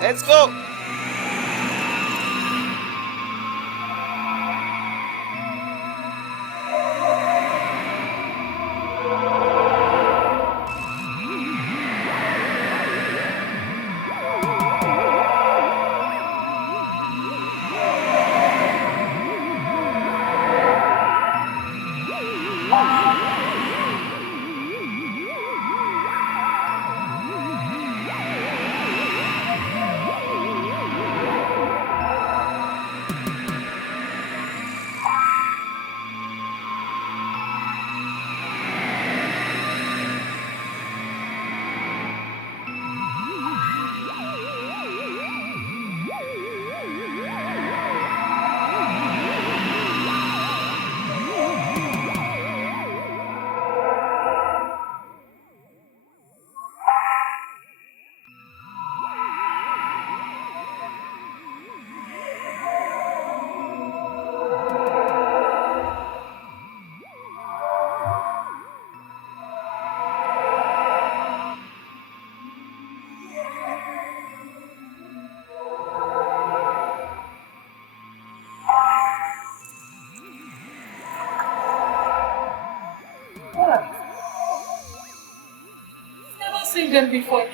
Let's go. Seen them before.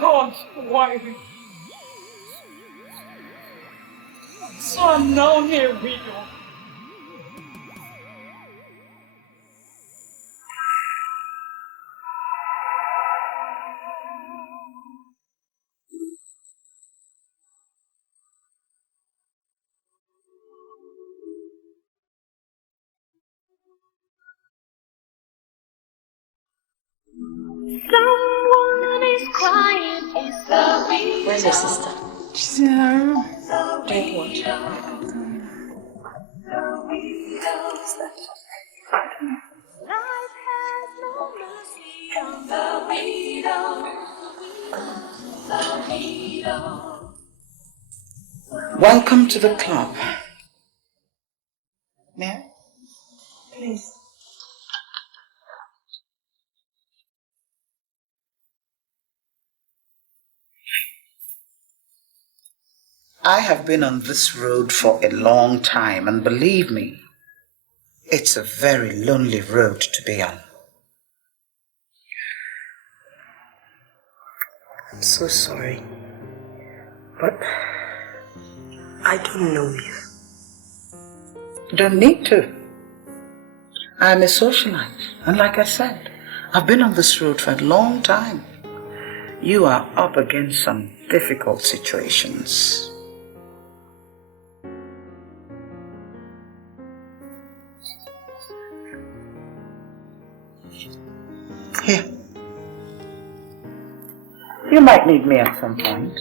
God, why? So I'm now here with you. Someone is crying. It's the beat. Where's your sister? She's in her room. Drink what? What's that? Life has no mercy on the widow. Welcome to the club. May I? Please. I have been on this road for a long time, and believe me, it's a very lonely road to be on. I'm so sorry, but I don't know you. Don't need to. I'm a socialite, and like I said, I've been on this road for a long time. You are up against some difficult situations. Here. You might need me at some point.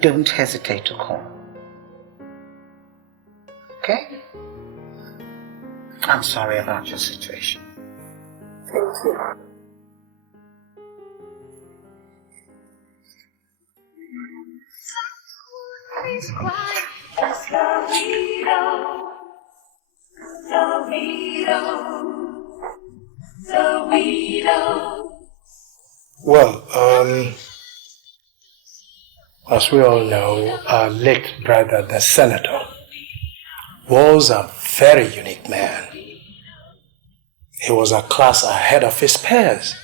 Don't hesitate to call. Okay? I'm sorry about your situation. Thank you. Please cry. It's the widow. The widow. The widow. Well, as we all know, our late brother, the senator, was a very unique man. He was a class ahead of his peers.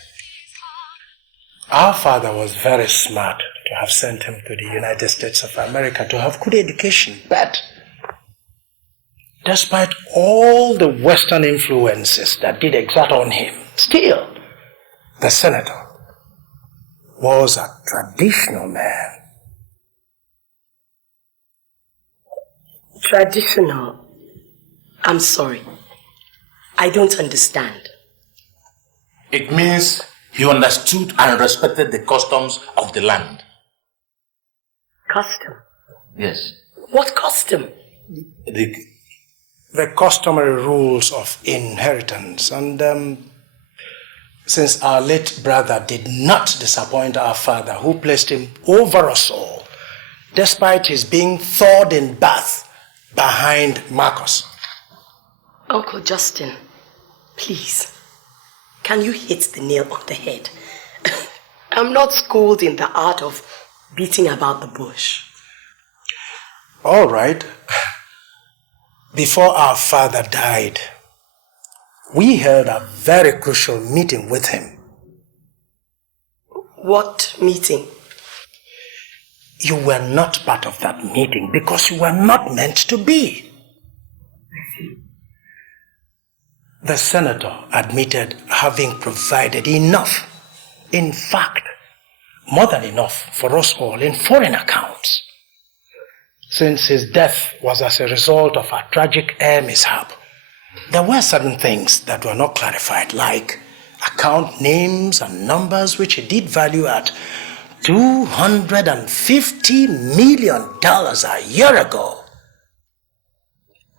Our father was very smart to have sent him to the United States of America to have good education, but despite all the Western influences that did exert on him, still, the senator was a traditional man. Traditional? I'm sorry. I don't understand. It means he understood and respected the customs of the land. Custom? Yes. What custom? The customary rules of inheritance. And since our late brother did not disappoint our father, who placed him over us all, despite his being thawed in bath behind Marcus. Uncle Justin, please, can you hit the nail on the head? I'm not schooled in the art of beating about the bush. All right. Before our father died, we held a very crucial meeting with him. What meeting? You were not part of that meeting because you were not meant to be. The senator admitted having provided enough, in fact, more than enough for us all in foreign accounts. Since his death was as a result of a tragic air mishap, there were certain things that were not clarified, like account names and numbers which he did value at $250 million a year ago.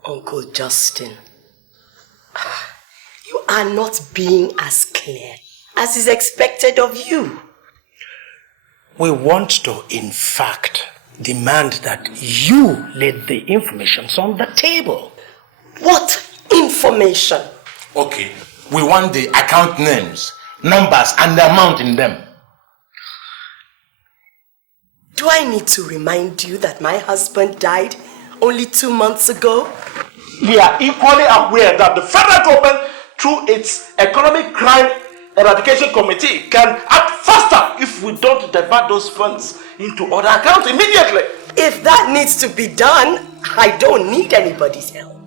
Uncle Justin, you are not being as clear as is expected of you. We want to, in fact, demand that you laid the information on the table. What information? Okay, we want the account names, numbers, and the amount in them. Do I need to remind you that my husband died only 2 months ago? We are equally aware that the federal government, through its Economic Crime Eradication Committee, can act faster if we don't divert those funds into other accounts immediately. If that needs to be done, I don't need anybody's help.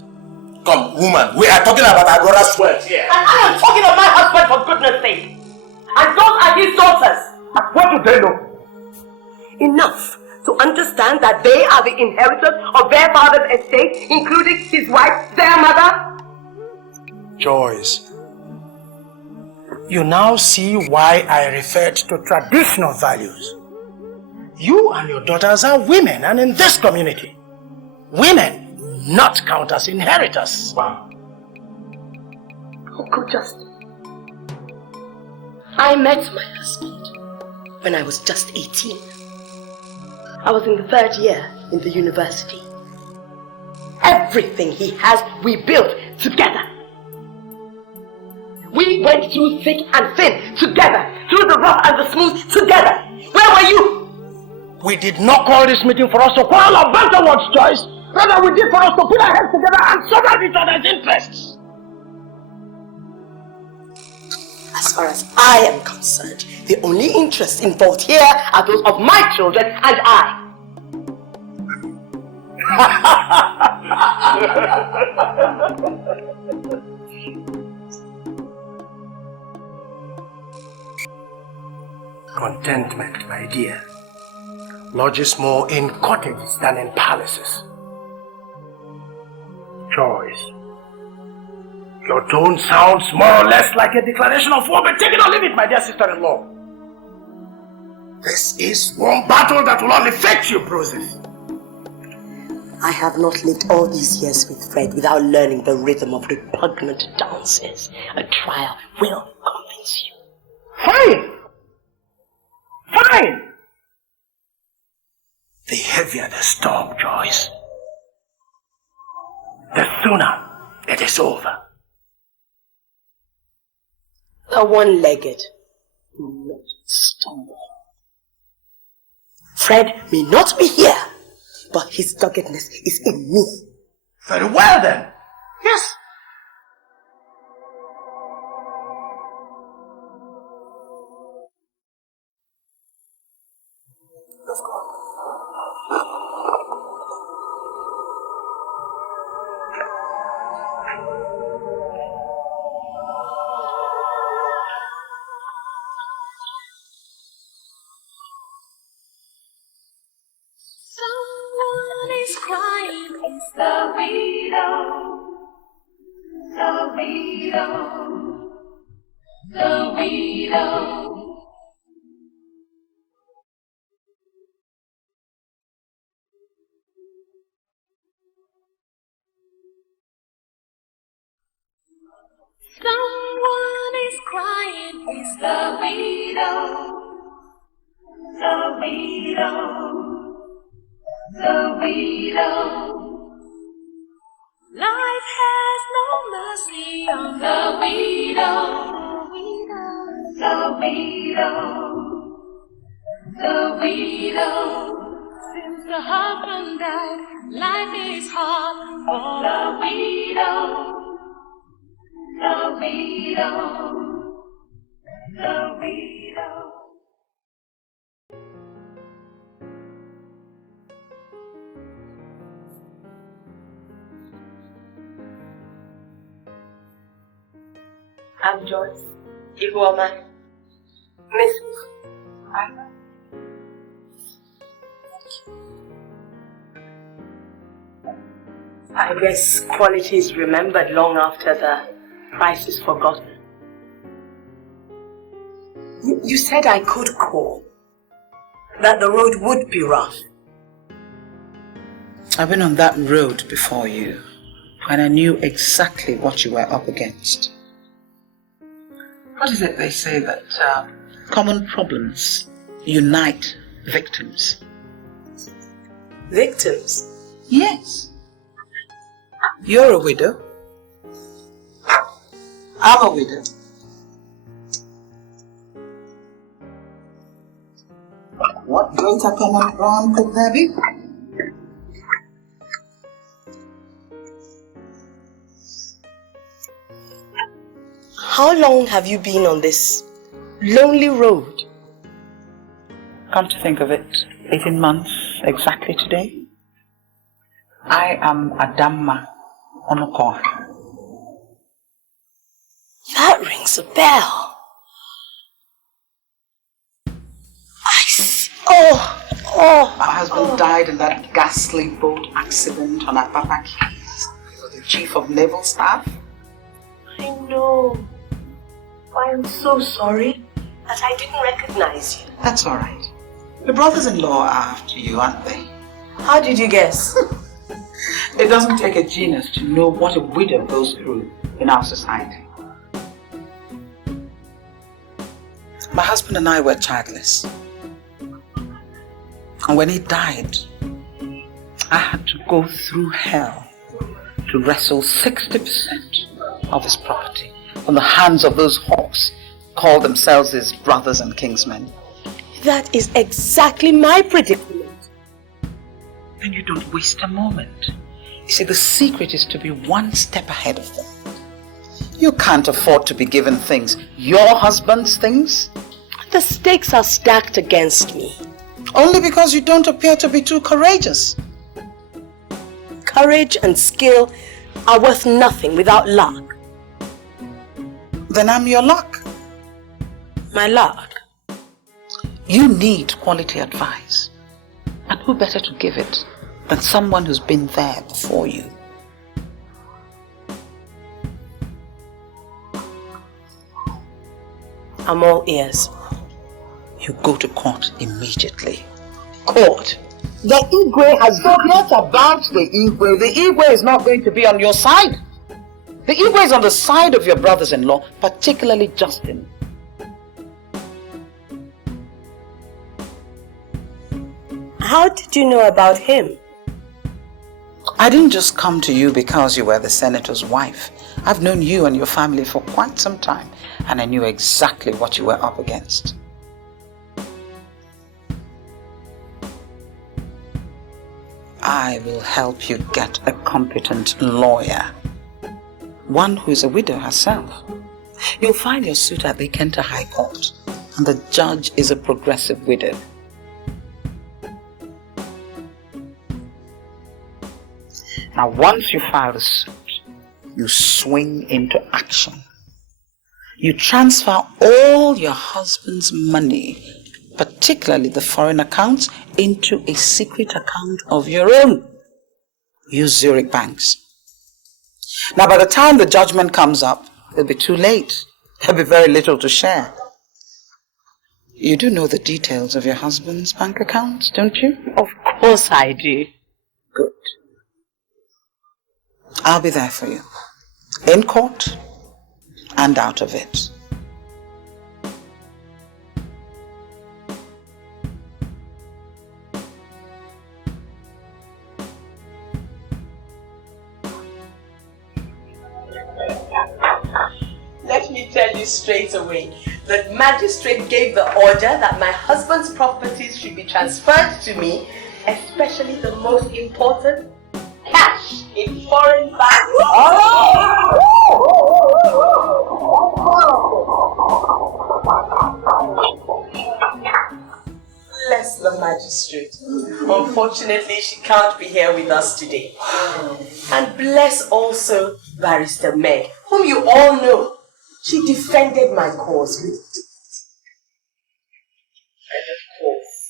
Come, woman, we are talking about our brother's wealth here. And I am talking of my husband, for goodness sake. And those are his daughters. What do they know? Enough to understand that they are the inheritors of their father's estate, including his wife, their mother. Joyce, you now see why I referred to traditional values. You and your daughters are women, and in this community, women not count as inheritors. Wow. Uncle Justin, I met my husband when I was just 18. I was in the 3rd year in the university. Everything he has, we built together. We went through thick and thin together, through the rough and the smooth together. Where were you? We did not call this meeting for us to quarrel or banter words, Joyce. Rather, we did for us to put our heads together and serve each other's interests. As far as I am concerned, the only interests involved here are those of my children and I. Contentment, my dear, lodges more in cottages than in palaces. Joyce, your tone sounds more or less like a declaration of war, but take it or leave it, my dear sister-in-law. This is one battle that will only fetch you bruises. I have not lived all these years with Fred without learning the rhythm of repugnant dances. A trial will convince you. Fine! Fine! The heavier the storm, Joyce, the sooner it is over. The one-legged will not stumble. Fred may not be here, but his doggedness is in me. Very well then. Yes. Let's go. Someone is crying. It's the widow. The widow. The widow. Someone is crying. It's the widow. The widow. The widow. Life has no mercy on the widow. The widow. The widow. Since the husband died, life is hard for the widow. The widow. The widow. I'm Joyce. Ihuoma. Mrs. Anna. I guess quality is remembered long after the price is forgotten. You said I could call. That the road would be rough. I've been on that road before you, and I knew exactly what you were up against. What is it they say that common problems unite victims? Victims? Yes. You're a widow. I'm a widow. What greater common ground could there be? How long have you been on this lonely road? Come to think of it, 18 months exactly today. I am Adamma Onokoa. That rings a bell. My husband died in that ghastly boat accident on Apapa Keys. He was the chief of naval staff. I know. I am so sorry that I didn't recognize you. That's all right. The brothers-in-law are after you, aren't they? How did you guess? It doesn't take a genius to know what a widow goes through in our society. My husband and I were childless. And when he died, I had to go through hell to wrestle 60% of his property from the hands of those hawks call themselves his brothers and kingsmen. That is exactly my predicament. Then you don't waste a moment. You see, the secret is to be one step ahead of them. You can't afford to be given things, your husband's things. The stakes are stacked against me. Only because you don't appear to be too courageous. Courage and skill are worth nothing without luck. Then I'm your luck. My luck? You need quality advice. And who better to give it than someone who's been there before you? I'm all ears. You go to court immediately. Court? The Igwe has forgot about the Igwe. The Igwe is not going to be on your side. The Igwe is on the side of your brothers-in-law, particularly Justin. How did you know about him? I didn't just come to you because you were the senator's wife. I've known you and your family for quite some time, and I knew exactly what you were up against. I will help you get a competent lawyer. One who is a widow herself. You'll find your suit at the Kenta High Court, and the judge is a progressive widow. Now, once you file the suit, you swing into action. You transfer all your husband's money, particularly the foreign accounts, into a secret account of your own. Use Zurich banks. Now, by the time the judgment comes up, it'll be too late. There'll be very little to share. You do know the details of your husband's bank accounts, don't you? Of course I do. Good. I'll be there for you. In court and out of it. Let me tell you straight away. The magistrate gave the order that my husband's properties should be transferred to me, especially the most important, cash in foreign banks. Bless the magistrate. Unfortunately, she can't be here with us today. And bless also Barrister Meg, whom you all know. She defended my cause with and of course,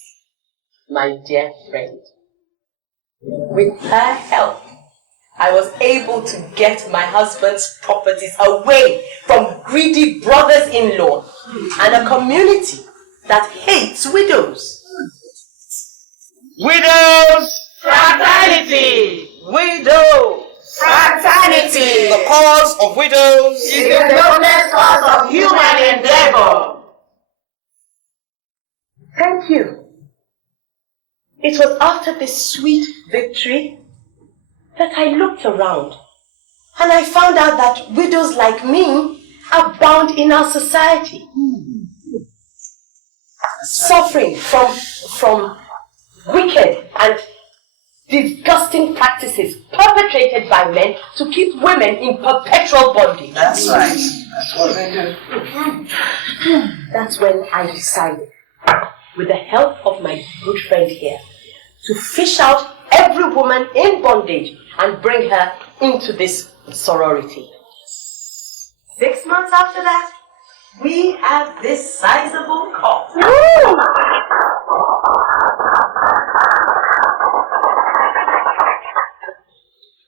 my dear friend. With her help, I was able to get my husband's properties away from greedy brothers-in-law and a community that hates widows. Widows! Fraternity! Widows! Fraternity! The cause of widows Is the noblest cause of human endeavor. Thank you. It was after this sweet victory that I looked around and I found out that widows like me abound in our society. Suffering from wicked and disgusting practices perpetrated by men to keep women in perpetual bondage. That's right. That's what they do. That's when I decided, with the help of my good friend here, to fish out every woman in bondage and bring her into this sorority. 6 months after that, we have this sizable cult.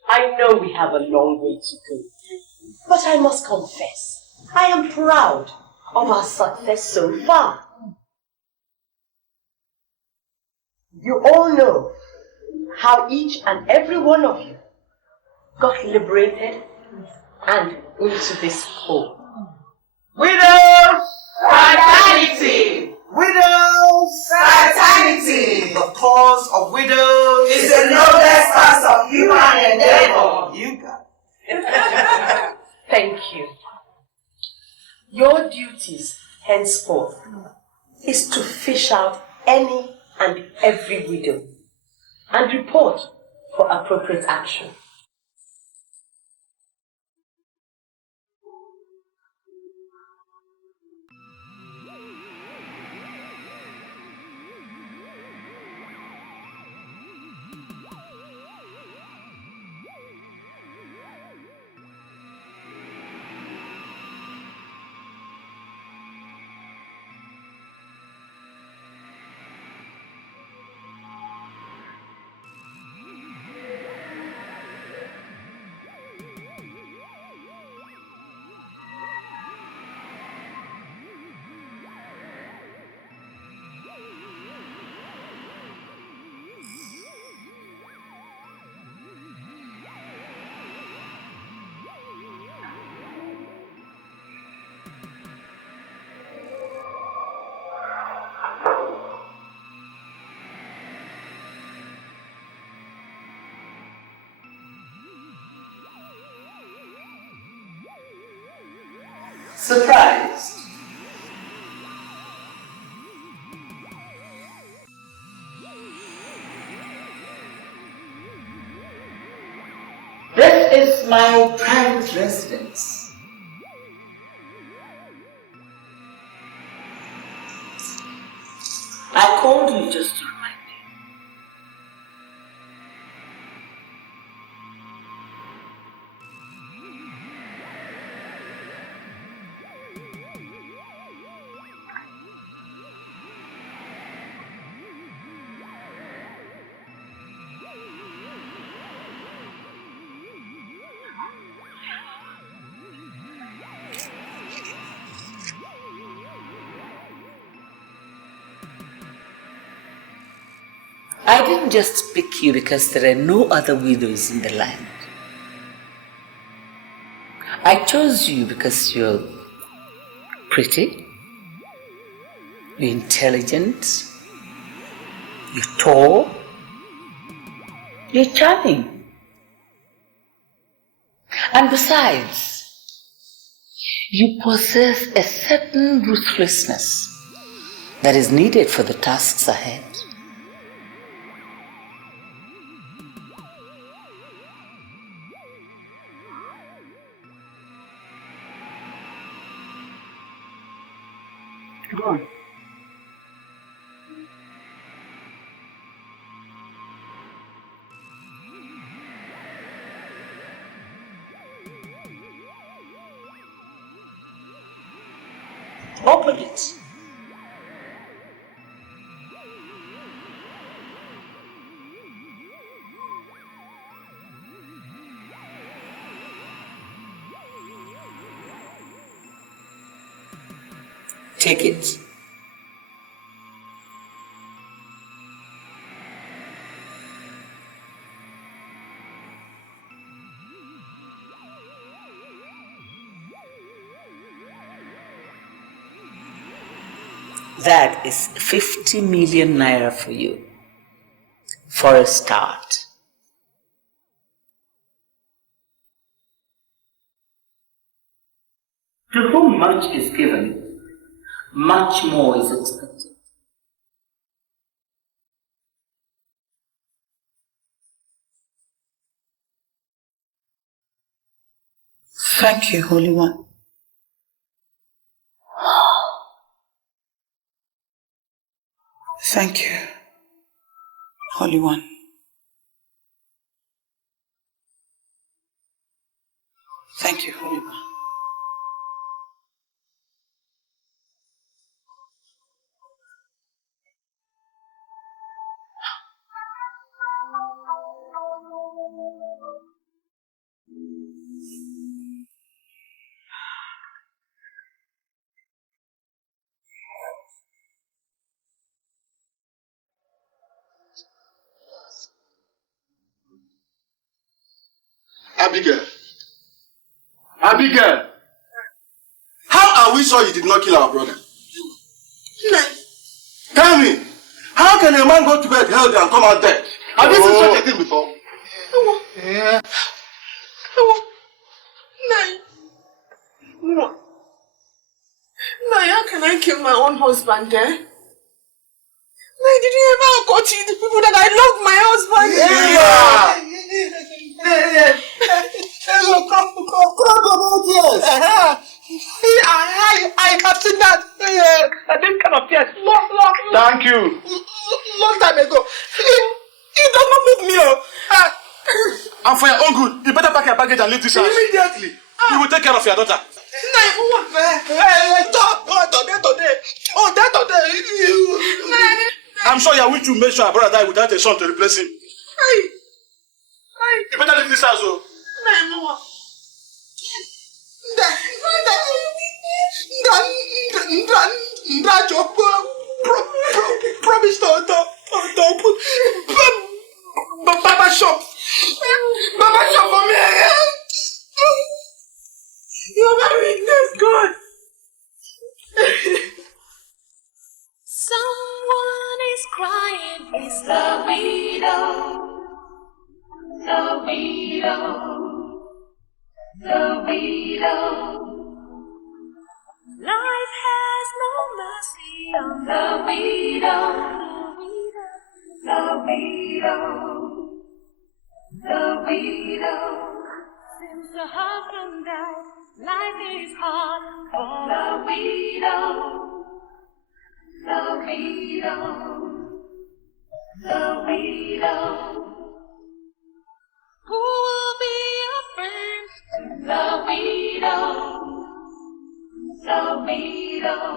I know we have a long way to go, but I must confess, I am proud of our success so far. You all know how each and every one of you got liberated and into this hole. Widows! Fraternity! Widows! Fraternity! The cause of widows Is the noblest cause of human endeavor. You got Thank you. Your duties henceforth is to fish out any and every widow and report for appropriate action. Surprised. This is my private residence. I called you just to remind you. I didn't just pick you because there are no other widows in the land. I chose you because you're pretty, you're intelligent, you're tall, you're charming. And besides, you possess a certain ruthlessness that is needed for the tasks ahead. Go on. Open it. Take it. That is 50 million naira for you, for a start. To whom much is given, much more is expected. Thank you, Holy One. Thank you, Holy One. Thank you, Holy One. Abigail. Abigail. How are we sure you did not kill our brother? Tell me, how can a man go to bed healthy and come out dead? Have you seen such a thing before? Yeah. No, how can I kill my own husband, eh? Did you ever go to the people that I love my husband? I have seen that. This kind of tears. Thank you. Long time ago. It does not move me. And for your own good, you better pack your baggage and leave this house. Immediately. We will take care of your daughter. I'm sure you wish to make sure our brother died without a son to replace him. You better leave this house, oh. Promise to put Baba shop. Baba shop for me. You're my weakness, God. Someone is crying. It's the widow. The widow. The widow. Life has no mercy on the widow. The widow. The widow. Since the husband died, life is hard for the widow. The widow. The widow. Who will be a friend to the widow? The widow.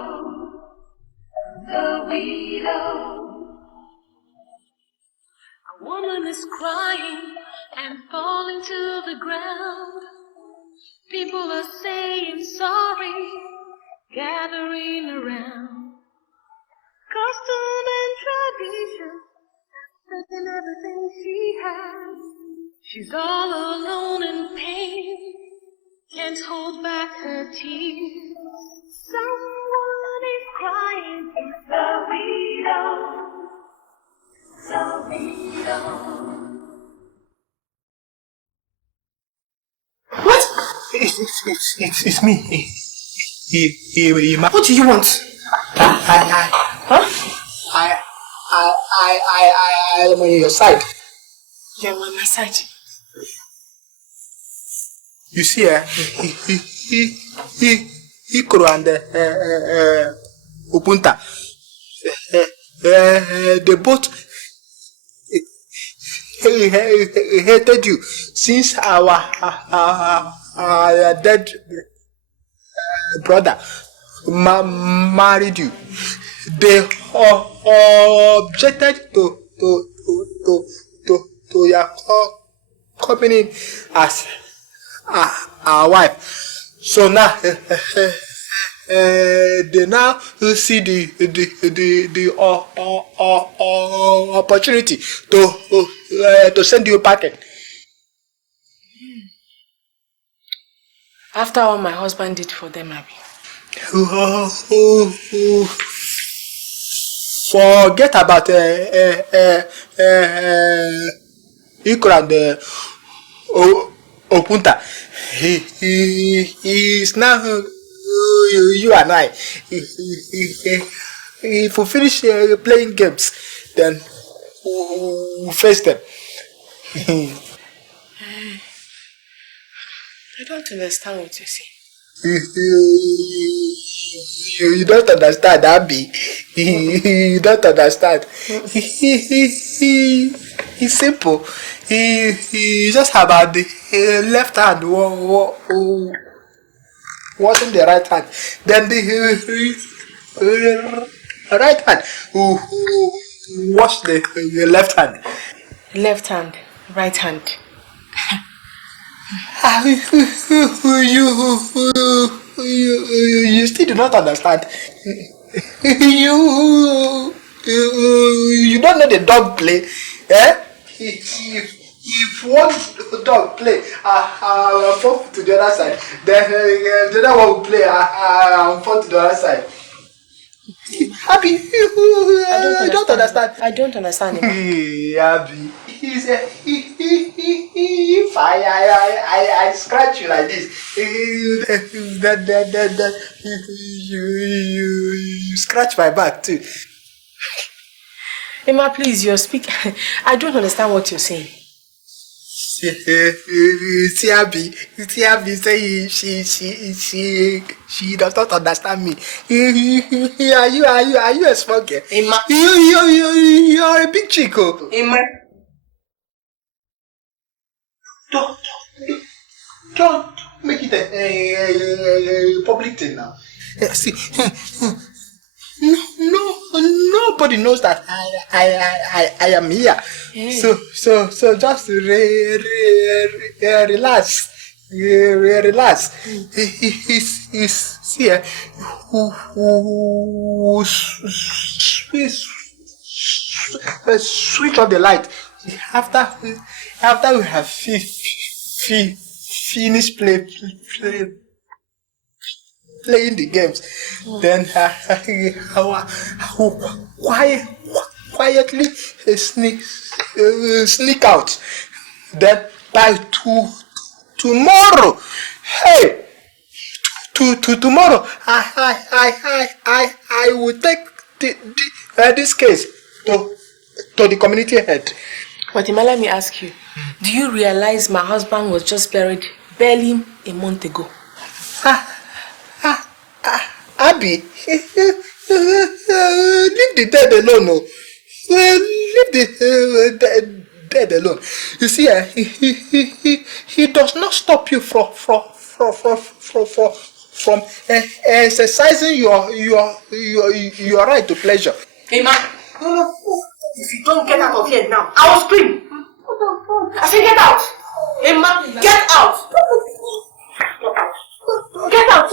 The widow. A woman is crying and falling to the ground. People are saying sorry, gathering around. Custom and tradition, taking everything she has. She's all alone in pain. Can't hold back her tears. Someone is crying. It's the widow. The widow. What? It's me. What do you want? Huh? I am on your side. You're on my side. You see, Ikoro and Upunta, they both hated you since our dead brother married you. They objected to your coming in as our wife. So now they now see the opportunity to send you a packet. After all my husband did for them, Abby. Forget about Ikora and Opunta. He is now you and I. If we finish playing games, then we'll face them. I don't understand what you say. You don't understand, Abby. You don't understand. He's simple. He just about the left hand wasn't the right hand. Then the right hand was the left hand. Left hand, right hand. You still do not understand. You don't know the dog play, eh? If one dog play, I'll fall to the other side. Then the other one will play, I'll fall to the other side. Abby, I don't understand. I don't understand him. Abby, if I scratch you like this, you scratch my back too. Emma, please, you're speaking. I don't understand what you're saying. See Abby say she does not understand me. Are you a smoker? Emma. You're a big chico. Emma. Don't make it a public thing now. See, nobody knows that I am here. Yeah. So just relax. Relax. He's here. Switch off the light. After we have finished playing the games, then quietly sneak out. Then by tomorrow, hey, tomorrow, I will take this case to the community head. Fatima, let me ask you, do you realize my husband was just buried barely a month ago? Abby, leave the dead alone. No. Leave the dead alone. You see, he does not stop you from exercising your right to pleasure. Hey man, if you don't get out of here now, I will scream. I say get out. Hey man, get out. Get out.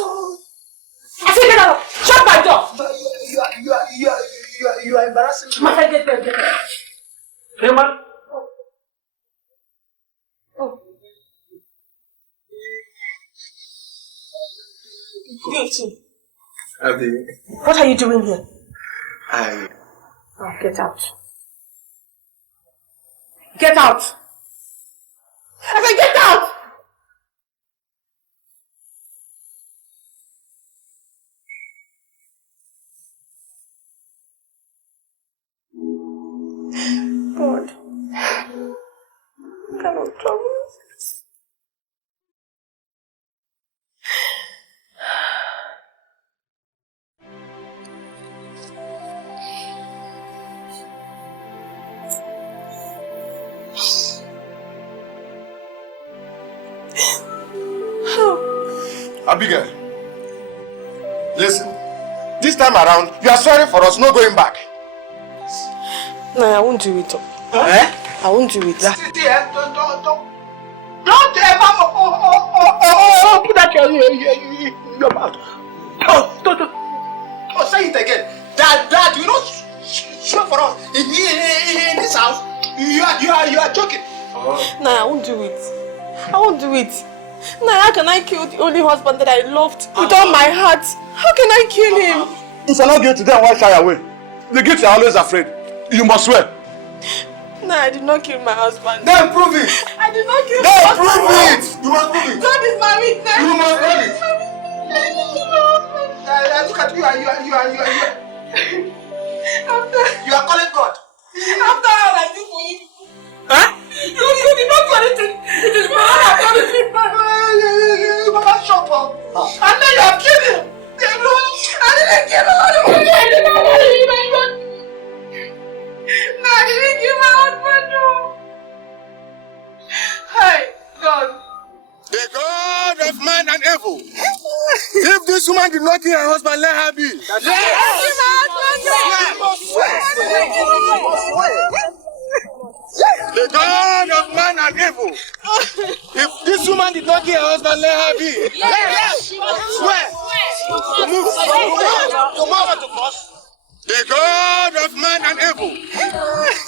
I say get out. Shut my door. You are embarrassing me. My friend, get out. Hey man. guilty. Abby. What are you doing here? I... Oh, get out. Get out! I said get out! God. What kind of trouble is this? Abigail, listen. This time around, you are sorry for us, no going back. No, I won't do it. Eh? I won't do it. Don't ever put that your mouth. Don't say it again. Dad, you know, sure for us in this house. You are joking. No, I won't do it. I won't do it. No, how can I kill the only husband that I loved with all my heart? How can I kill him? If you're not guilty, then why shy away? The guilty are always afraid. You must swear. No, I did not kill my husband. Then prove it. I did not kill my husband. Then prove it. You must prove it. God is my witness. You must prove it. I didn't kill my husband. Look at you. You are calling God. After all I did for you. Huh? You did not do anything. It is my heart that is in my life. Mama, shut up. And then you have killed him. I didn't kill him. I did not kill him. No, I didn't kill my husband. No. Hi, God. The God of man and evil. If this woman did not kill her husband, let her be. The God of man and evil. If this woman did not kill her husband, let her be. Yes. Swear. Move. The God of man and evil.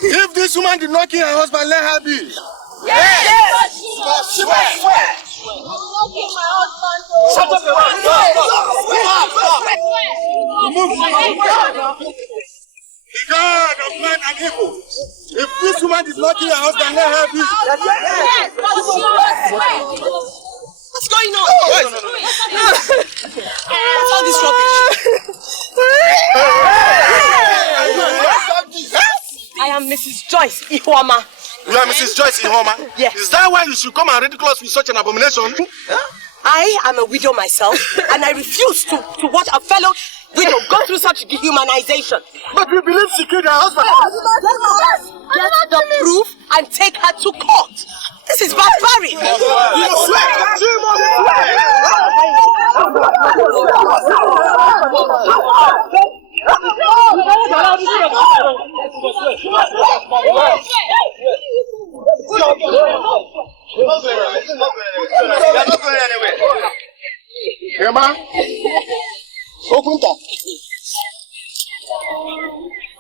If this woman did not kill her husband, let her be. Yes. Swear. Shut up. The God of man and evil. If this woman did not kill her husband, let her be. What's going on? What's all this rubbish? I am Mrs. Joyce Ihoma. You are Mrs. Joyce Ihoma? Yes. Is that why you should come and ridicule us with such an abomination? I am a widow myself, and I refuse to watch a fellow widow go through such dehumanization. But we believe she killed her husband. Get the proof and take her to court. This is barbaric. Emma, open top.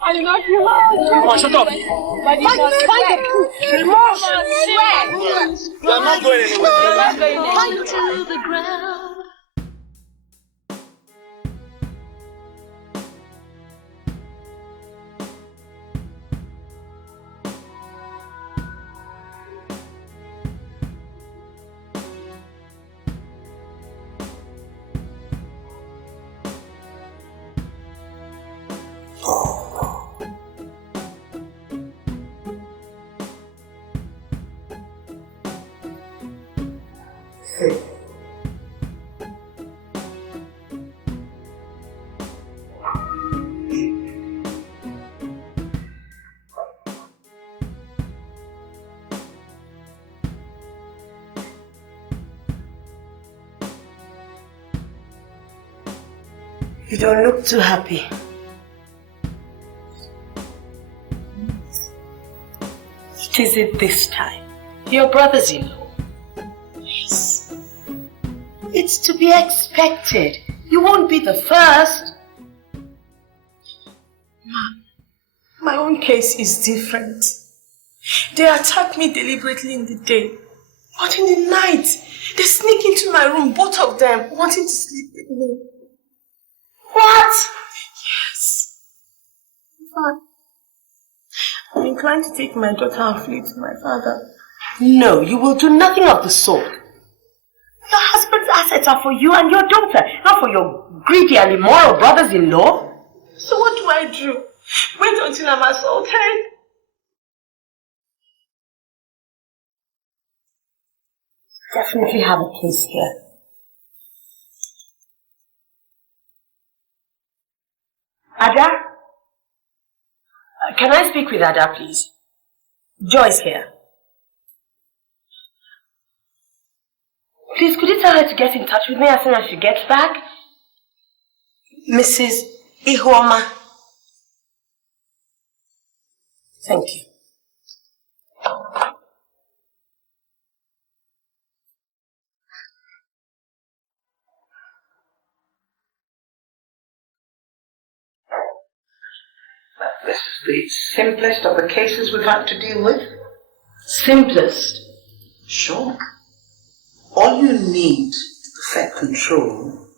I did not kill her. Come on, shut up. But you must find the proof. You are not going anywhere. Fight to the ground. You don't look too happy. What is it this time? Your brothers-in-law. Yes. It's to be expected. You won't be the first. Mom, my own case is different. They attack me deliberately in the day, but in the night, they sneak into my room, both of them, wanting to sleep with me. What? Yes. I'm inclined to take my daughter and flee to my father. No, you will do nothing of the sort. Your husband's assets are for you and your daughter, not for your greedy and immoral brothers-in-law. So what do I do? Wait until I'm assaulted? Definitely have a place here. Ada? Can I speak with Ada, please? Joy's here. Please, could you tell her to get in touch with me as soon as she gets back? Mrs. Ihuoma. Thank you. This is the simplest of the cases we've had to deal with. Simplest? Sure. All you need to perfect control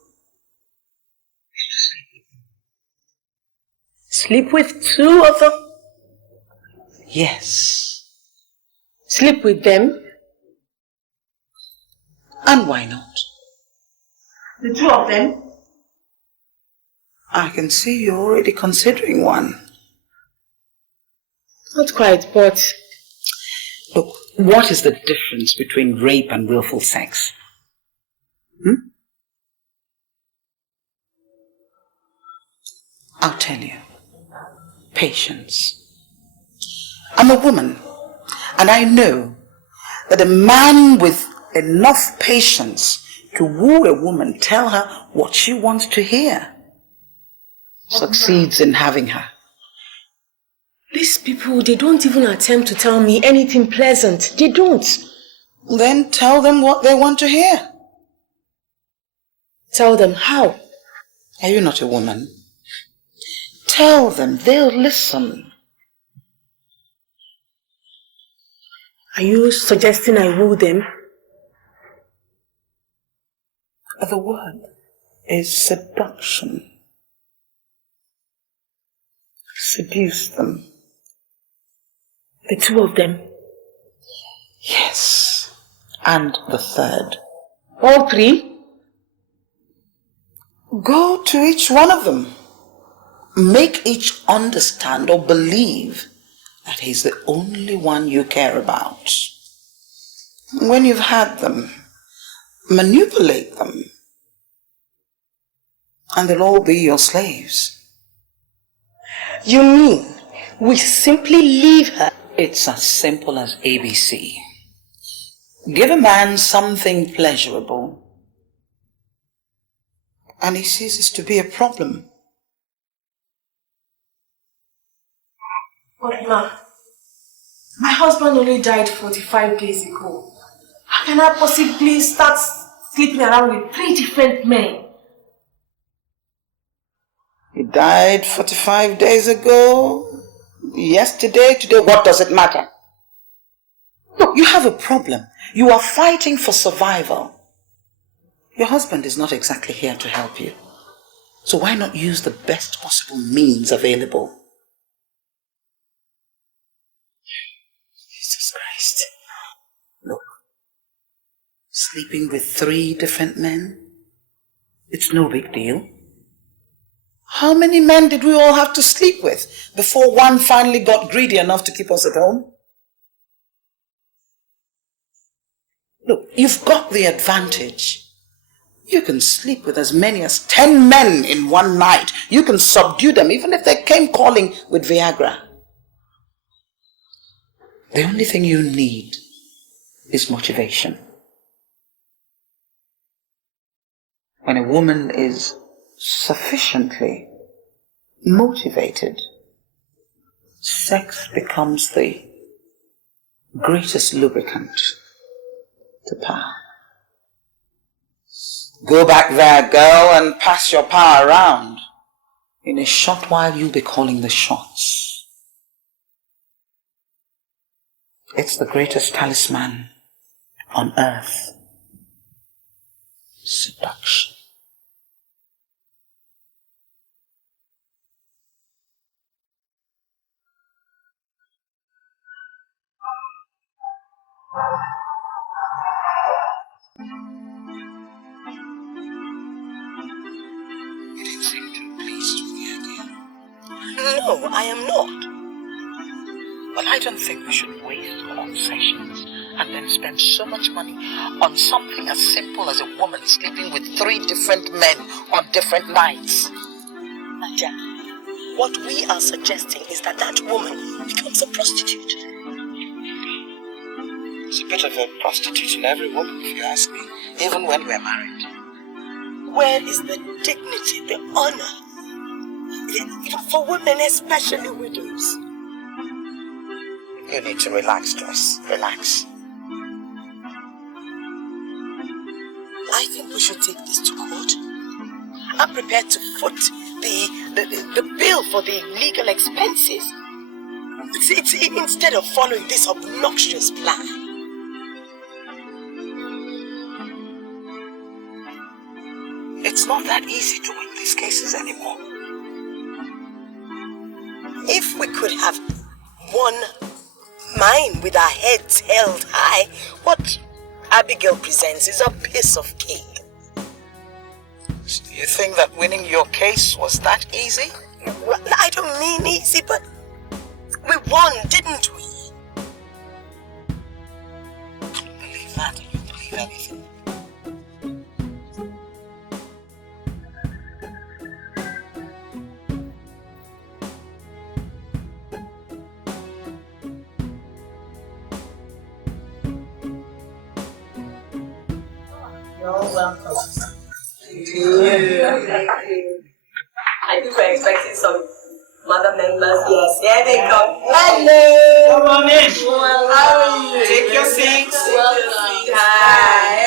is to sleep. Sleep with two of them? Yes. Sleep with them? And why not? The two of them? I can see you're already considering one. Not quite, but... Look, what is the difference between rape and willful sex? I'll tell you. Patience. I'm a woman, and I know that a man with enough patience to woo a woman, tell her what she wants to hear, succeeds in having her. These people, they don't even attempt to tell me anything pleasant. They don't. Then tell them what they want to hear. Tell them how? Are you not a woman? Tell them, they'll listen. Are you suggesting I woo them? The word is seduction. Seduce them. The two of them? Yes. And the third. All three? Go to each one of them. Make each understand or believe that he's the only one you care about. When you've had them, manipulate them, and they'll all be your slaves. You mean we simply leave her? It's as simple as ABC. Give a man something pleasurable, and he ceases to be a problem. But ma, my husband only died 45 days ago. How can I possibly start sleeping around with 3 different men? He died 45 days ago, yesterday, today, what does it matter? Look, you have a problem. You are fighting for survival. Your husband is not exactly here to help you. So why not use the best possible means available? Jesus Christ. Look, sleeping with 3 different men, it's no big deal. How many men did we all have to sleep with before one finally got greedy enough to keep us at home? Look, you've got the advantage. You can sleep with as many as 10 men in one night. You can subdue them even if they came calling with Viagra. The only thing you need is motivation. When a woman is sufficiently motivated, sex becomes the greatest lubricant to power. Go back there, girl, and pass your power around. In a short while, you'll be calling the shots. It's the greatest talisman on earth. Seduction. You didn't seem too pleased with the idea. No, I am not. Well, I don't think we should waste court sessions and then spend so much money on something as simple as a woman sleeping with 3 different men on different nights. Nadia, what we are suggesting is that that woman becomes a prostitute. There's a bit of a prostitute in every woman, if you ask me, even when we're married. Where is the dignity, the honor? For women, especially widows. You need to relax, Joyce. Relax. I think we should take this to court. I'm prepared to foot the bill for the legal expenses. It's instead of following this obnoxious plan. It's not that easy to win these cases anymore. If we could have won mine with our heads held high, what Abigail presents is a piece of cake. Do you think that winning your case was that easy? Well, I don't mean easy, but we won, didn't we? Believe that and you believe anything. You're welcome. I think we're expecting some mother members. Yes, here they come. Hello. Come on in. Hi. Take your seats. Welcome. Hi.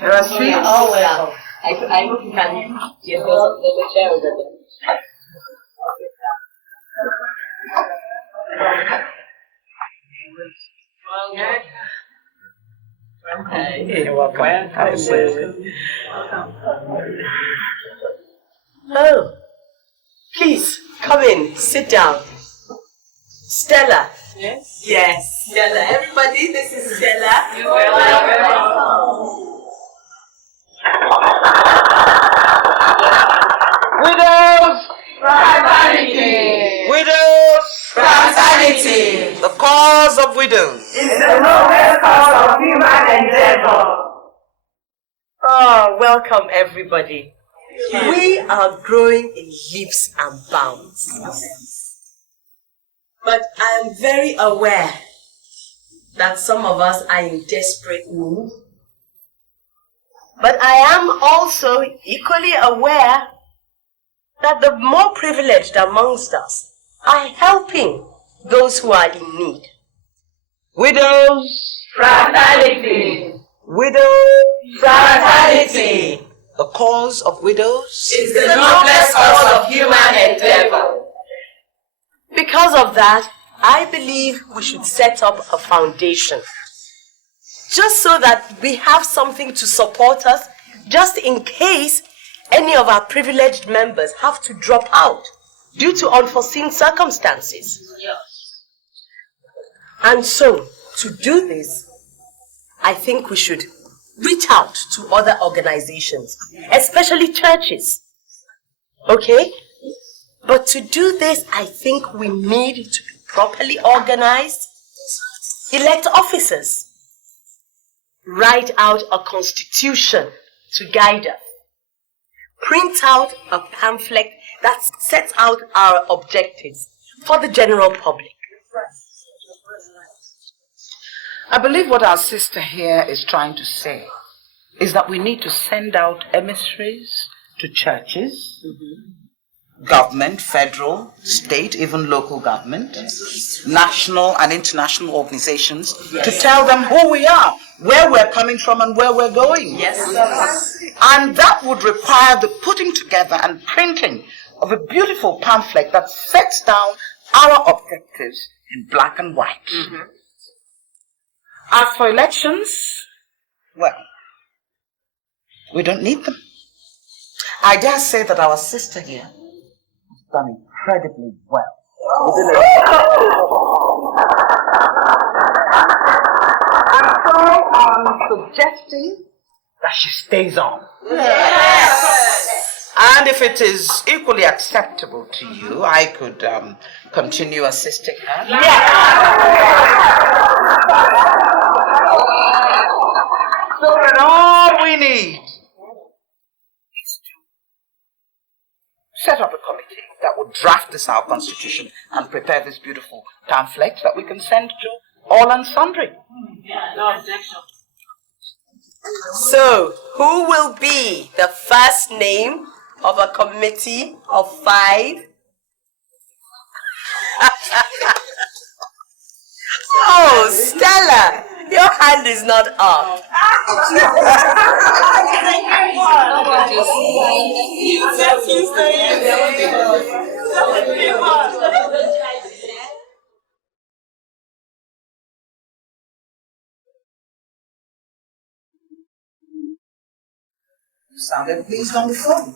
There are seats. Oh, well. I hope you can get the chair over there. You're welcome. Oh, please come in, sit down. Stella. Yes. Yes, Stella. Everybody, this is Stella. You're welcome. Widows! Fraternity! Widows! Fraternity! The cause of widows. It's the noblest cause of human endeavor. Oh, welcome everybody. We are growing in leaps and bounds. But I am very aware that some of us are in desperate need. But I am also equally aware that the more privileged amongst us are helping those who are in need. Widows! Fraternity! Widows! Fraternity! The cause of widows. It's the noblest cause of human endeavor. Because of that, I believe we should set up a foundation. Just so that we have something to support us, just in case any of our privileged members have to drop out due to unforeseen circumstances. And so, to do this, I think we should reach out to other organizations, especially churches. Okay? But to do this, I think we need to be properly organized, elect officers, write out a constitution to guide us, print out a pamphlet that sets out our objectives for the general public. I believe what our sister here is trying to say is that we need to send out emissaries to churches, government, federal, state, even local government, national and international organizations to tell them who we are, where we're coming from and where we're going. Yes. And that would require the putting together and printing of a beautiful pamphlet that sets down our objectives in black and white. As for elections, well, we don't need them. I dare say that our sister here has done incredibly well. suggesting that she stays on. Yes. And if it is equally acceptable to you, I could continue assisting her. So that all we need is to set up a committee that would draft this our constitution and prepare this beautiful pamphlet that we can send to all and sundry. No objection. So, who will be the first name of a committee of 5? Oh, Stella, your hand is not up. You sounded pleased on the phone.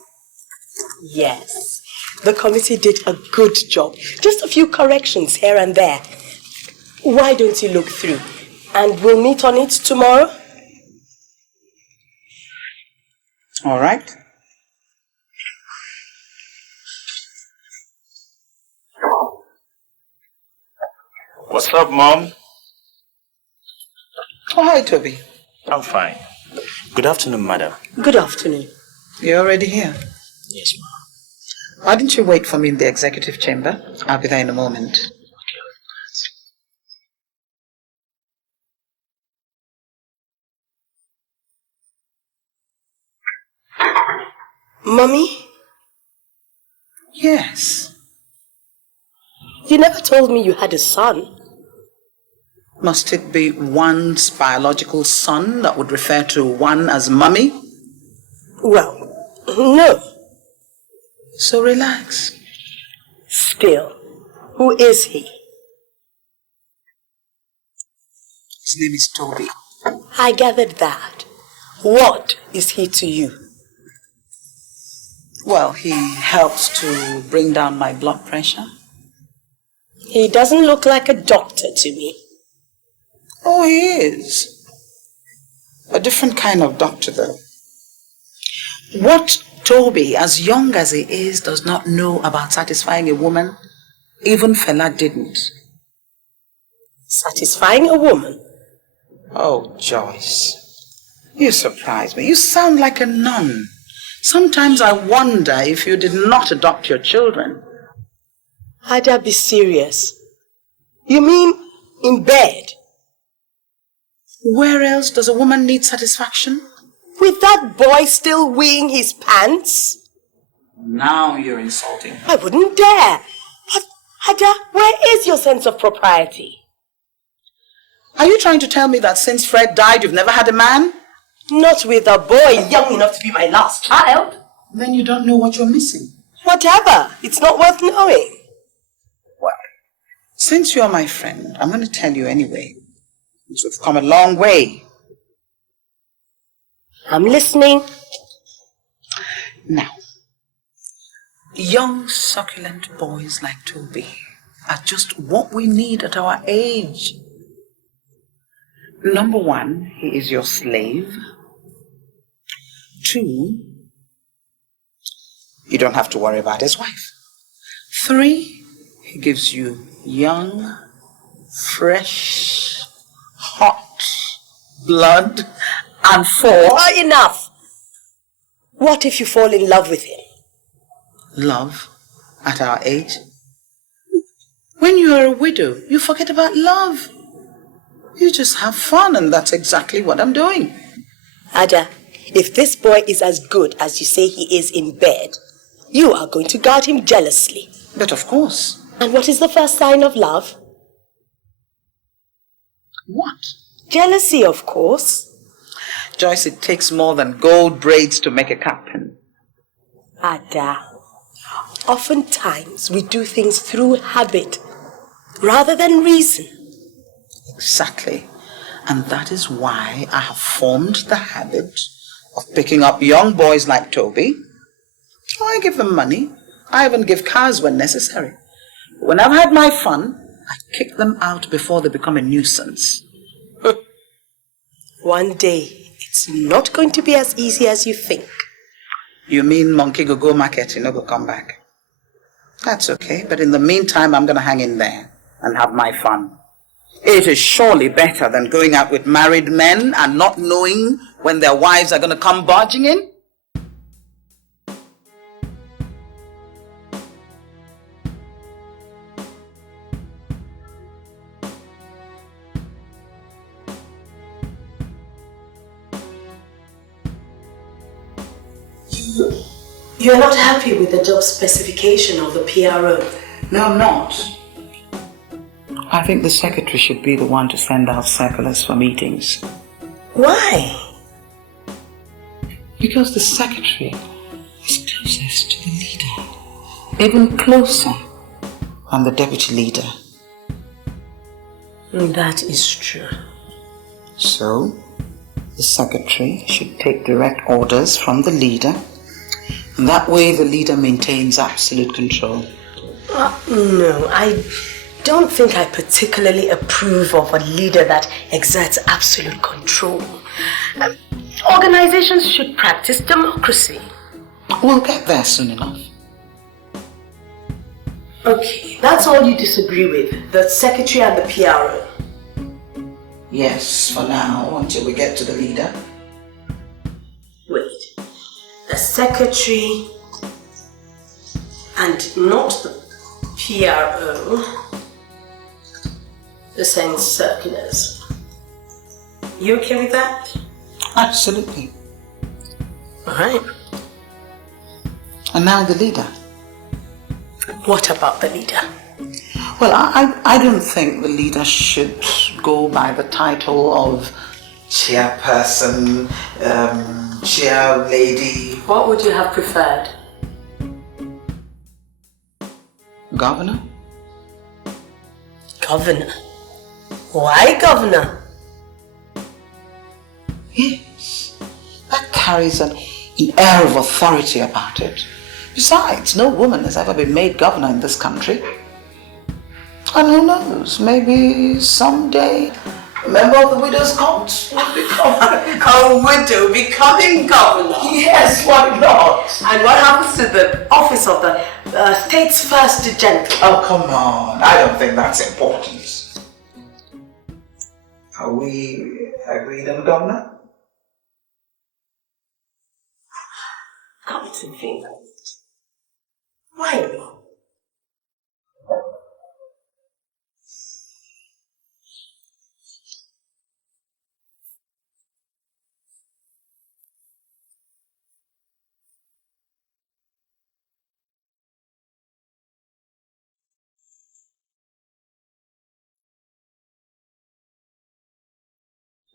Yes, the committee did a good job. Just a few corrections here and there. Why don't you look through? And we'll meet on it tomorrow? All right. What's up, Mom? Oh, hi, Toby. I'm fine. Good afternoon, Madam. Good afternoon. You're already here? Yes, Mom. Why didn't you wait for me in the executive chamber? I'll be there in a moment. Mommy? Yes. You never told me you had a son. Must it be one's biological son that would refer to one as mummy? Well, no. So relax. Still, who is he? His name is Toby. I gathered that. What is he to you? Well, he helps to bring down my blood pressure. He doesn't look like a doctor to me. Oh, he is. A different kind of doctor, though. What Toby, as young as he is, does not know about satisfying a woman, even Fela didn't. Satisfying a woman? Oh, Joyce, you surprise me. You sound like a nun. Sometimes I wonder if you did not adopt your children. Ada, be serious. You mean in bed? Where else does a woman need satisfaction? With that boy still weeing his pants? Now you're insulting. I wouldn't dare. But, Ada, where is your sense of propriety? Are you trying to tell me that since Fred died, you've never had a man? Not with a boy young enough to be my last child. Then you don't know what you're missing. Whatever. It's not worth knowing. Well, since you're my friend, I'm going to tell you anyway. We've come a long way. I'm listening. Now, young, succulent boys like Toby are just what we need at our age. Number 1, he is your slave. 2, you don't have to worry about his wife. 3, he gives you young, fresh, hot blood. And 4... Oh, enough! What if you fall in love with him? Love? At our age? When you are a widow, you forget about love. You just have fun, and that's exactly what I'm doing. Ada, if this boy is as good as you say he is in bed, you are going to guard him jealously. But of course. And what is the first sign of love? What? Jealousy, of course. Joyce, it takes more than gold braids to make a captain. Ada, oftentimes we do things through habit rather than reason. Exactly. And that is why I have formed the habit of picking up young boys like Toby. I give them money. I even give cars when necessary. When I've had my fun, I kick them out before they become a nuisance. One day, it's not going to be as easy as you think. You mean monkey go market, you know, go come back? That's okay, but in the meantime, I'm going to hang in there and have my fun. It is surely better than going out with married men and not knowing when their wives are going to come barging in. You're not happy with the job specification of the PRO? No, I'm not. I think the secretary should be the one to send out circulars for meetings. Why? Because the secretary is closest to the leader. Even closer than the deputy leader. That is true. So, the secretary should take direct orders from the leader. That way the leader maintains absolute control. No, I don't think I particularly approve of a leader that exerts absolute control. Organizations should practice democracy. We'll get there soon enough. Okay, that's all you disagree with, the secretary and the PRO? Yes, for now, until we get to the leader. Wait. The secretary and not the PRO to send circulars. You okay with that? Absolutely. Alright. And now the leader. What about the leader? Well, I don't think the leader should go by the title of chairperson, chair lady. What would you have preferred? Governor? Governor? Why governor? Yes. That carries an air of authority about it. Besides, no woman has ever been made governor in this country. And who knows, maybe someday a member of the widow's court will become A widow becoming governor? Yes, why not? And what happens to the office of the state's first gentleman? Oh, come on. I don't think that's important. Are we agreed on governor? Come to think. Why not?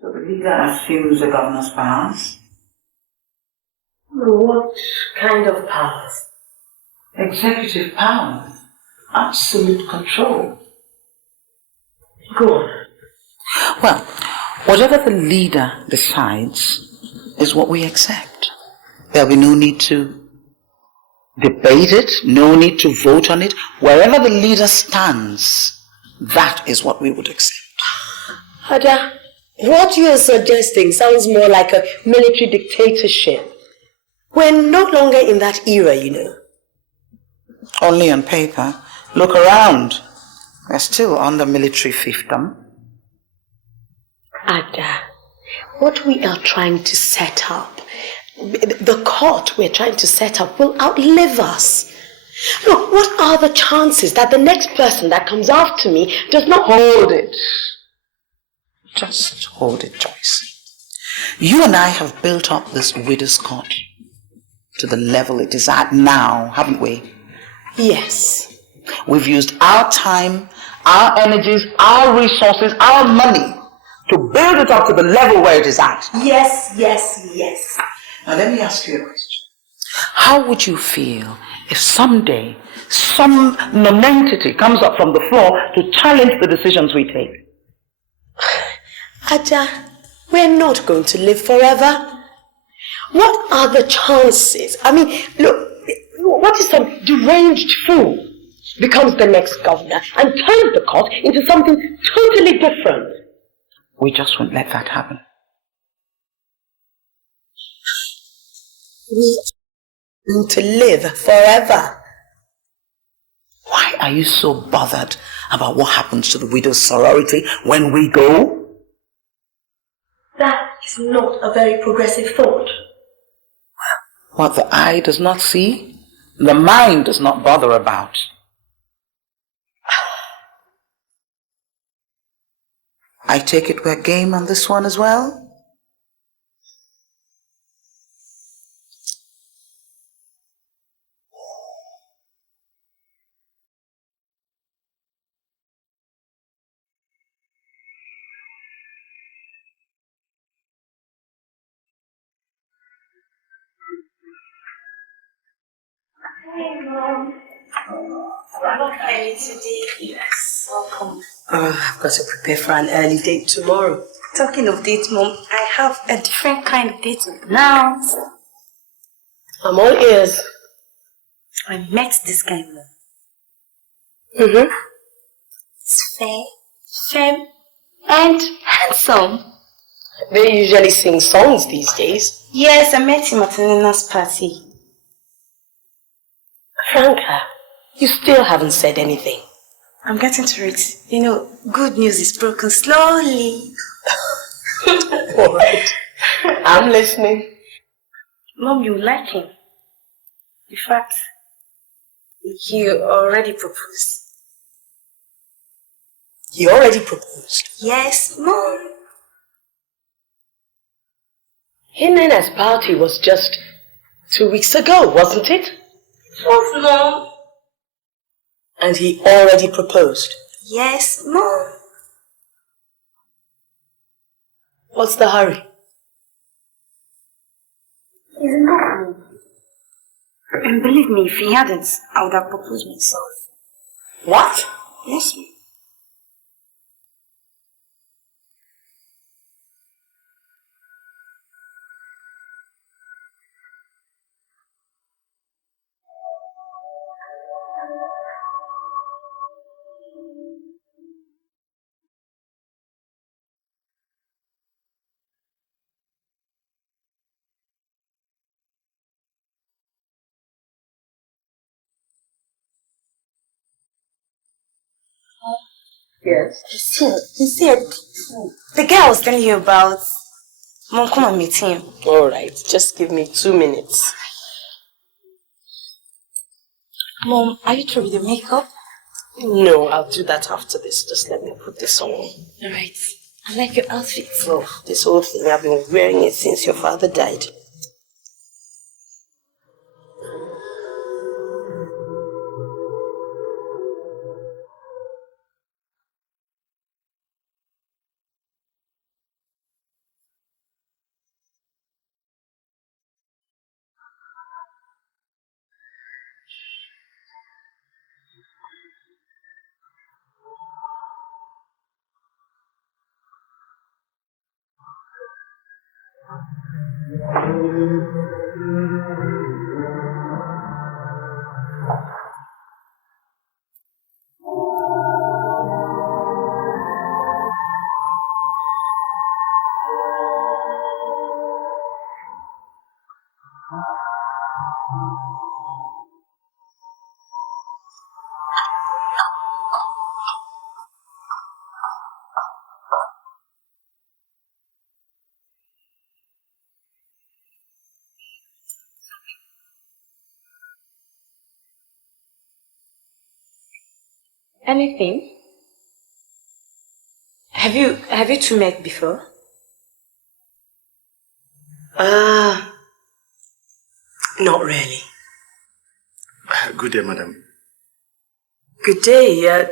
So the leader assumes the governor's powers. What kind of powers? Executive power. Absolute control. Go on. Well, whatever the leader decides is what we accept. There'll be no need to debate it, no need to vote on it. Wherever the leader stands, that is what we would accept. Ada, what you are suggesting sounds more like a military dictatorship. We're no longer in that era, you know. Only on paper. Look around. We're still under military fiefdom. Ada, what we are trying to set up, the court we're trying to set up will outlive us. Look, what are the chances that the next person that comes after me does not hold it? Just hold it, Joyce. You and I have built up this widow's court to the level it is at now, haven't we? Yes. We've used our time, our energies, our resources, our money to build it up to the level where it is at. Yes, yes, yes. Now let me ask you a question. How would you feel if someday some nonentity comes up from the floor to challenge the decisions we take? Ada, we're not going to live forever. What are the chances? I mean, look, what if some deranged fool becomes the next governor and turns the court into something totally different? We just won't let that happen. We need to live forever. Why are you so bothered about what happens to the widow's sorority when we go? That is not a very progressive thought. What the eye does not see, the mind does not bother about. I take it we're game on this one as well? Hey, Mom. I'm okay today. Yes. Welcome. I've got to prepare for an early date tomorrow. Talking of dates, Mom, I have a different kind of date now. I'm all ears. I met this guy, Mom. Mm-hmm. He's fair, femme, and handsome. They usually sing songs these days. Yes, I met him at Nina's party. Franca, you still haven't said anything. I'm getting to it. You know, good news is broken slowly. All right. I'm listening. Mom, you like him. In fact, he already proposed. You already proposed? Yes, Mom. Nina's party was just 2 weeks ago, wasn't it? Yes, Mom. And he already proposed? Yes, Mom. What's the hurry? He's not me. And believe me, if he hadn't, I would have proposed myself. What? Yes, Mom. Yes. You see, the guy I was telling you about. Mom, come and meet him. All right, just give me 2 minutes. Mom, are you through with the makeup? No, I'll do that after this. Just let me put this on. Alright. I like your outfit. Oh, this whole thing, I've been wearing it since your father died. Anything? Have you two met before? Not really. Good day, madam. Good day,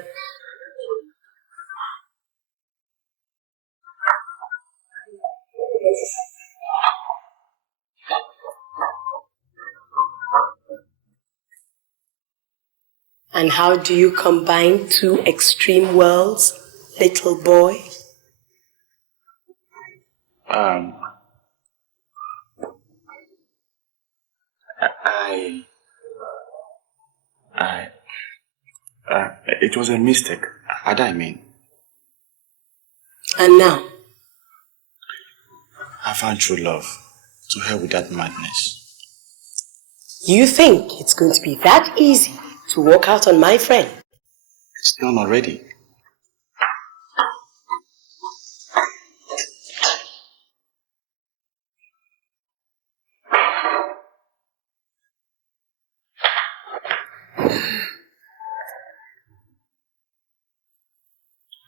And how do you combine 2 extreme worlds, little boy? It was a mistake. I mean. And now? I found true love. To hell with that madness. You think it's going to be that easy to walk out on my friend? It's done already.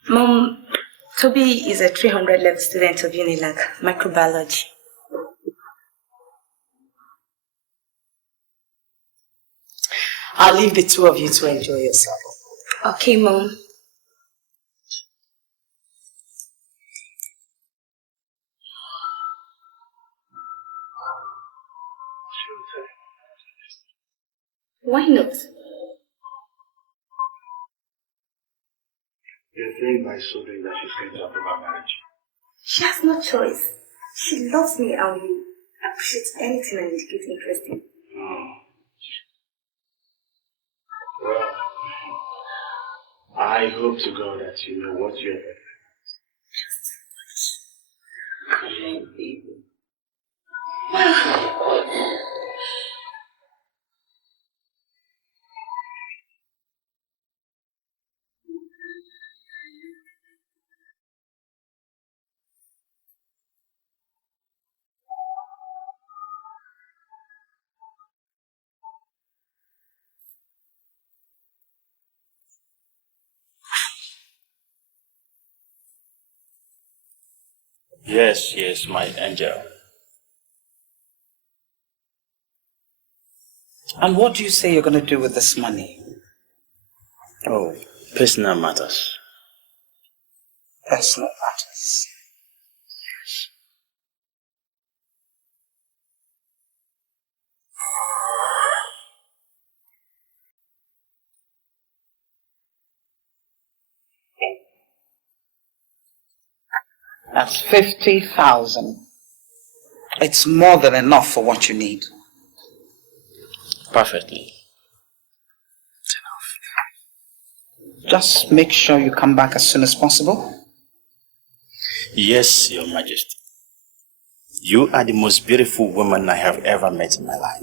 Mom, Toby is a 300 level student of UNILAG, microbiology. I'll leave the two of you to enjoy yourself. Okay, Mom. Why not? You think by so doing that she's going to approve our marriage? She has no choice. She loves me and will appreciate anything I indicate interest in. Oh. Well, I hope to God that you know what you're doing. Yes, my angel. And what do you say you're going to do with this money? Oh, personal matters. Personal matters. That's 50,000. It's more than enough for what you need. Perfectly. It's enough. Just make sure you come back as soon as possible. Yes, Your Majesty. You are the most beautiful woman I have ever met in my life.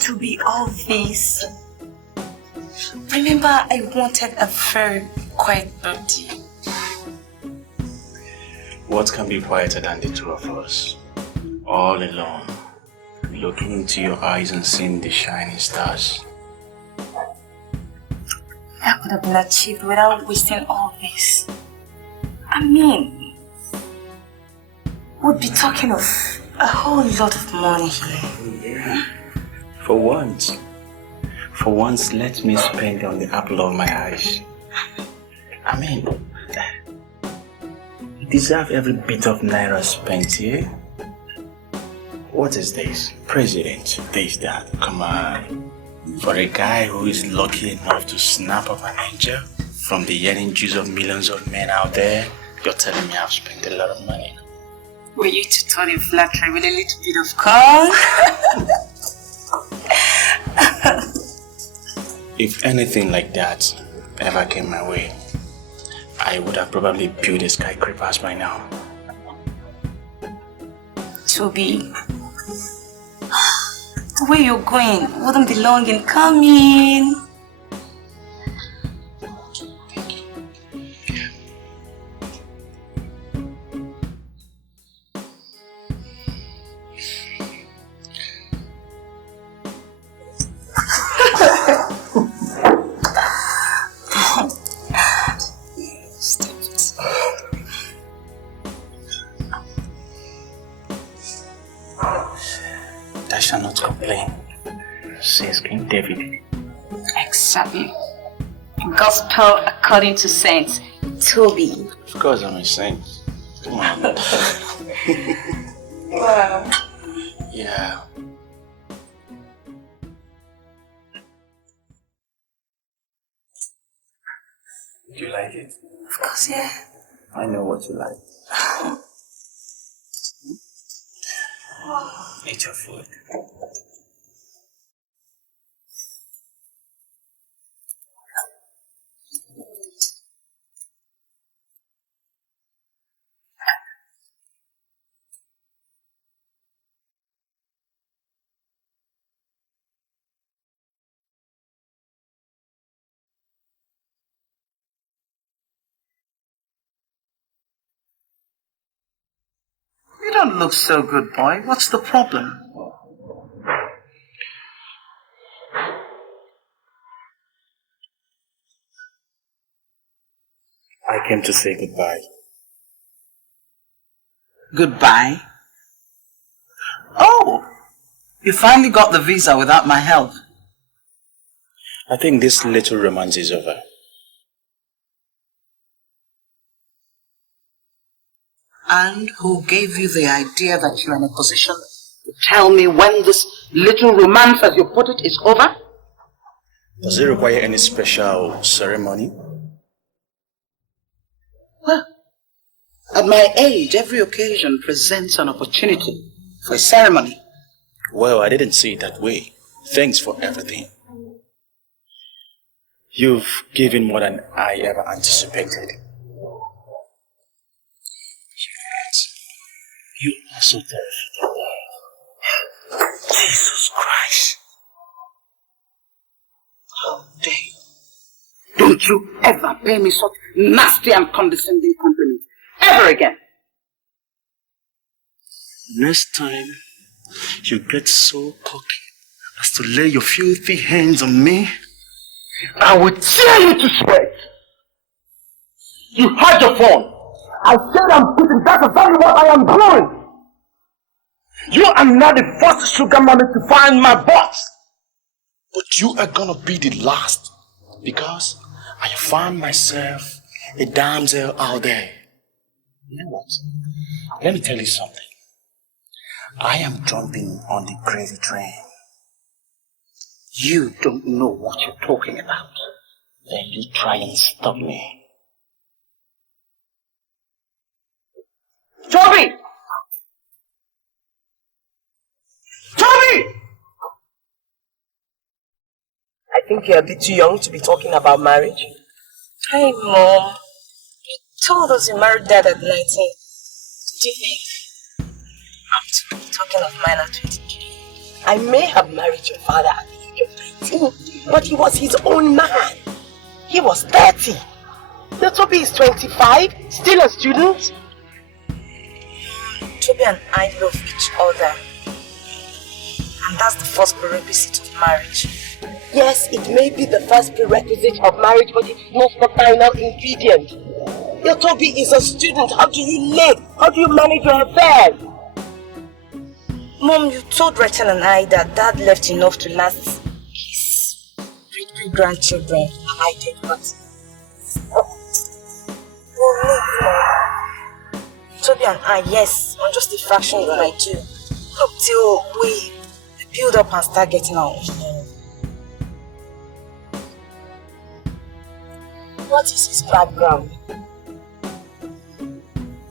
To be all this. Remember, I wanted a very quiet birthday. What can be quieter than the two of us? All alone, looking into your eyes and seeing the shining stars. That could have been achieved without wasting all this. I mean, we'd be talking of a whole lot of money here. For once, let me spend on the apple of my eyes. I mean, you deserve every bit of naira spent here. What is this? President, this, that, come on. For a guy who is lucky enough to snap up an angel from the yearning juice of millions of men out there, you're telling me I've spent a lot of money. Were you to turn in flattery with a little bit of corn? If anything like that ever came my way, I would have probably built a skyscraper by now. Toby, the way you're going wouldn't be long in coming. I shall not complain, says King David. Exactly. Gospel according to Saint Toby. Of course I'm a saint. Come on. Wow. Yeah. Do you like it? Of course, yeah. I know what you like. Eat your food. You don't look so good, boy. What's the problem? I came to say goodbye. Goodbye? Oh! You finally got the visa without my help. I think this little romance is over. And who gave you the idea that you're in a position to tell me when this little romance, as you put it, is over? Does it require any special ceremony? Well, at my age, every occasion presents an opportunity for a ceremony. Well, I didn't see it that way. Thanks for everything. You've given more than I ever anticipated. You are so terrific. Jesus Christ. How dare you? Don't you ever pay me such nasty and condescending compliments. Ever again. Next time, you get so cocky as to lay your filthy hands on me, I will tear you to shreds. You had your phone. I said I'm putting, that's exactly what I am doing. You are not the first sugar mommy to find my boss. But you are gonna be the last. because I found myself a damsel out there. You know what? Let me tell you something. I am jumping on the crazy train. You don't know what you're talking about. Then you try and stop me. Toby! Toby! I think you're a bit too young to be talking about marriage. Hey, Mom. You told us you married Dad at 19. Did you think I'm to be talking of mine at 23? I may have married your father at the age of 19, but he was his own man. He was 30. Now Toby is 25, still a student. Toby and I love each other. And that's the first prerequisite of marriage. Yes, it may be the first prerequisite of marriage, but it's not the final ingredient. Your Toby is a student. How do you live? How do you manage your affairs? Mom, you told Rachel and I that Dad left enough to last his great-grandchildren. And I did what? Toby and I, yes, on just a fraction of my due. Up till we build up and start getting our own. What is his background?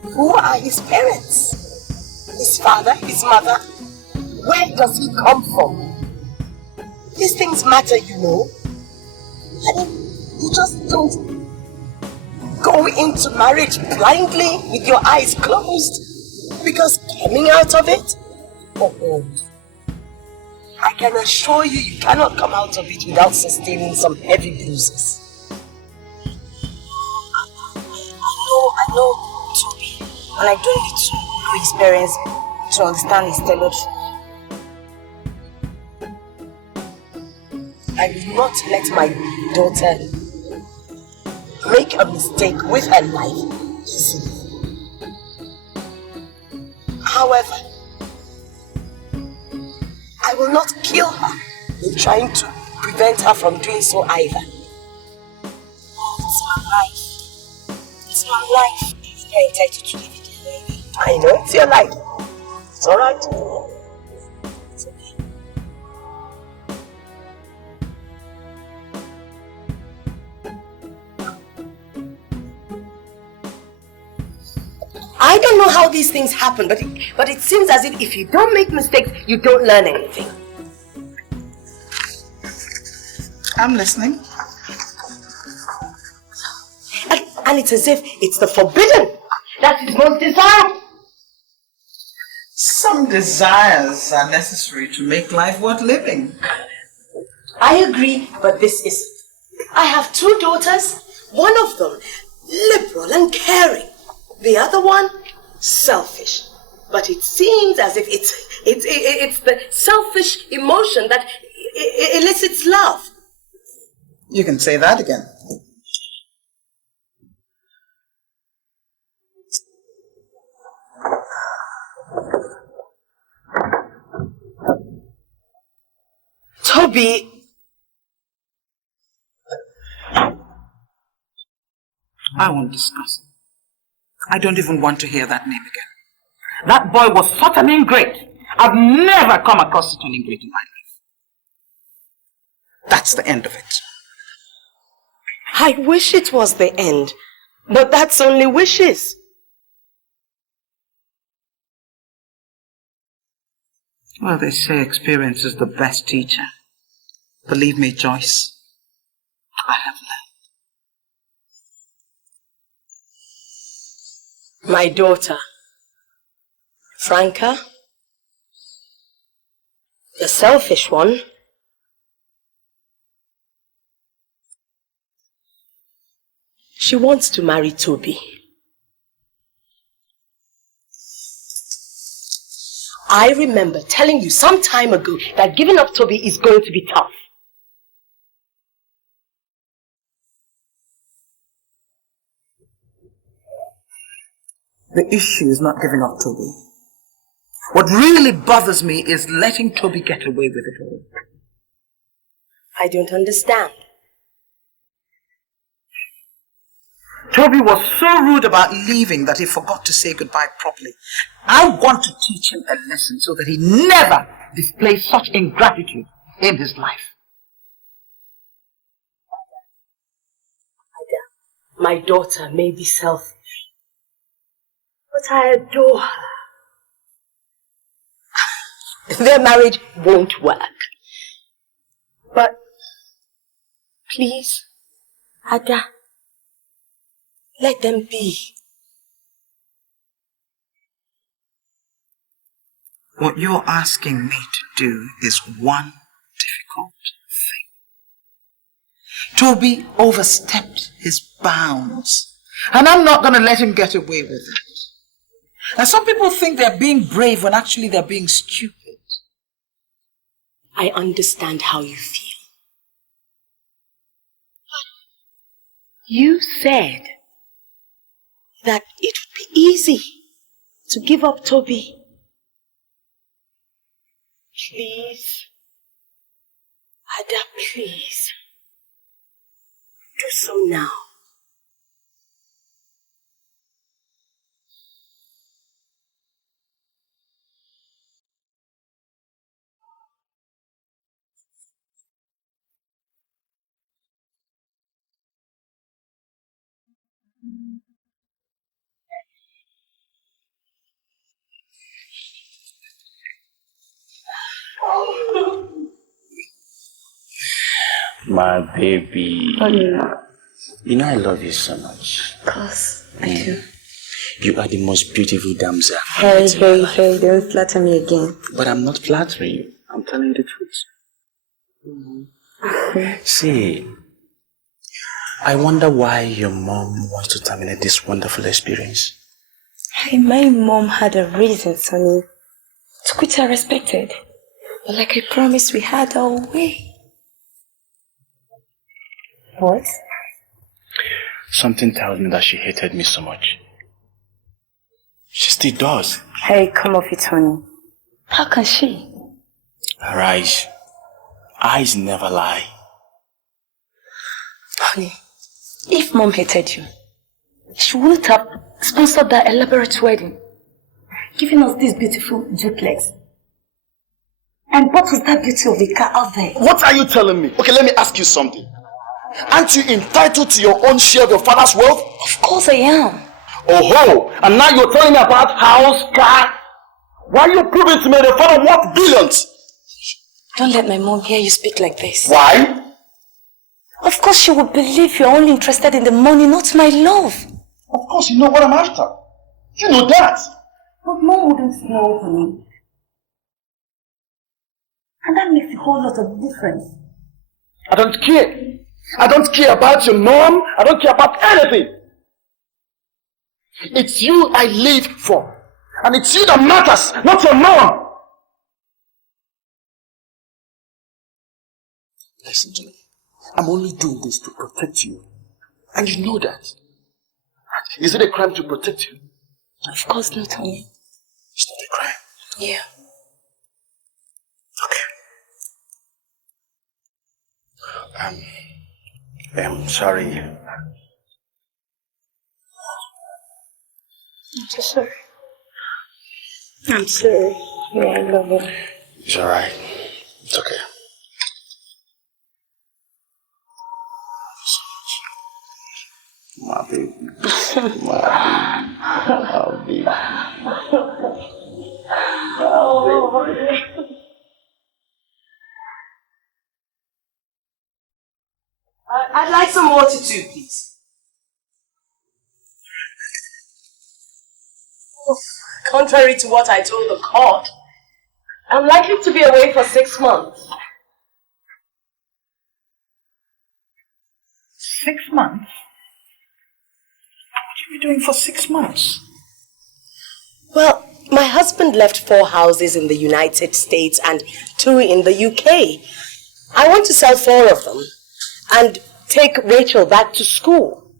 Who are his parents? His father? His mother? Where does he come from? These things matter, you know. I mean, you just don't go into marriage blindly with your eyes closed. Because coming out of it, I can assure you, you cannot come out of it without sustaining some heavy bruises. I know Toby, and I don't need to know his parents to understand his television. I will not let my daughter make a mistake with her life easily. However, I will not kill her in trying to prevent her from doing so either. Oh, it's my life. It's my life. You're entitled to live it your way. I know it's your life. It's alright. It's okay. I don't know how these things happen, but it seems as if you don't make mistakes, you don't learn anything. I'm listening. And it's as if it's the forbidden that is most desired. Some desires are necessary to make life worth living. I agree, but this is... I have 2 daughters. One of them, liberal and caring. The other one, selfish. But it seems as if it's the selfish emotion that elicits love. You can say that again. Toby... I won't discuss it. I don't even want to hear that name again. That boy was such an ingrate. I've never come across such an ingrate in my life. That's the end of it. I wish it was the end, but that's only wishes. Well, they say experience is the best teacher. Believe me, Joyce, I have learned. My daughter, Franca, the selfish one, she wants to marry Toby. I remember telling you some time ago that giving up Toby is going to be tough. The issue is not giving up Toby. What really bothers me is letting Toby get away with it all. I don't understand. Toby was so rude about leaving that he forgot to say goodbye properly. I want to teach him a lesson so that he never displays such ingratitude in his life. My daughter may be selfish, but I adore her. Their marriage won't work. But please, Ada, let them be. What you're asking me to do is one difficult thing. Toby overstepped his bounds, and I'm not going to let him get away with it. And some people think they're being brave when actually they're being stupid. I understand how you feel. You said that it would be easy to give up Toby. Please, Ada, please, do so now. My baby. Oh, yeah. You know I love you so much. Of course, I do. You are the most beautiful damsel. Hey, don't flatter me again. But I'm not flattering you. I'm telling you the truth. See, I wonder why your mom wants to terminate this wonderful experience. Hey, my mom had a reason, Sonny. To quit her respected. But like I promised, we had our way. What? Something tells me that she hated me so much. She still does. Hey, come off it, Tony. How can she? Her eyes never lie. Honey, if Mom hated you, she wouldn't have sponsored that elaborate wedding, giving us this beautiful duplex. And what was that beauty of the car out there? What are you telling me? Okay, let me ask you something. Aren't you entitled to your own share of your father's wealth? Of course I am. Oh ho! And now you're telling me about house, car? Why are you proving to me the father worth billions? Don't let my mom hear you speak like this. Why? Of course she would believe you're only interested in the money, not my love. Of course you know what I'm after. You know that. But Mom wouldn't know for me. And that makes a whole lot of difference. I don't care. I don't care about your mom. I don't care about anything. It's you I live for. And it's you that matters, not your mom. Listen to me. I'm only doing this to protect you. And you know that. Is it a crime to protect you? Of course not, honey. It's not a crime. Yeah. Okay. I'm sorry. I'm so sorry. I'm sorry. Yeah, I love you. It's alright. It's okay. My baby. My baby. I'd like some water too, please. Contrary to what I told the court, I'm likely to be away for 6 months. 6 months? What are you doing for 6 months? Well, my husband left 4 houses in the United States and 2 in the UK. I want to sell 4 of them and take Rachel back to school.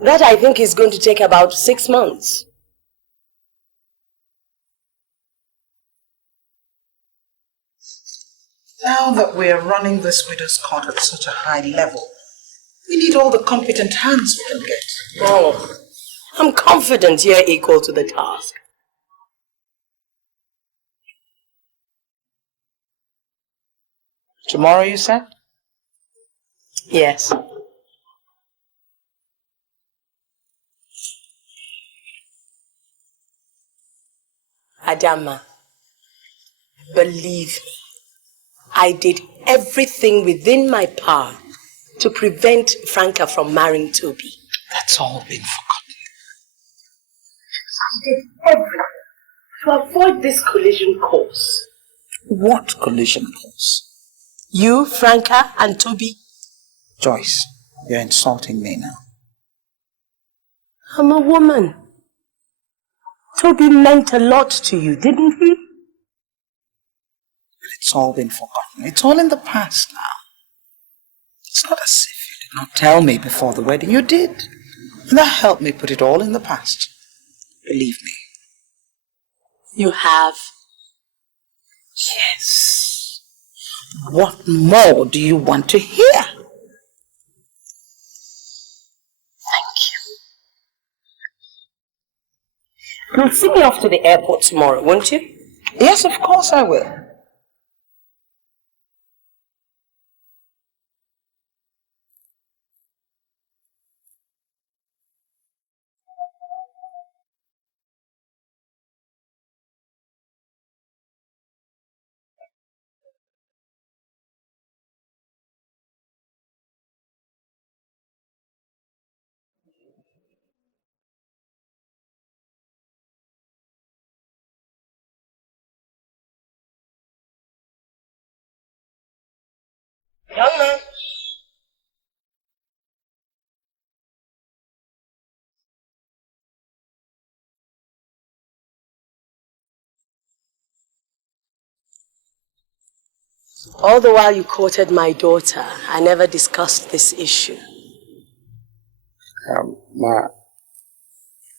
That I think is going to take about 6 months. Now that we are running this widow's court at such a high level, we need all the competent hands we can get. Oh, I'm confident you're equal to the task. Tomorrow, you said? Yes. Adama, believe me, I did everything within my power to prevent Franca from marrying Toby. That's all been forgotten. I did everything to avoid this collision course. What collision course? You, Franca, and Toby. Joyce, you're insulting me now. I'm a woman. Toby meant a lot to you, didn't he? It's all been forgotten. It's all in the past now. It's not as if you did not tell me before the wedding. You did. And that helped me put it all in the past. Believe me. You have? Yes. What more do you want to hear? Thank you. You'll see me off to the airport tomorrow, won't you? Yes, of course I will. Young man. All the while you courted my daughter, I never discussed this issue. Ma,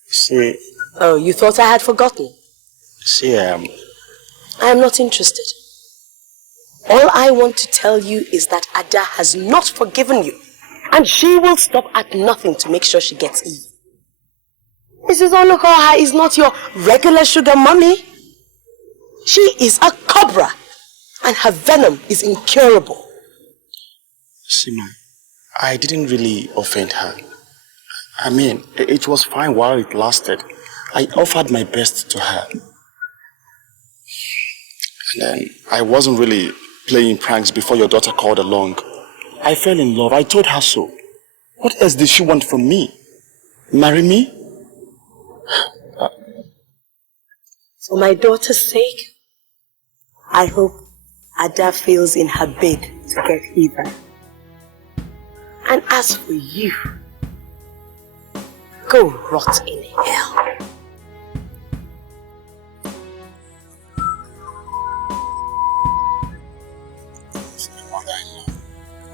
see... Oh, you thought I had forgotten? See, I am not interested. All I want to tell you is that Ada has not forgiven you. And she will stop at nothing to make sure she gets even. Mrs. Onukoha is not your regular sugar mommy. She is a cobra. And her venom is incurable. Sima, I didn't really offend her. I mean, it was fine while it lasted. I offered my best to her. And then I wasn't really playing pranks before your daughter called along. I fell in love. I told her so. What else did she want from me? Marry me? For my daughter's sake, I hope Ada fails in her bid to get even. And as for you, go rot in hell.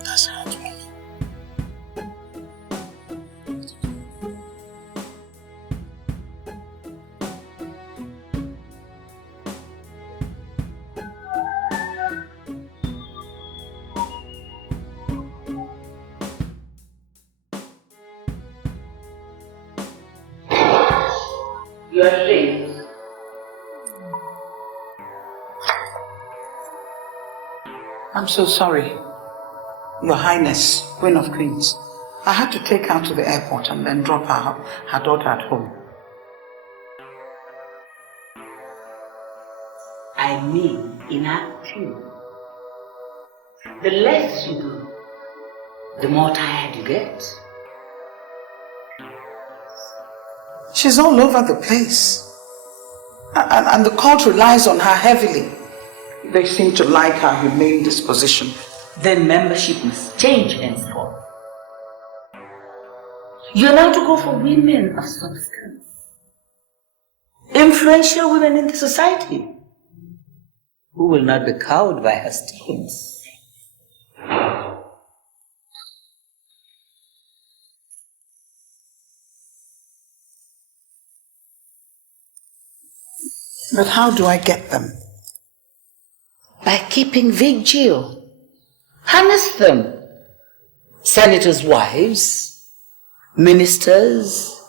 That's how to me. You are late. I'm so sorry, Your Highness, Queen of Queens. I had to take her to the airport and then drop her daughter at home. I mean, in Act 2, the less you do, the more tired you get. She's all over the place. And the court relies on her heavily. They seem to like her humane disposition. Then membership must change henceforth. You're now to go for women of substance. Influential women in the society who will not be cowed by her schemes. But how do I get them? By keeping vigil. Harness them. Senators' wives, ministers,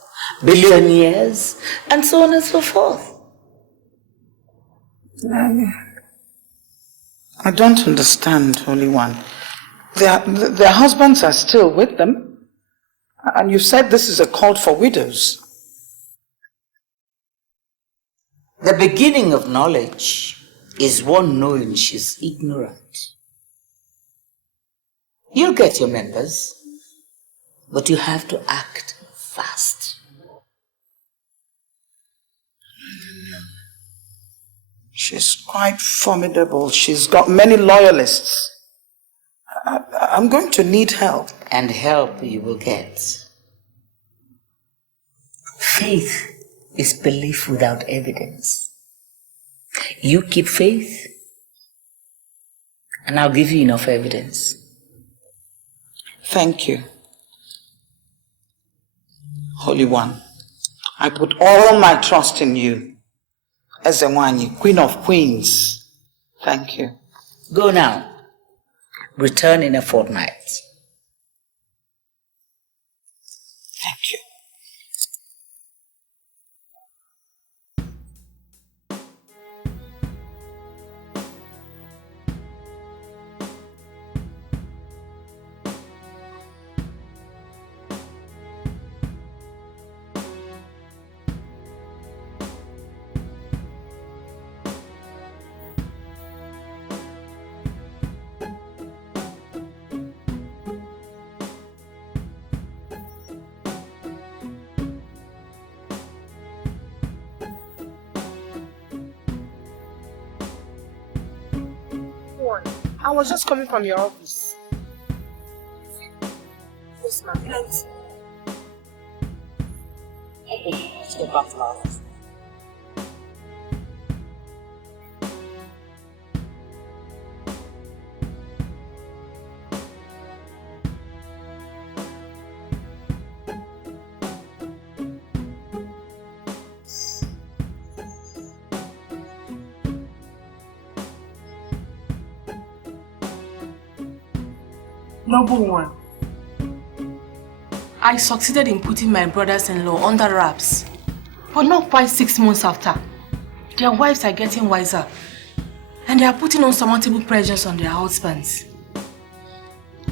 billionaires, and so on and so forth. I don't understand, Holy One. Their husbands are still with them. And you said this is a cult for widows. The beginning of knowledge is one knowing she's ignorant. You'll get your members, but you have to act fast. She's quite formidable. She's got many loyalists. I'm going to need help. And help you will get. Faith is belief without evidence. You keep faith, and I'll give you enough evidence. Thank you, Holy One. I put all my trust in you. Ezewanyi, Queen of Queens. Thank you. Go now. Return in a fortnight. Thank you. I was just coming from your office. Yes, ma'am. Plenty. Okay, let's get back to my office. Noble one. I succeeded in putting my brothers-in-law under wraps. But not quite 6 months after, their wives are getting wiser. And they are putting unsurmountable pressures on their husbands.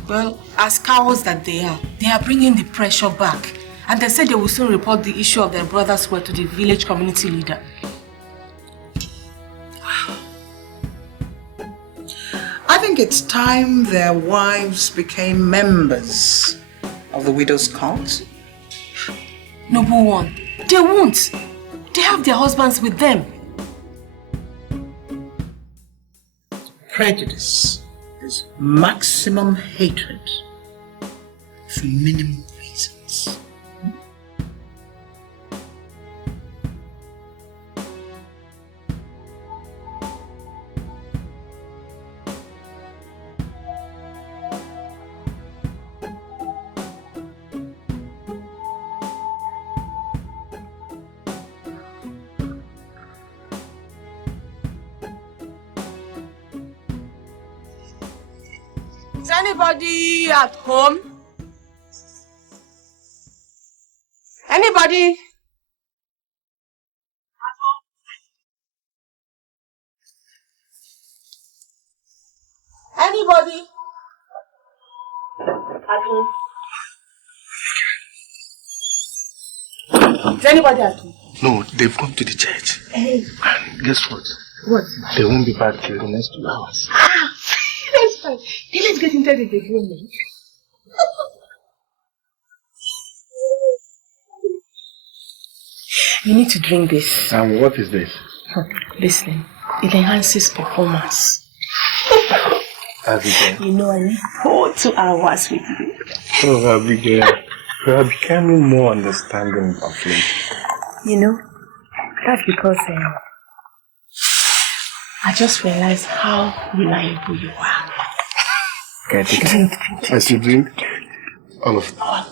Well, as cowards that they are bringing the pressure back. And they said they will soon report the issue of their brother's word to the village community leader. I think it's time their wives became members of the widow's cult. Noble one, they won't. They have their husbands with them. Prejudice is maximum hatred for minimum reasons. Is anybody at home? Anybody? Anybody? At home? Is anybody at home? No, they've come to the church. Hey. And guess what? What? They won't be back till the next 2 hours. Ah, that's fine. Hey, let's get into the room. You need to drink this. And what is this? Listen, it enhances performance. Abigail. You know I need 2 hours with you. Oh, Abigail. You are becoming more understanding of late. You know, that's because I just realized how reliable you are. Can I take it? As you drink? All of them.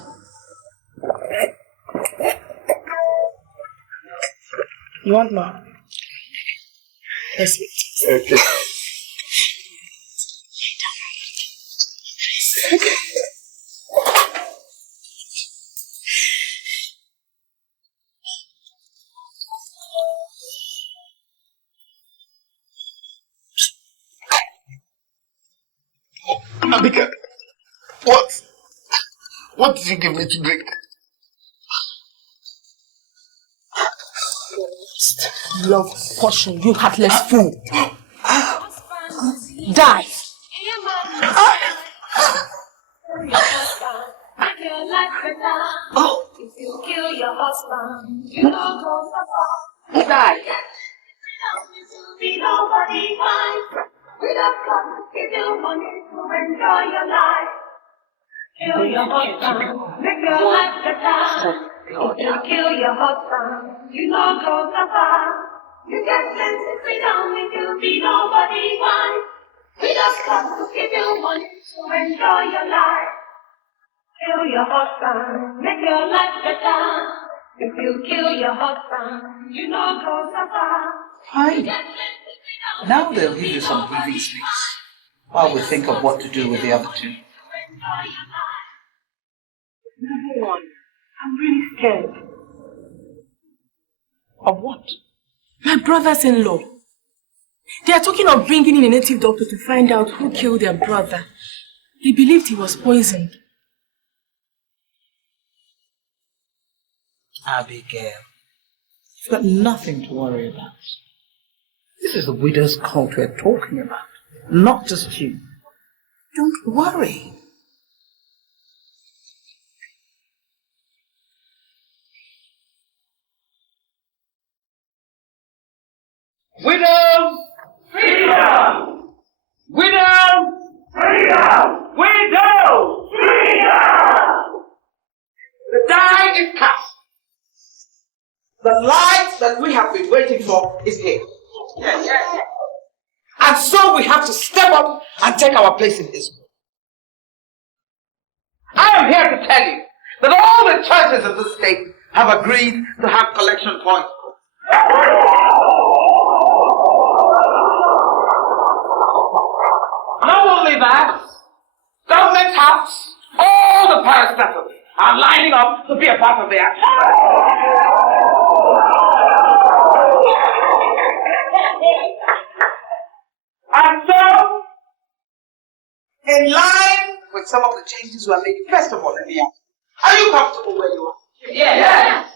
You want more? Yes. Okay. Abigail, what? What did you give me to drink? Love potion, you heartless fool. Die. Oh. If you kill your husband, you don't go so far. Die. Be nobody fine. We don't come to give you money to enjoy your life. Kill your husband, make your life better. If you kill your husband, you don't go so far. You get sense of freedom if you be nobody fine. We don't come to give you money to enjoy your life. Kill your husband, make your life better. If you kill your husband, you don't go so far. Fine. Now they'll give you some breathing space while we think of what to do with the other two. Number one, I'm really scared. Of what? My brothers-in-law. They are talking of bringing in a native doctor to find out who killed their brother. They believed he was poisoned. Abigail, you've got nothing to worry about. This is the widow's cult we're talking about, not just you. Don't worry. Widows! Freedom! Widows! Freedom! Widows! Freedom! The die is cast. The light that we have been waiting for is here. Yes. And so we have to step up and take our place in history. I am here to tell you that all the churches in this state have agreed to have collection points. Not only that, governments have parastatals are lining up to be a part of the action. And so, in line with some of the changes we are making, first of all, let me ask, are you comfortable where you are? Yes.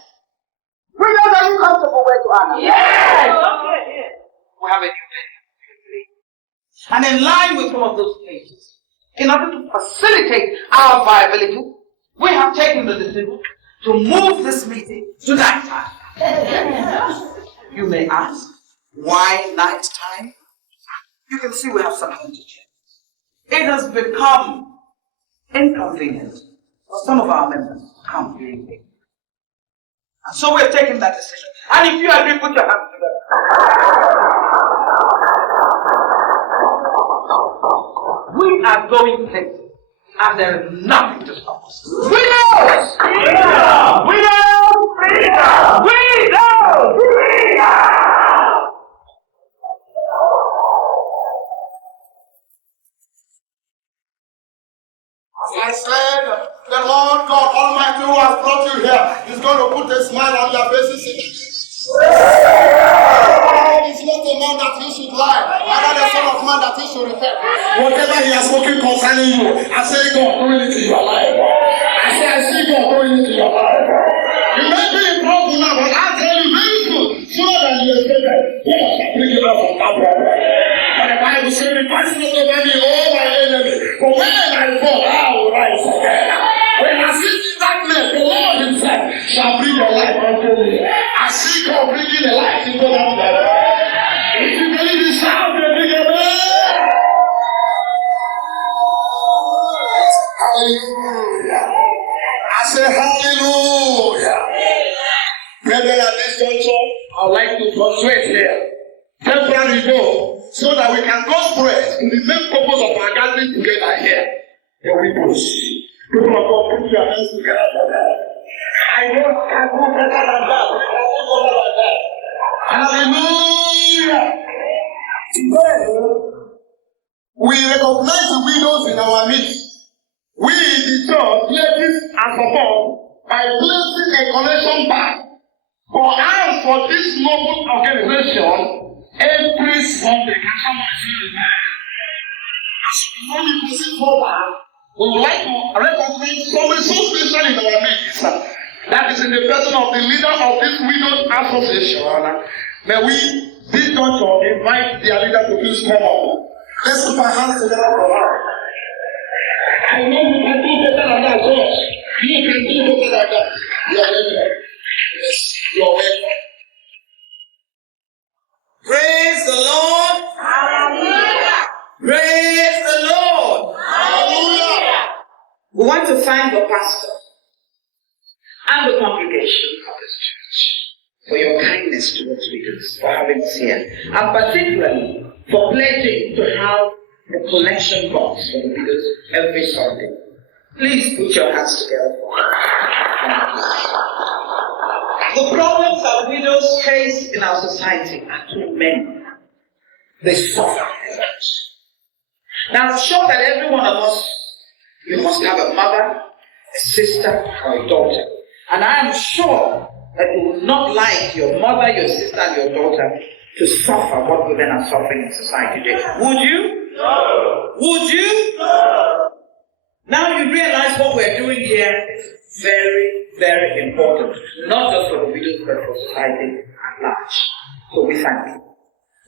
Widows, are you comfortable where you are now? Yes. Okay. We have a new thing. And in line with some of those changes, in order to facilitate our viability, we have taken the decision to move this meeting to night time. You may ask, why night time? You can see we have something to change. It has become inconvenient for some of our members to come during the day. And so we're taking that decision. And if you agree, put your hands together. We are going places, and there is nothing to stop us. Widows! Freedom! Widows! Freedom! Widows! Freedom! I said, the Lord God Almighty who has brought you here is going to put a smile on your faces. God is not a man that he should lie, neither the son of man that he should repent. Whatever he has spoken concerning you, I say God doing it in your life. I see God doing it in your life. You may be in trouble now, but I'll tell you very soon, sooner than you expected, God shall bring you out from that problem. But the Bible says, the person of the enemy, oh my enemy, but when I fall, I will rise again. When I sit in darkness, the Lord himself shall bring your life unto me. I see God bringing the light into that bed. If you believe this, shout the big amen. Hallelujah. I say hallelujah. Brethren, at this juncture, I would like to concentrate here. Temporarily go, so that we can go press to the main purpose of our gathering together here. The widows. People of God, put your hands together. I know I can do better than that. Hallelujah. Today, we recognize the widows in our midst. We, the church, pledges and support by placing a collection bag for us for this noble organization. Every Sunday, can somebody see it? When we proceed forward, we would like to recognize somebody so special in our midst. That is in the person of the leader of this widows association. May we, this juncture, invite their leader to please come up. Let's put our hands together for her. I know you can do better than that, George. You can do better than that. You are welcome. Yes, you are welcome. Praise the Lord. Hallelujah. Praise the Lord. Hallelujah. We want to thank the pastor and the congregation of this church for your kindness towards widows, for having us here, and particularly for pledging to have a collection box for the widows every Sunday. Please put your hands together. The problems that widows face in our society are too many. They suffer a lot. Now, I'm sure that every one of us, you must have a mother, a sister, or a daughter. And I am sure that you would not like your mother, your sister, and your daughter to suffer what women are suffering in society today. Would you? No. Would you? No. Now you realize what we're doing here is very, very important. Not just for the widows, but for society at large. So we thank you.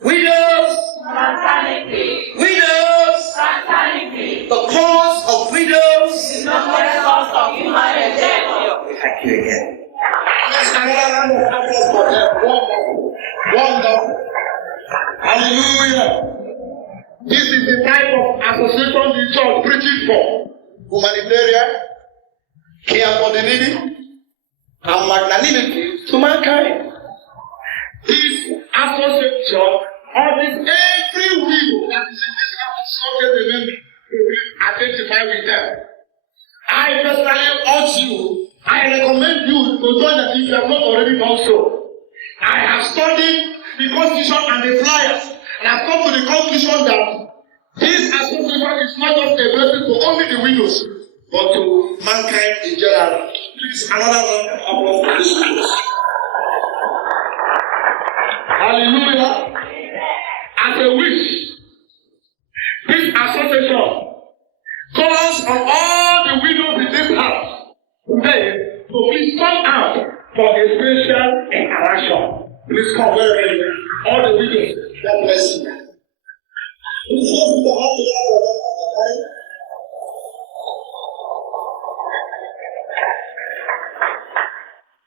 Widows! Fraternity! Widows! Fraternity! The cause of widows is not the cause of human endeavor. We thank you again. Wonderful. Hallelujah. This is the type of association the church preaches for. Humanitarian, care for the needy, and magnanimity to mankind. This association orders every widow that is in this association to identify with them. I personally urge you, I recommend you to join them if you have not already done so. I have studied the constitution and the flyers, and I've come to the conclusion that this association is not just a blessing to only the widows, but to mankind in general. Please, another round of applause for this speech. Hallelujah. As a wish, this association calls on all the widows in this house today to please come out for a special interaction. Please come very well. All the widows, God bless you.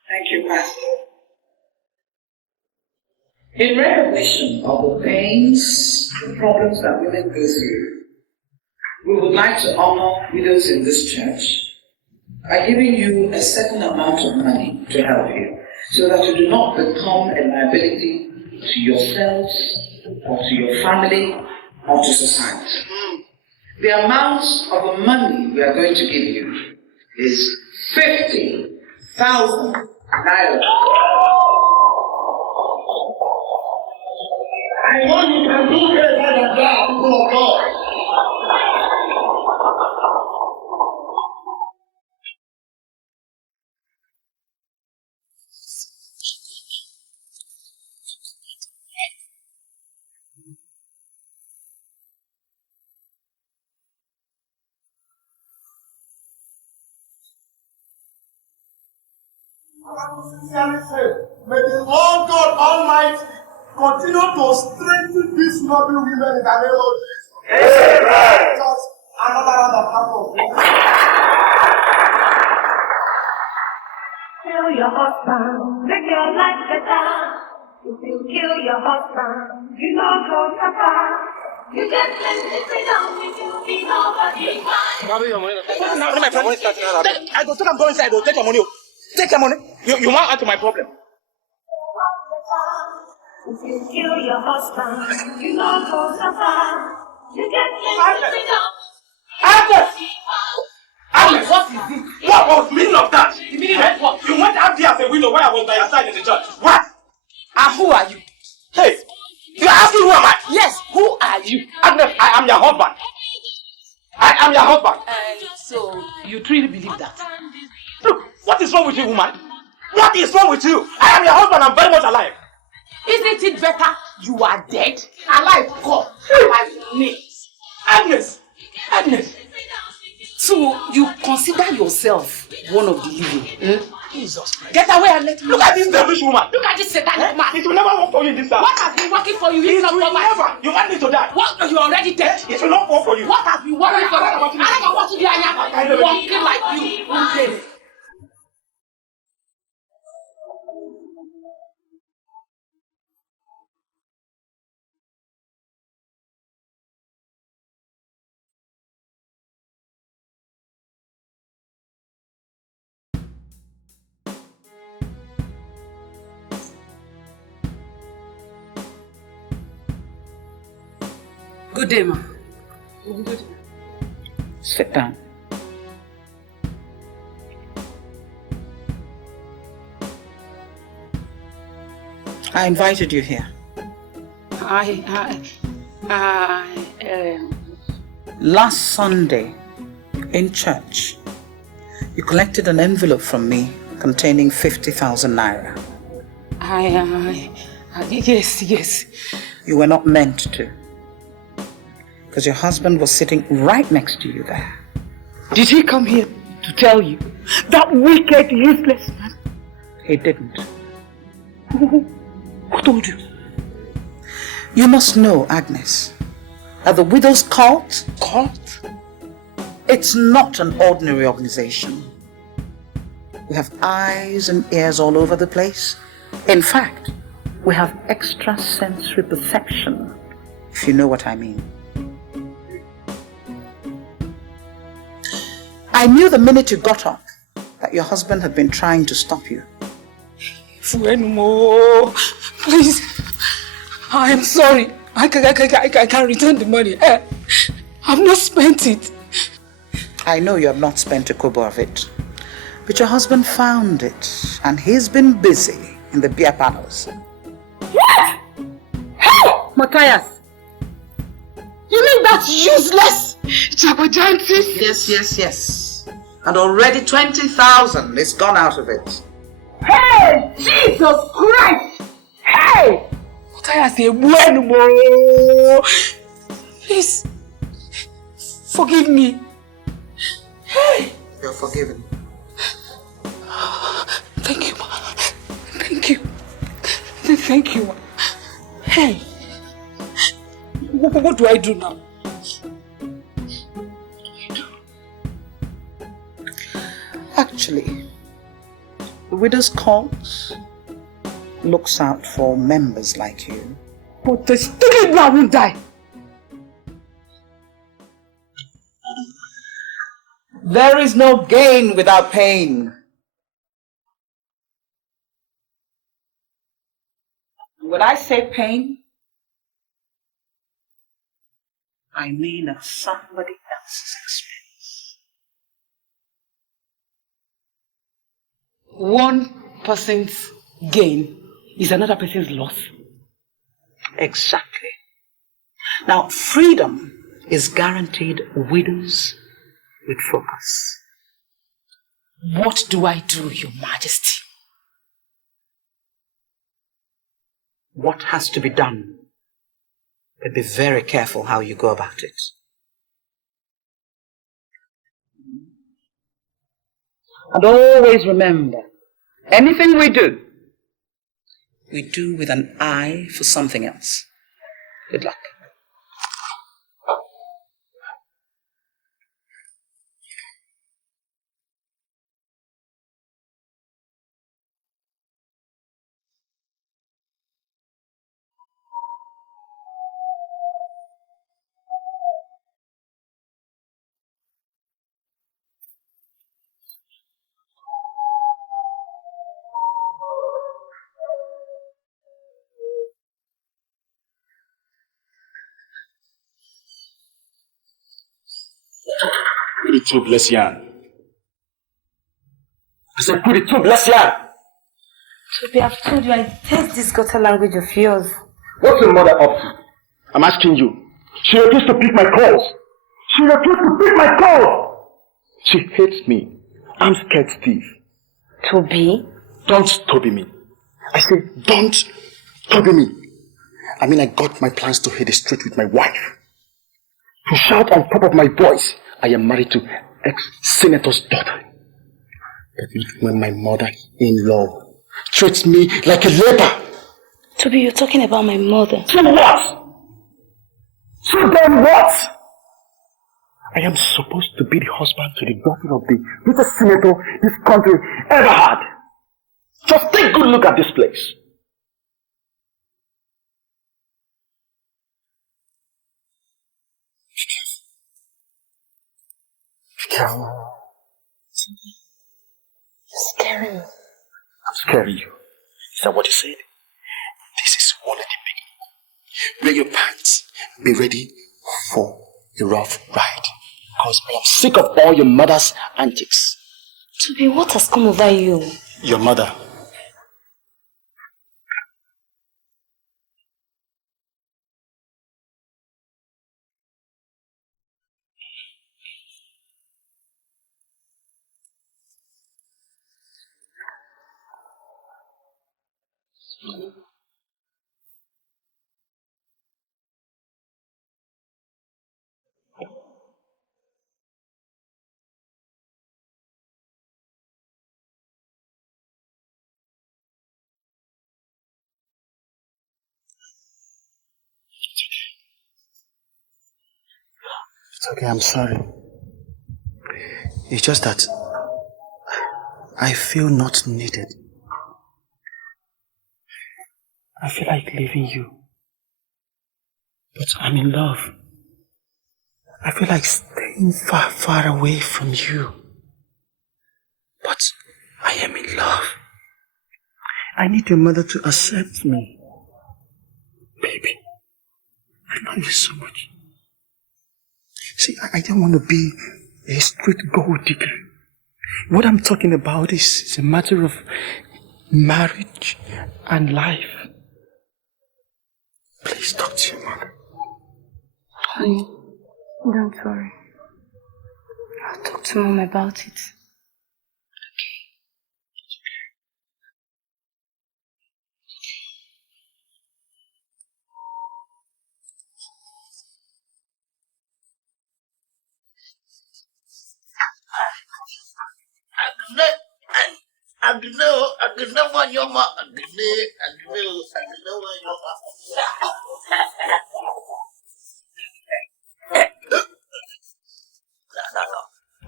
Thank you, Pastor. In recognition of the pains, the problems that women go through, we would like to honor widows in this church by giving you a certain amount of money to help you, so that you do not become a liability to yourselves, or to your family, or to society. The amount of the money we are going to give you is 50,000 naira. I know you can do better than that, people of God. I want to sincerely say, may the Lord God Almighty continue to strengthen these noble women in the name of Jesus. Amen. Just another round of applause. Kill your husband, make your life better. If you kill your husband, you don't go suffer. You get plenty freedom if you be nobody mind. My friend, I go take am go inside. Take your money. Take your money. You want add to my problem. If you kill your husband, you don't go suffer. You get plenty freedom. Agnes, what is it? What was the meaning of that? The meaning of what? You went out there as a widow while I was by your side in the church. What? And who are you? Hey, you are asking who am I? Yes, who are you? Agnes, I am your husband. I am your husband. So, you truly believe that? Look, what is wrong with you, woman? What is wrong with you? I am your husband. I'm very much alive. Isn't it better you are dead? Alive, God. Alive, me. Agnes. Agnes. So, you consider yourself one of the living? Jesus Christ. Get away and let me. Look at this devilish woman. Look at this satanic man. It will never work for you in this house. What has been working for you? It will never. You want me to die. What? You're already dead. It will not work for you. What has been working for you? I don't want to be a walking like you. Okay. Good day, ma. Good. Sit down. I invited you here. Last Sunday, in church, you collected an envelope from me containing 50,000 naira. Yes. You were not meant to. Because your husband was sitting right next to you there. Did he come here to tell you? That wicked, useless man? He didn't. Who told you? You must know, Agnes, that the Widows' Cult? Cult? It's not an ordinary organization. We have eyes and ears all over the place. In fact, we have extrasensory perception, if you know what I mean. I knew the minute you got up that your husband had been trying to stop you. Fuenmo, please, I am sorry. I can't return the money. I've not spent it. I know you have not spent a kobo of it, but your husband found it, and he's been busy in the beer parlors. What? Hey, Matthias! You mean that useless Chabajantis? Yes. And already 20,000 is gone out of it. Hey, Jesus Christ! Hey! What I say, bueno. Please, forgive me. Hey! You're forgiven. Thank you, ma. Thank you. Thank you, ma. Hey! What do I do now? Actually, the widow's cause looks out for members like you. But the stupid man won't die. There is no gain without pain. When I say pain, I mean at somebody else's expense. One person's gain is another person's loss. Exactly. Now, freedom is guaranteed widows with focus. What do I do, Your Majesty? What has to be done? But be very careful how you go about it. And always remember, anything we do with an eye for something else. Good luck. Put it through, bless Yan. I said, put it through, bless Yan. Toby, I've told you I hate this gutter language of yours. What's your mother up to? I'm asking you. She refused to pick my calls. She refused to pick my calls. She hates me. I'm scared stiff. Toby? Don't Toby me. I say, don't Toby me. I mean, I got my plans to hit the street with my wife. To shout on top of my voice, I am married to ex-senator's daughter. But when my mother-in-law treats me like a leper. Toby, you're talking about my mother. So what? So then what? I am supposed to be the husband to the daughter of the richest senator this country ever had. Just take a good look at this place. You're scaring me. I'm scaring you. Is that what you said? This is only the beginning. Wear your pants. Be ready for a rough ride. Because I am sick of all your mother's antics. Toby, what has come over you? Your mother. It's okay, I'm sorry. It's just that I feel not needed. I feel like leaving you. But I'm in love. I feel like staying far, far away from you. But I am in love. I need your mother to accept me. Baby, I love you so much. See, I don't want to be a street gold digger. What I'm talking about is a matter of marriage and life. Please talk to your mother. Honey, don't worry. I'll talk to Mom about it.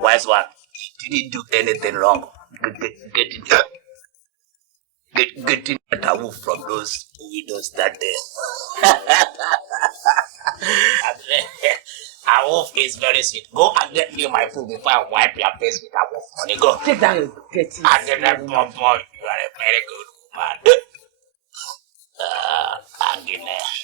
Wise one, didn't do anything wrong. Getting a move from those widows that day. A wolf is very sweet. Go and get me my food before I wipe your face with a wolf money. Go. Take down your dirty. And then that boy, you are a very good woman. Agnes.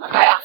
Matthias.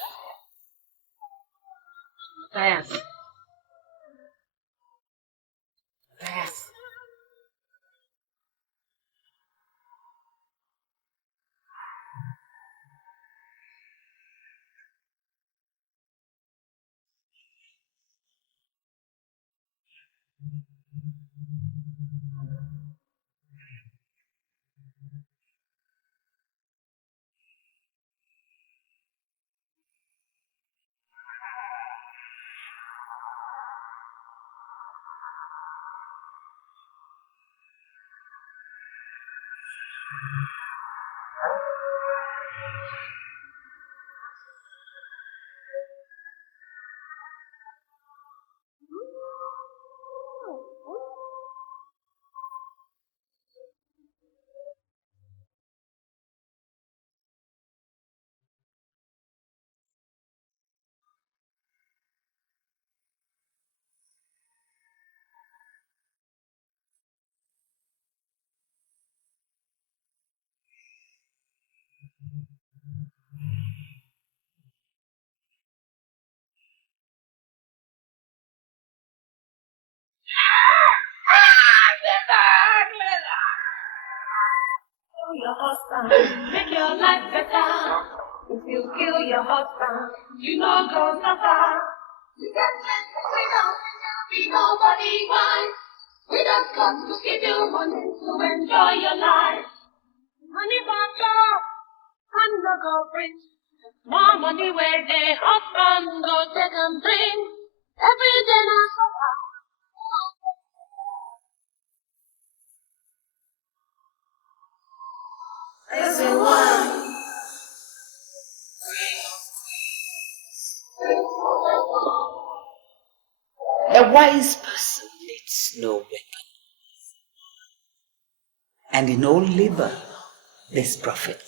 Your husband, make your life better. If you kill your husband, you know go suffer. You get freedom, be nobody wise. We don't come to give you money to enjoy your life. Money back up, and no go bring. More money where the husband go take and bring. Every day now suffer. Everyone. A wise person needs no weapon, and in all labor there's profit.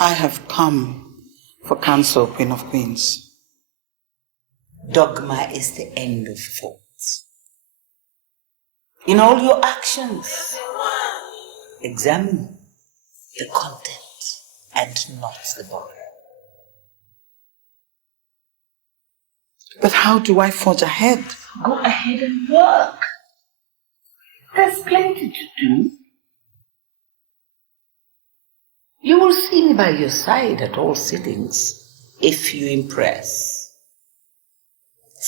I have come for counsel, Queen of Queens. Dogma is the end of thought. In all your actions, examine the content and not the body. But how do I forge ahead? Go ahead and work. There's plenty to do. You will see me by your side at all sittings if you impress.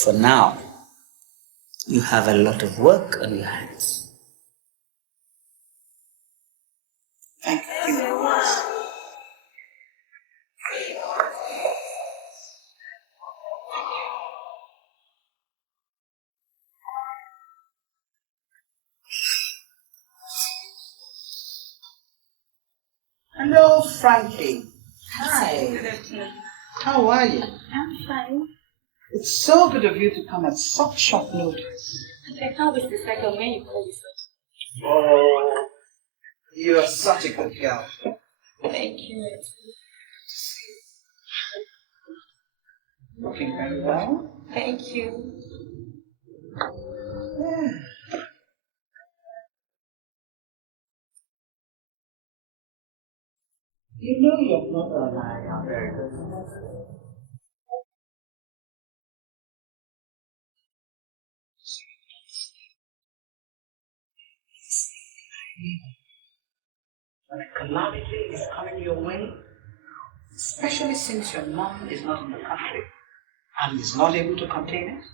For now, you have a lot of work on your hands. Thank you. Hello, Frankie. Hi. Good afternoon. How are you? I'm fine. It's so good of you to come at such short notice. I can't wait the second when you call me. Oh, you are such a good girl. Thank you. Looking very well. Thank you. Yeah. You know your mother and I are very good friends. when a calamity is coming your way, especially since your mom is not in the country and is not able to contain it?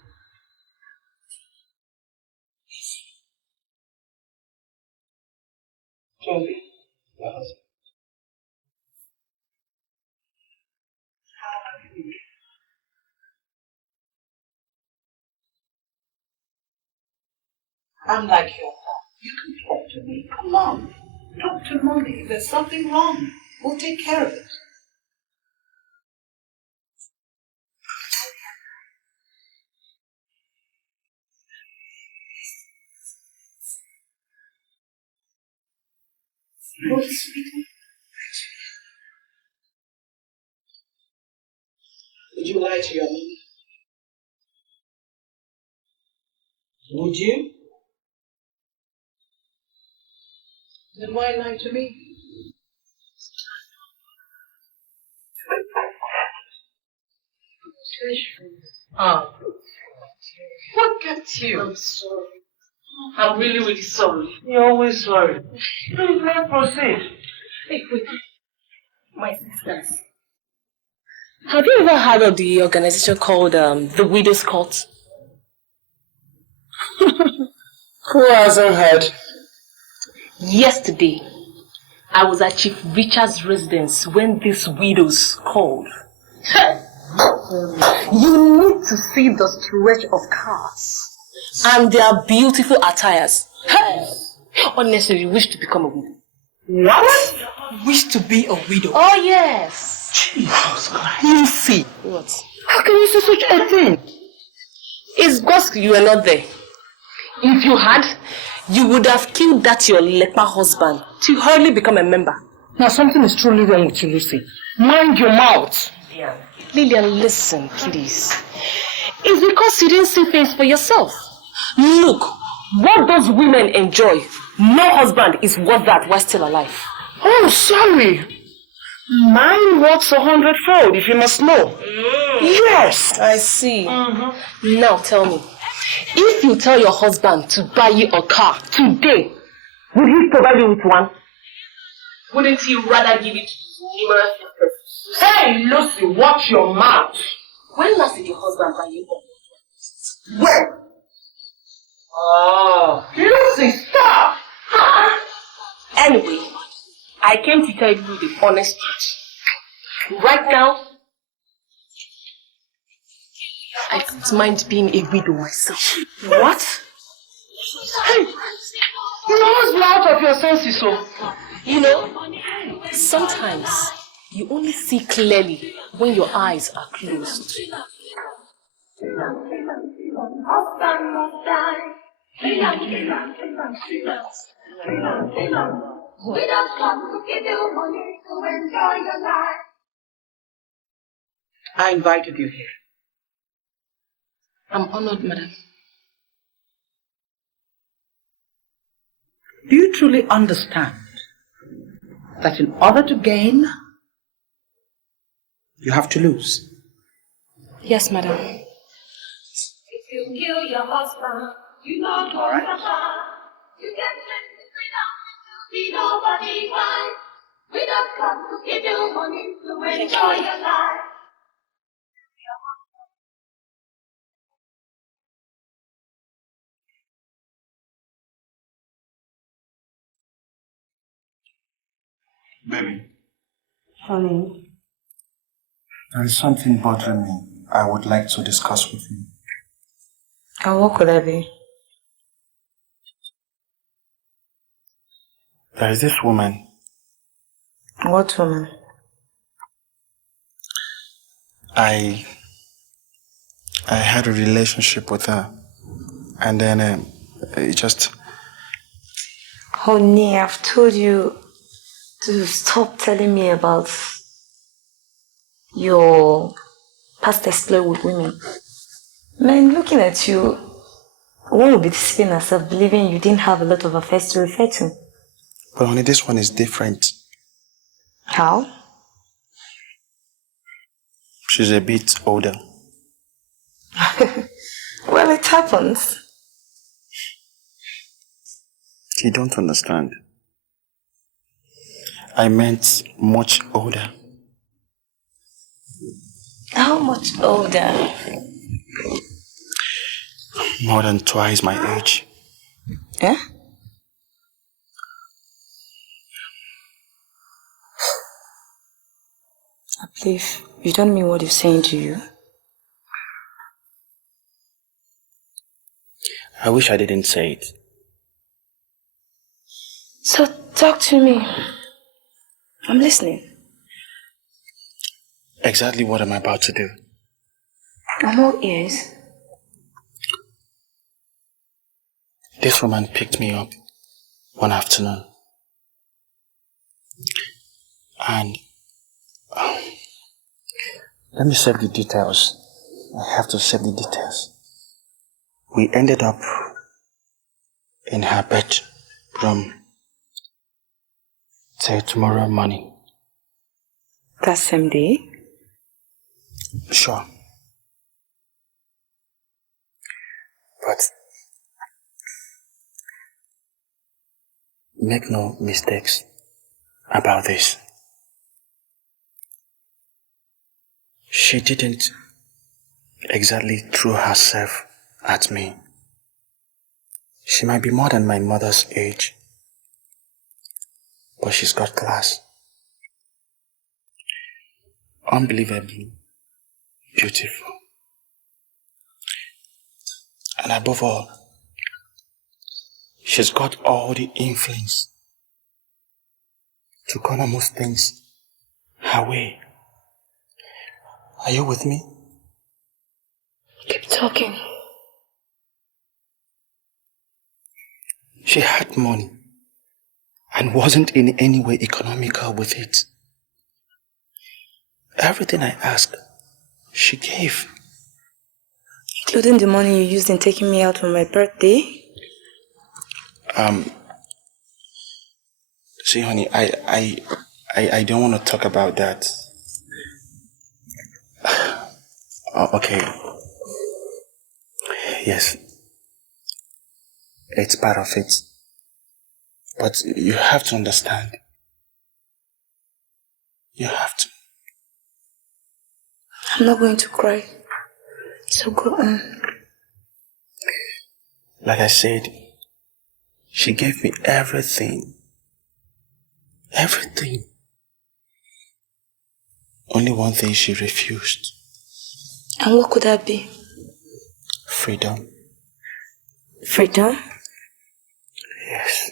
Toby, your husband. I'm like your mom. You can talk to me. Come on. Talk to mommy. If there's something wrong, we'll take care of it. What is sweetie? Would you lie to your mommy? Would you? Then why lie to me? Oh, what kept you? I'm sorry. I'm really, really sorry. You're always sorry. Please, let's proceed. Hey, wait. My sisters. Have you ever heard of the organization called the Widows' Court? Who hasn't heard? Yesterday, I was at Chief Richard's residence when these widows called. You need to see the stretch of cars and their beautiful attires. Honestly, you wish to become a widow. What? Wish to be a widow? Oh, yes. Jesus Christ. You see. What? How can you say such a thing? It's because you were not there. If you had, you would have killed that your leper husband to hardly become a member. Now something is truly wrong with you, Lucy. Mind your mouth. Lillian, listen, please. It's because you didn't see things for yourself. Look, what those women enjoy, no husband is worth that while still alive. Oh, sorry. Mine works 100-fold, if you must know. Yes. I see. Now tell me, if you tell your husband to buy you a car today, would he provide you with one? Wouldn't he rather give it to numerous persons? Hey, Lucy, watch your mouth. When last did your husband buy you one? Where? Oh, Lucy, stop! Anyway, I came to tell you the honest truth. Right now, I don't mind being a widow myself. What? Hey, you almost be out of your senses, so. You know, sometimes you only see clearly when your eyes are closed. I invited you here. I'm honored, madam. Do you truly understand that in order to gain, you have to lose? Yes, madam. If you kill your husband, you know you're right. You get freedom to be nobody fine. We don't come to give you money to enjoy your life. Baby. Honey. There is something bothering me I would like to discuss with you. And what could that be? There is this woman. What woman? I had a relationship with her, and then it just... Honey, I've told you to stop telling me about your past exploit with women. Man, looking at you, one would be deceiving herself, believing you didn't have a lot of affairs to refer to. But honey, this one is different. How? She's a bit older. Well, it happens. You don't understand. I meant much older. How much older? More than twice my age. Eh? I believe you don't mean what he's saying to you. I wish I didn't say it. So talk to me. I'm listening. Exactly what I'm about to do. I'm all ears. This woman picked me up one afternoon. And let me save the details. I have to save the details. We ended up in her bedroom till tomorrow morning. That same day? Sure. But make no mistakes about this. She didn't exactly throw herself at me. She might be more than my mother's age, but she's got class. Unbelievably beautiful. And above all, she's got all the influence to corner most things her way. Are you with me? Keep talking. She had money and wasn't in any way economical with it. Everything I asked, she gave. Including the money you used in taking me out for my birthday? See, honey, I don't want to talk about that. Okay. Yes. It's part of it. But you have to understand. You have to. I'm not going to cry. So go on. Like I said, she gave me everything. Everything. Only one thing she refused. And what could that be? Freedom. Freedom? Yes.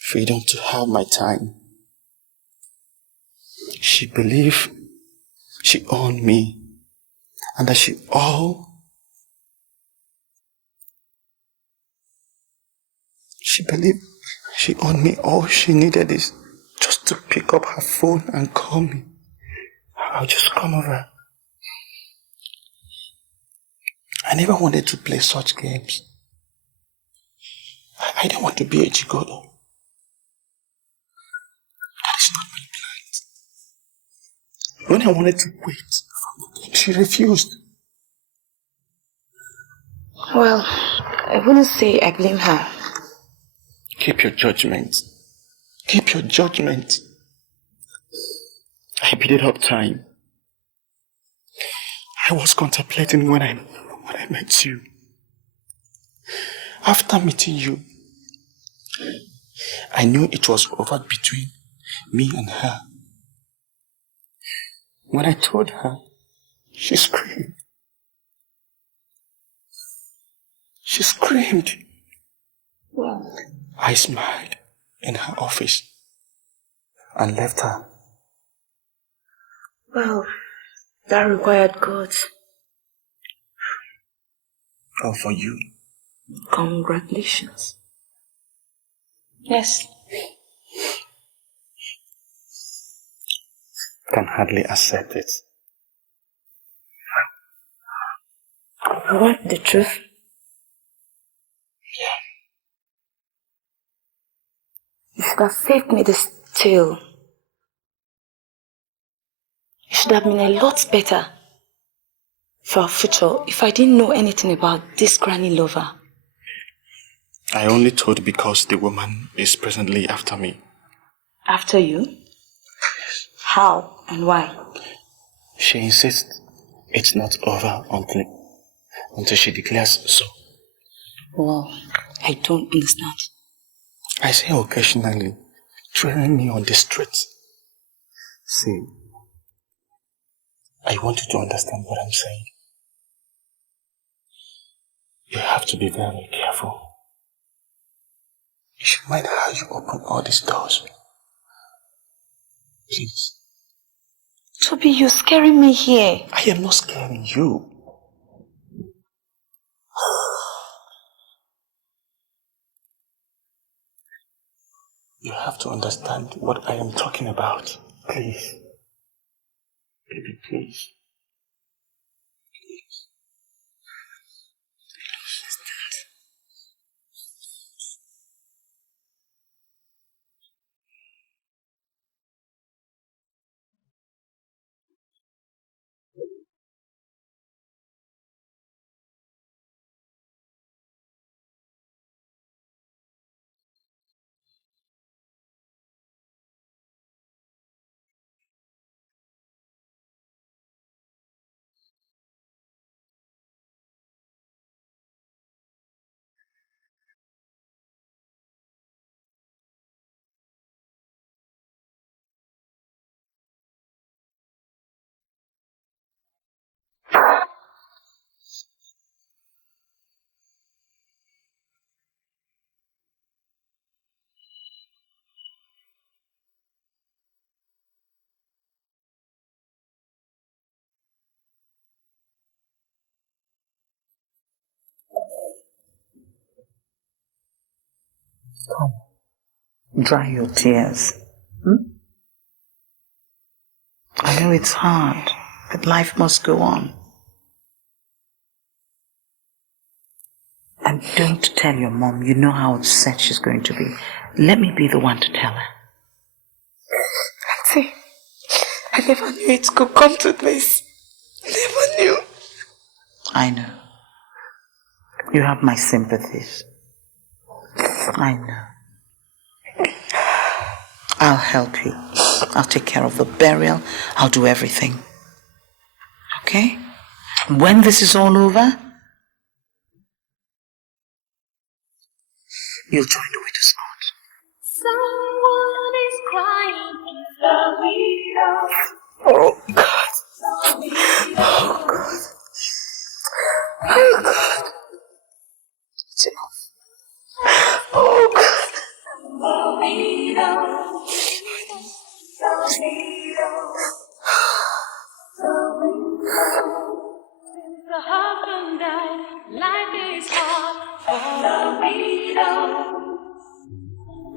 Freedom to have my time. She believed she owned me and that she believed she owned me. All she needed is just to pick up her phone and call me. I'll just come over. I never wanted to play such games. I didn't want to be a gigolo. That is not my plan. When I wanted to wait, she refused. Well, I wouldn't say I blame her. Keep your judgment. Keep your judgment. I beat up time. I was contemplating when I met you. After meeting you, I knew it was over between me and her. When I told her, she screamed. She screamed. Well, I smiled in her office and left her. Well, that required guts. Oh, for you. Congratulations. Yes. Can hardly accept it. You want the truth? Yeah. You should have saved me this tale. It should have been a lot better for our future if I didn't know anything about this granny lover. I only told because the woman is presently after me. After you? How and why? She insists it's not over until she declares so. Well, I don't understand. I see her occasionally trailing me on the streets. See, I want you to understand what I'm saying. You have to be very careful. You should mind how you open all these doors. Please. Toby, you're scaring me here. I am not scaring you. You have to understand what I am talking about. Please. Baby, please. Please. Come, dry your tears. I know it's hard, but life must go on. And don't tell your mom. You know how upset she's going to be. Let me be the one to tell her. Auntie, I never knew it could come to this. Never knew. I know. You have my sympathies. I know. I'll help you. I'll take care of the burial. I'll do everything. Okay? When this is all over, you'll join the widow's court. Someone is crying the widow. Oh God. Oh God. Oh God. It's enough. Oh God. The widow. The widow. The widow. Since the husband died, life is hard for the widow.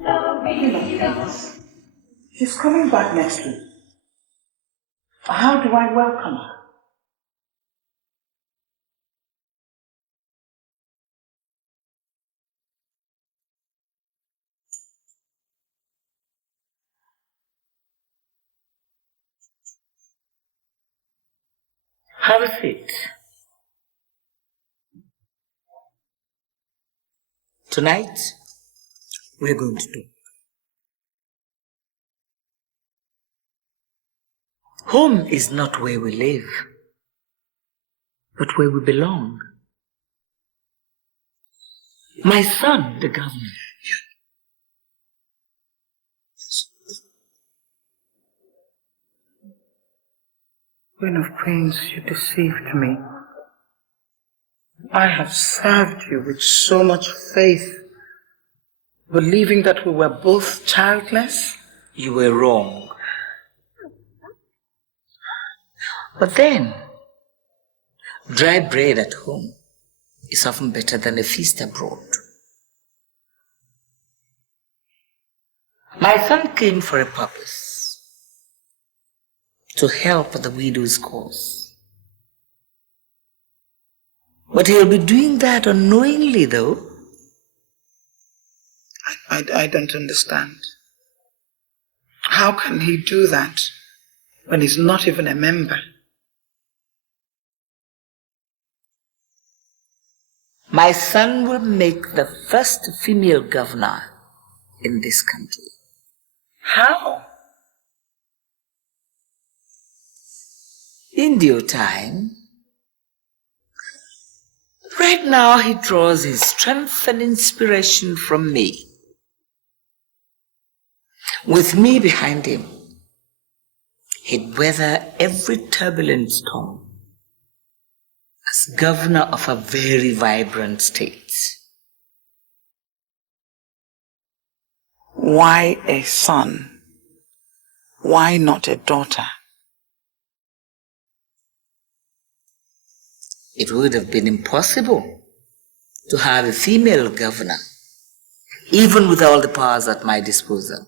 The widow. She's coming back next week. How do I welcome her? Have a seat. Tonight, we're going to do. Home is not where we live, but where we belong. My son, the governor. Queen of Queens, you deceived me. I have served you with so much faith, believing that we were both childless. You were wrong. But then, dry bread at home is often better than a feast abroad. My son came for a purpose, to help the widow's cause. But he'll be doing that unknowingly, though. I don't understand. How can he do that when he's not even a member? My son will make the first female governor in this country. How? In due time. Right now, he draws his strength and inspiration from me. With me behind him, he'd weather every turbulent storm as governor of a very vibrant state. Why a son? Why not a daughter? It would have been impossible to have a female governor, even with all the powers at my disposal.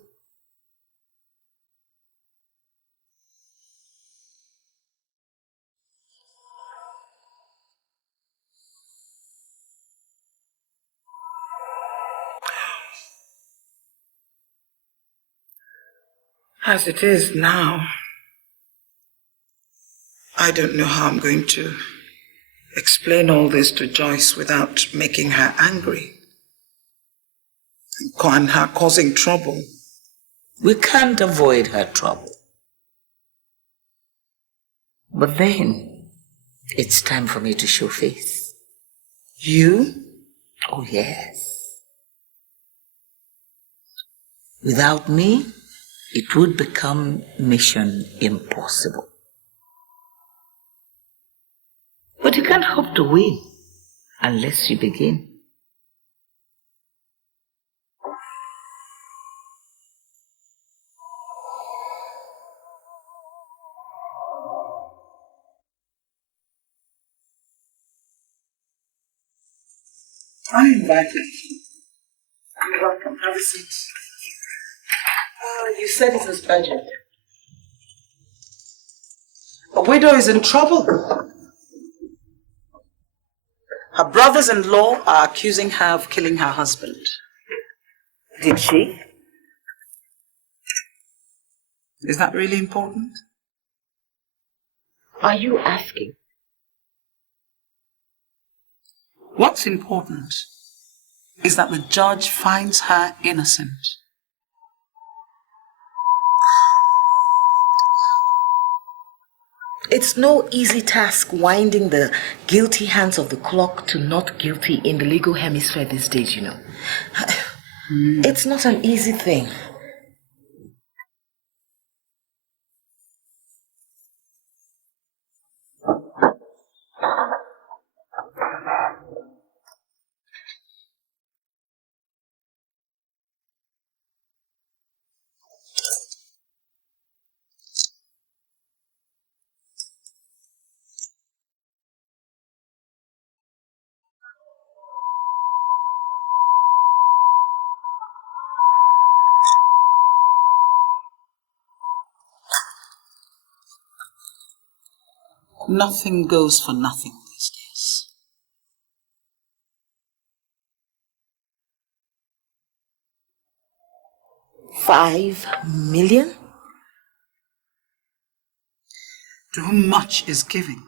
As it is now, I don't know how I'm going to explain all this to Joyce without making her angry and her causing trouble. We can't avoid her trouble. But then, it's time for me to show face. You? Oh, yes. Without me, it would become mission impossible. But you can't hope to win unless you begin. I invited you. You're welcome. Have a seat. You said it was urgent. A widow is in trouble. Her brothers-in-law are accusing her of killing her husband. Did she? Is that really important? Are you asking? What's important is that the judge finds her innocent. It's no easy task winding the guilty hands of the clock to not guilty in the legal hemisphere these days, you know. It's not an easy thing. Nothing goes for nothing these days. $5 million? To whom much is given,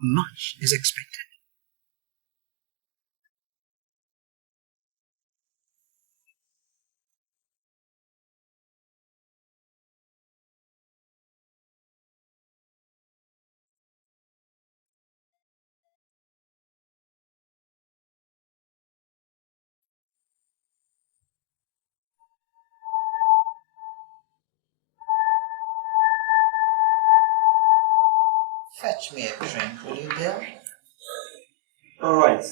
much is expected. Fetch me a drink, will you, Bill? All right.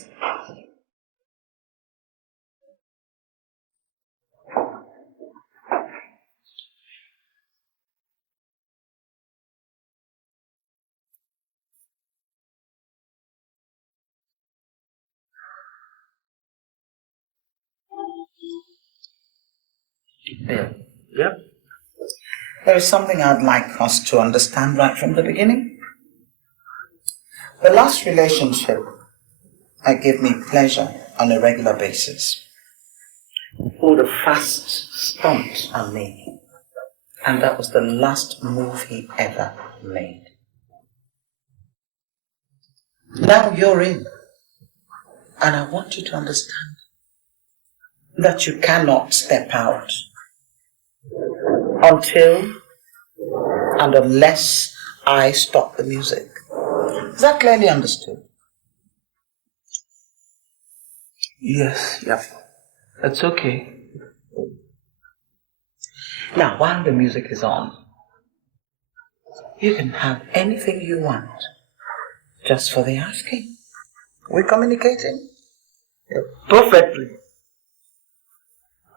Bill, Yep. there is something I'd like us to understand right from the beginning. The last relationship that gave me pleasure on a regular basis pulled a fast stunt on me, and that was the last move he ever made. Now you're in, And I want you to understand that you cannot step out until and unless I stop the music. Is that clearly understood? Yes, yeah. That's okay. Now, while the music is on, you can have anything you want, just for the asking. We're communicating? Perfectly.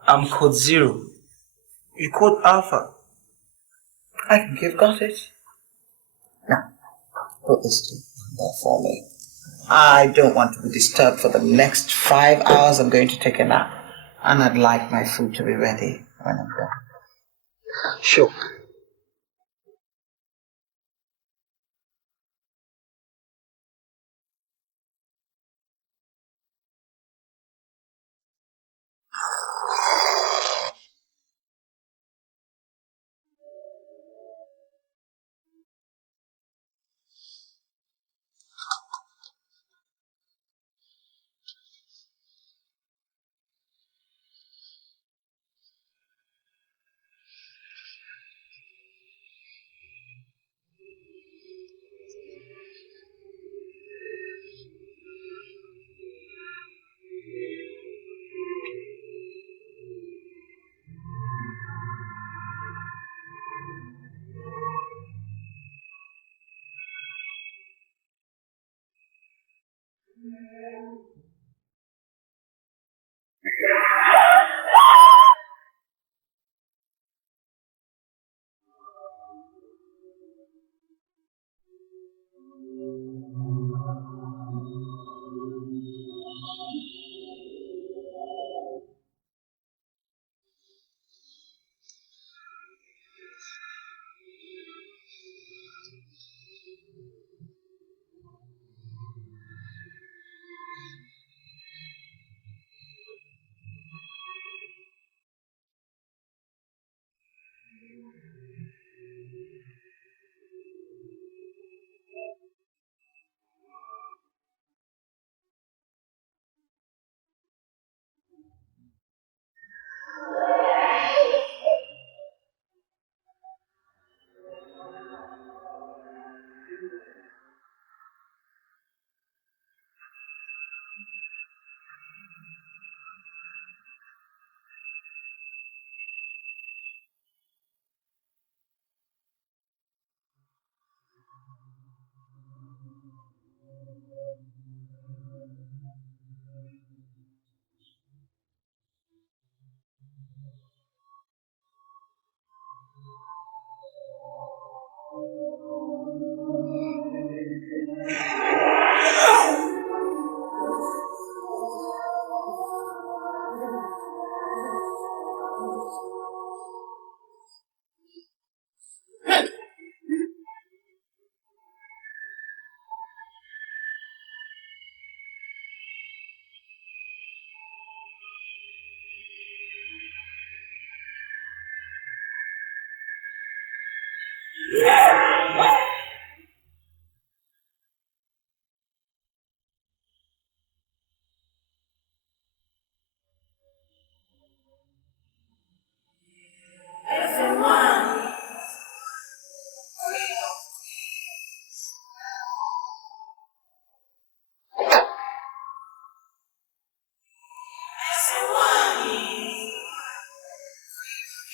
I'm code 0. You code Alpha. I think you've got it. Now, put this there for me. I don't want to be disturbed for the next 5 hours. I'm going to take a nap. And I'd like my food to be ready when I'm done. Sure.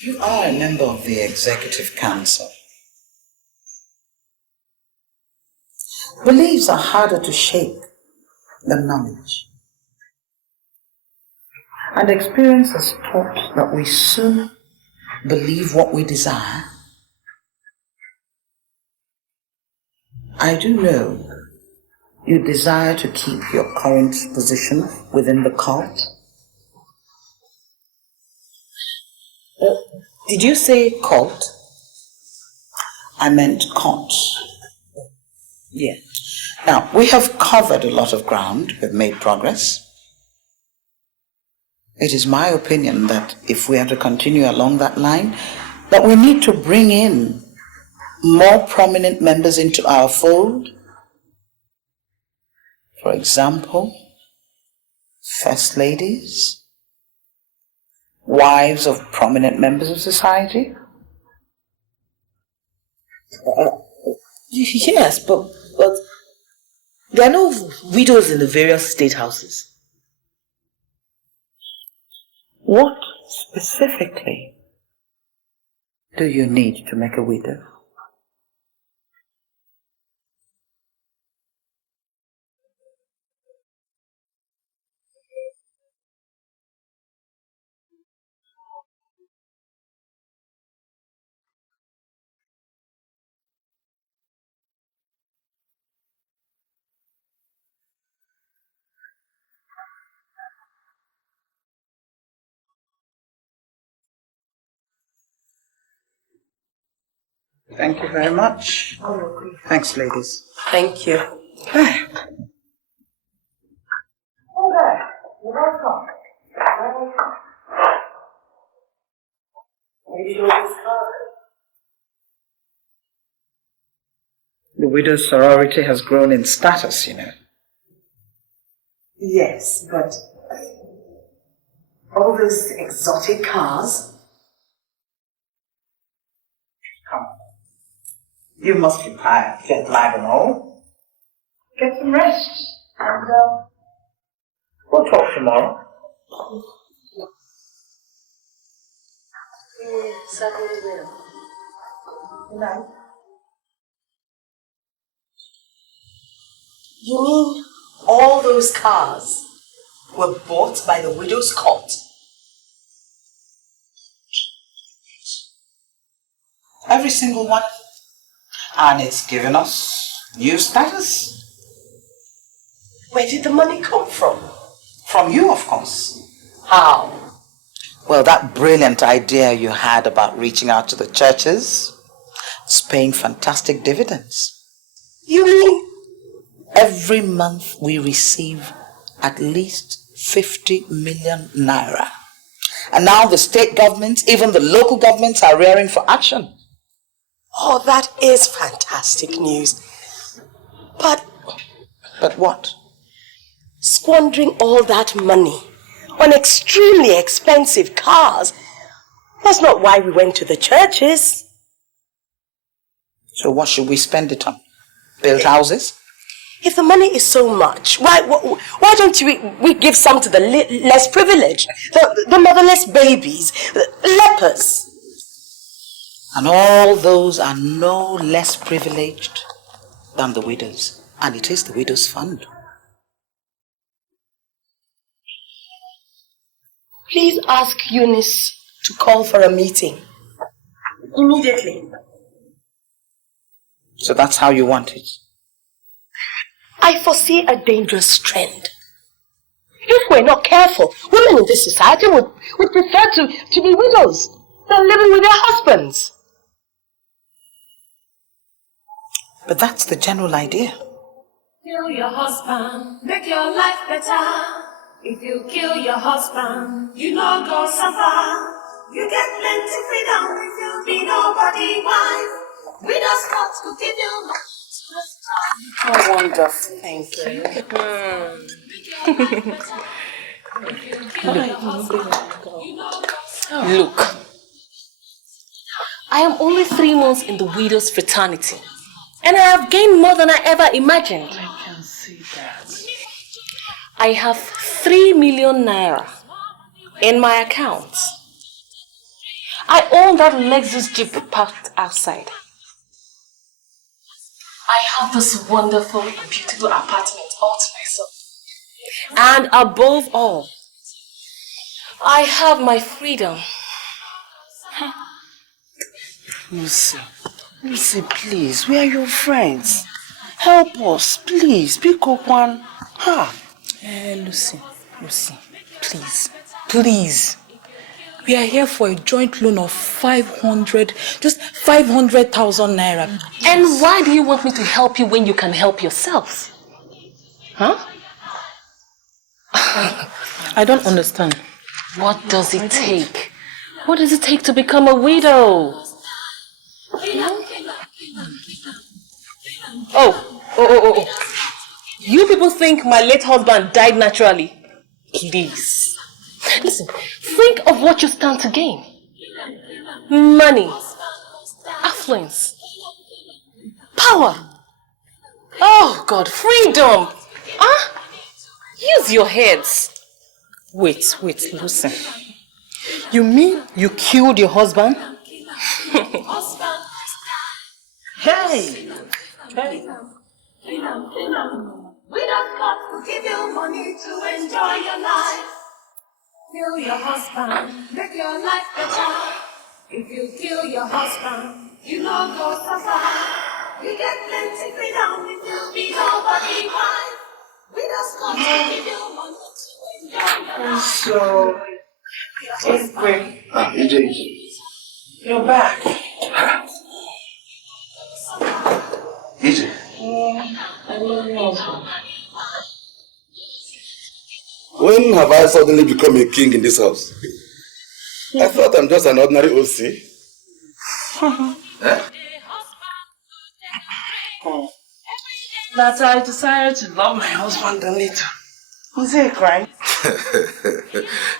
You are a member of the Executive Council. Beliefs are harder to shake than knowledge. And experience has taught that we soon believe what we desire. I do know you desire to keep your current position within the cult. Did you say cult? I meant cult. Yeah. Now, we have covered a lot of ground. We've made progress. It is my opinion that if we are to continue along that line, that we need to bring in more prominent members into our fold. For example, First ladies? Wives of prominent members of society? Yes, but there are no widows in the various state houses. What specifically do you need to make a widow? Thank you very much. Thanks, ladies. Thank you. You're welcome. The widow's sorority has grown in status, you know. Yes, but all those exotic cars. Come on. You must be tired, jet lag and all. Get some rest. And we'll talk tomorrow. Certainly will. Good night. You mean all those cars were bought by the widow's court? Every single one. And it's given us new status. Where did the money come from? From you, of course. How? Well, that brilliant idea you had about reaching out to the churches is paying fantastic dividends. You mean? Every month we receive at least 50 million naira. And now the state governments, even the local governments are rearing for action. Oh, that is fantastic news. But what? Squandering all that money on extremely expensive cars was not why we went to the churches. So what should we spend it on? Build houses? If the money is so much, why don't we give some to the less privileged, the motherless babies, the lepers? And all those are no less privileged than the widows. And it is the widows' fund. Please ask Eunice to call for a meeting. Immediately. So that's how you want it? I foresee a dangerous trend. If we're not careful, women in this society would prefer to be widows than living with their husbands. But that's the general idea. Kill your husband, make your life better. If you kill your husband, you no go suffer. You get plenty freedom if you be nobody wife. We just want to give you much. How wonderful. Thank you. Look, I am only 3 months in the widow's fraternity, and I have gained more than I ever imagined. I can see that. I have 3 million naira in my account. I own that Lexus Jeep parked outside. I have this wonderful and beautiful apartment all to myself. And above all, I have my freedom. Lucy, please, we are your friends. Help us, please. Pick up one. Lucy, please. We are here for a joint loan of 500,000 naira. And why do you want me to help you when you can help yourself? Huh? I don't understand. What does it take? What does it take to become a widow? Oh. You people think my late husband died naturally? Please. Listen, think of what you stand to gain. Money, affluence, power. Oh God, freedom. Huh? Use your heads. Wait, listen. You mean you killed your husband? Hey! We don't got to give you money to enjoy your life. Kill your husband, make your life better. If you kill your husband, you know go suffer. You get plenty freedom if you be nobody wife. We just got to give you money to enjoy your life. So, it's great. EJ. You're back. EJ. I don't know. When have I suddenly become a king in this house? I thought I'm just an ordinary OC. That I decided to love my husband a little. Is it a crime?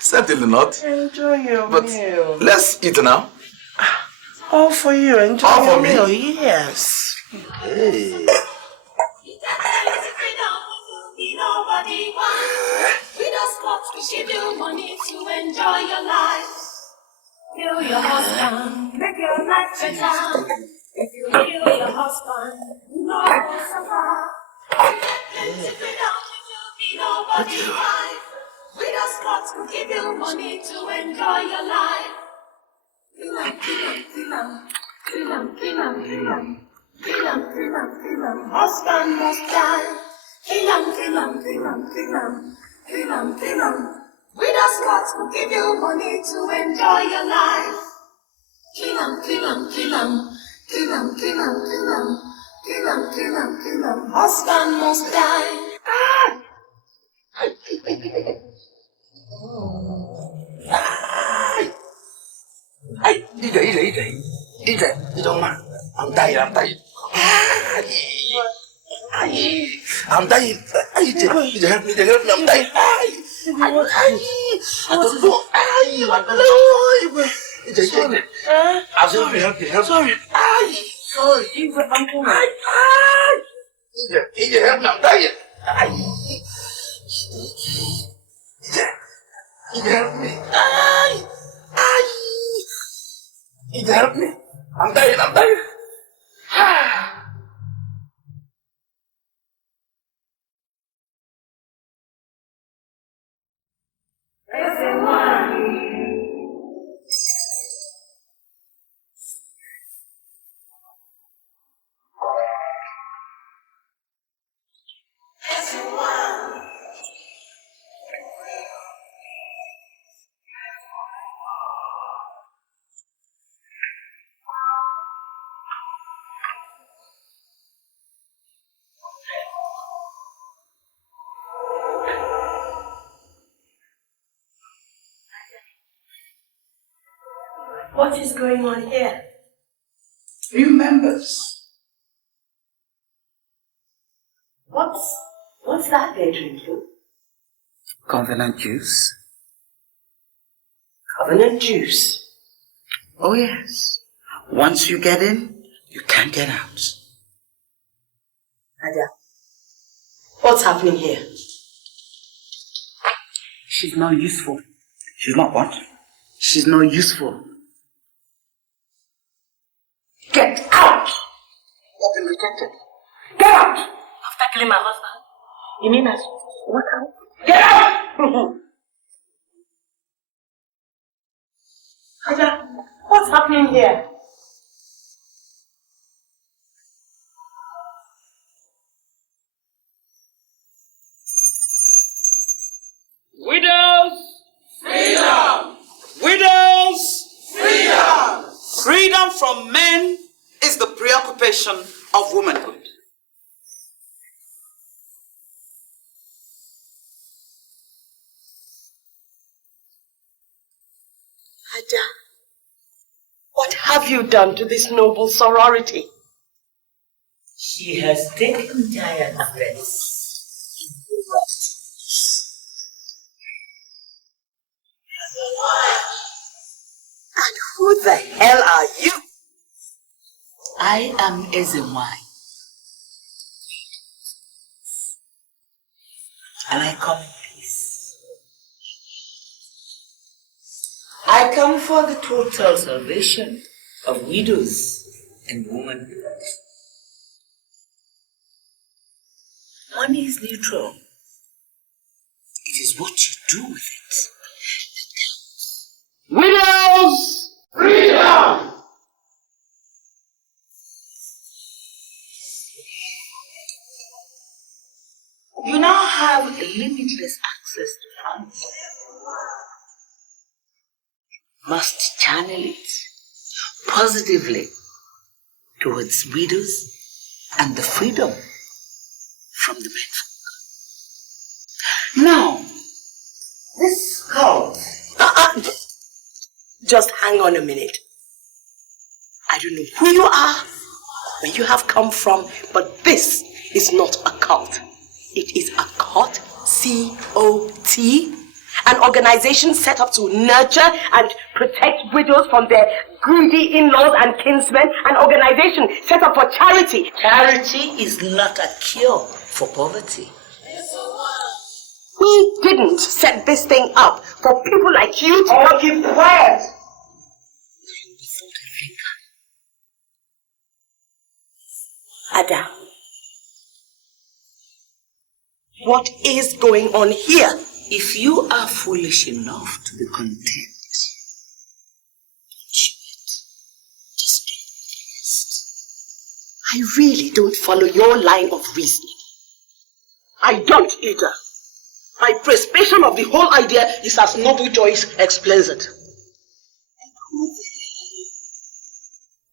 Certainly not. Enjoy your But meal. let's eat now. All for you. Enjoy All your for me? meal. Yes. Hey. Nobody wants. We just got to give you money to enjoy your life. Kill your husband, make your life better. If you kill your husband, no more suffer. Plenty freedom if you be nobody wife. We just got to give you money to enjoy your life. Kill him. Husband must die. Kill him. We just got to give you money to enjoy your life. Kill him. Husband must die. EJ, I'm dying. I'm dying. EJ, help me, I'm dying. I don't know. EJ, help me. Sorry. Sorry. EJ, help me, I'm dying. EJ, help me. EJ, help me. I'm dying. What is going on here? New members. What's that they're drinking? Covenant juice. Covenant juice. Oh yes. Once you get in, you can't get out. Ada, what's happening here? She's not useful. She's not what? She's not useful. Get out! You've been rejected. Get out! After killing my husband? You mean I walk out? Get out! Ada, what's happening here? Widows! Freedom! Widows! Freedom! Freedom from men is the preoccupation of womanhood. Ada, what have you done to this noble sorority? She has taken giant offense. And who the hell are you? I am Ezemwai. And I come in peace. I come for the total salvation of widows and women. Money is neutral. It is what you do with it. Widows! Freedom! You now have limitless access to funds. Must channel it positively towards widows and the freedom from the men. Now, this cult. Just hang on a minute. I don't know who you are, where you have come from, but this is not a cult. It is a COT, C-O-T, an organization set up to nurture and protect widows from their greedy in-laws and kinsmen, an organization set up for charity. Charity is not a cure for poverty. We didn't set this thing up for people like you to keep quiet. Ada, what is going on here? If you are foolish enough to be content, just I really don't follow your line of reasoning. I don't either. My perception of the whole idea is as Noble Joyce explains it.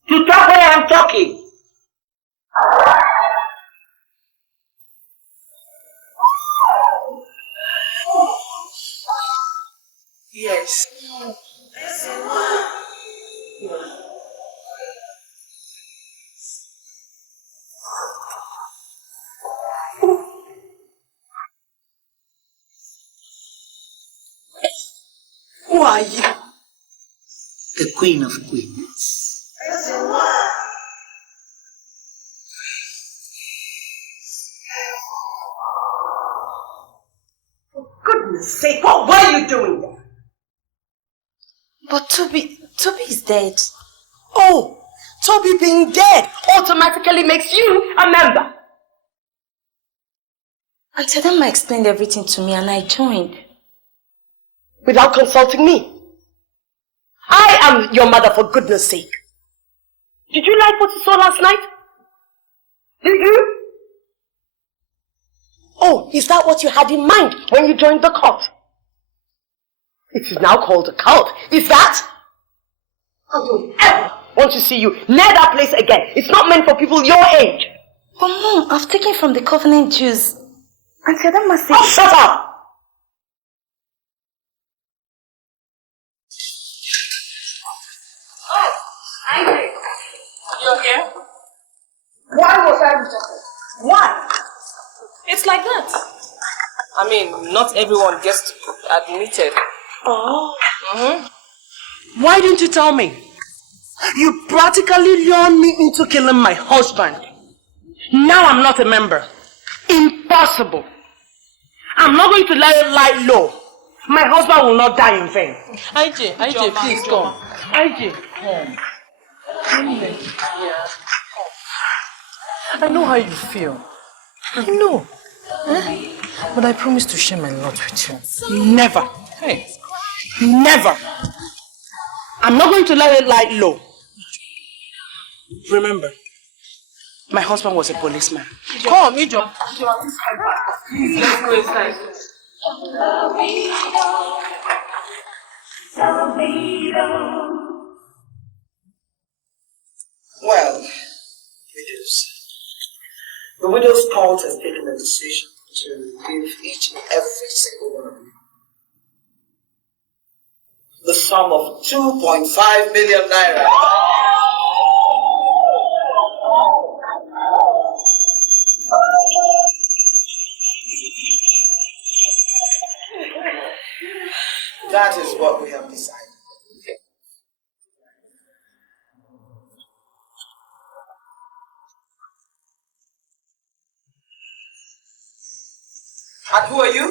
You talk when I'm talking. Yes. Who are you? The Queen of Queens. For goodness sake, what were you doing there? But Toby is dead. Oh, Toby being dead automatically makes you a member. Auntie Adama explained everything to me and I joined. Without consulting me. I am your mother, for goodness sake. Did you like what you saw last night? Did you? Oh, is that what you had in mind when you joined the cult? It is now called a cult. Is that? I don't ever want to see you near that place again. It's not meant for people your age. But Mom, I've taken from the covenant Jews. Auntie Adama said... Oh, shut up! You're here? Why was I rejected? Why? It's like that. I mean, not everyone gets to be admitted. Oh. Why didn't you tell me? You practically lured me into killing my husband. Now I'm not a member. Impossible. I'm not going to let it lie low. My husband will not die in vain. IJ, please come. IJ, come. Yeah. I know how you feel. I know. But I promise to share my lot with you. Never. Hey. Never. I'm not going to let it lie low. Remember, my husband was a policeman. Come, Ijo. Please, let's go inside. Well, widows. The widows' cult has taken a decision to give each and every single one of you the sum of 2.5 million naira. That is what we have decided. And who are you?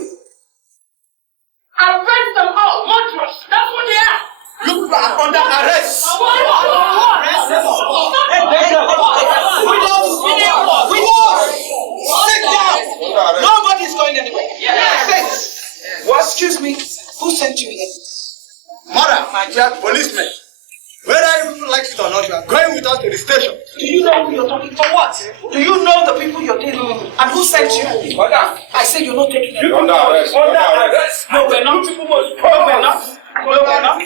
Arrest them all, murderers. That's what they are. You are under arrest. Sit down. Nobody's going anywhere. Yes. Well, excuse me. Who sent you here? Madam, my dear policeman, whether you like it or not, you are going with us to the station. Do you know who you're talking for? What? Do you know the people you're dealing with? And who sent you? Madam, I say you're not taking it. under arrest. Under arrest. No, we're not. No, we're not. No, we're not.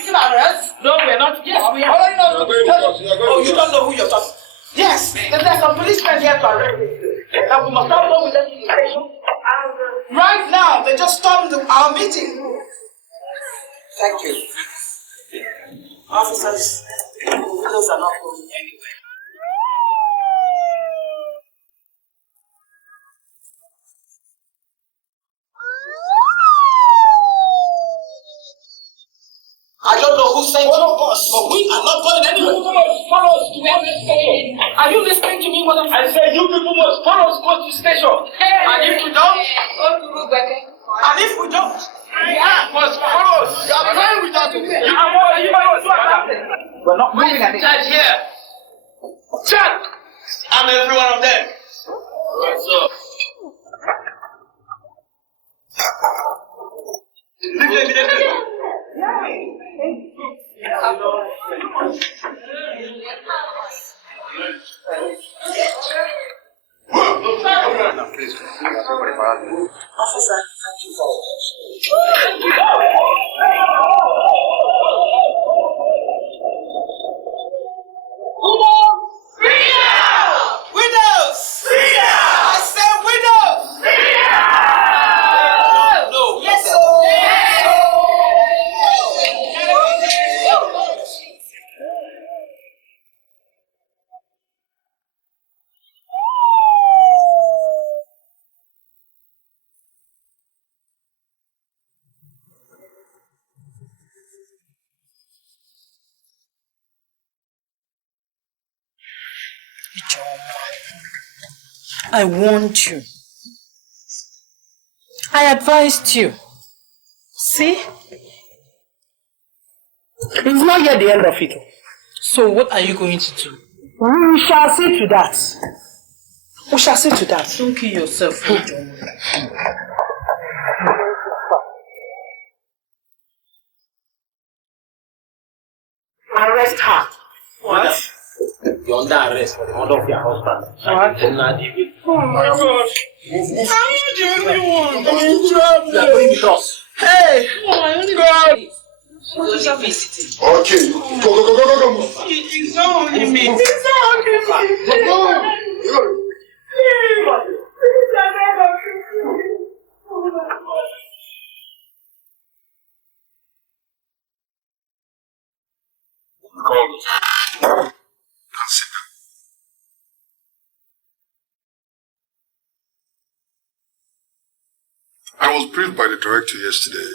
No, we're not. Yes, we are. Oh, you don't know who you're talking. Yes, there's some policemen here to arrest me. And we must not go with them to the station. Right now, they just stormed our meeting. Thank you. Officers, the widows are not going anywhere. I don't know who sent you, but we are not going anywhere. Follow us to every station. Are you listening to me? What I say you people must follow us go to the station. And if we don't? And if we don't? Yeah, must follow us. You are going with us to the station. We're not moving anywhere. Judge here. Judge. I'm every one of them. What's up? Leave them. Officer, thank you for Widows! I said widows! No. Yes, sir. I warned you. I advised you. See? It's not yet the end of it. So what are you going to do? We shall see to that. We shall see to that. Don't kill yourself, John. Arrest her. What? You're under arrest for the murder of your husband. What? Oh my God. I'm not the only one. You are going with us. Hey! Oh my God! Okay, go. It's not only me. It's not only me. I was briefed by the director yesterday.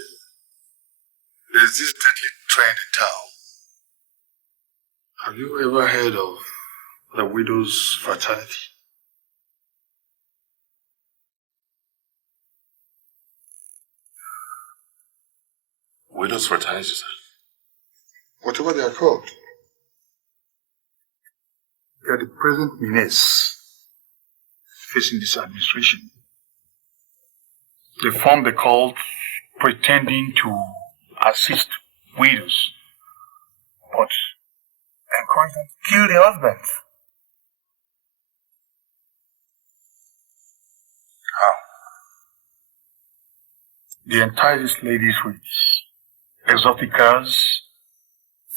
There's this deadly trend in town. Have you ever heard of the Widows' Fraternity? Widows' Fraternity, sir? Whatever they are called. They are the present menace facing this administration. They formed the cult pretending to assist widows, but encourage them to kill their husbands. How? They entice these ladies with exotic cars,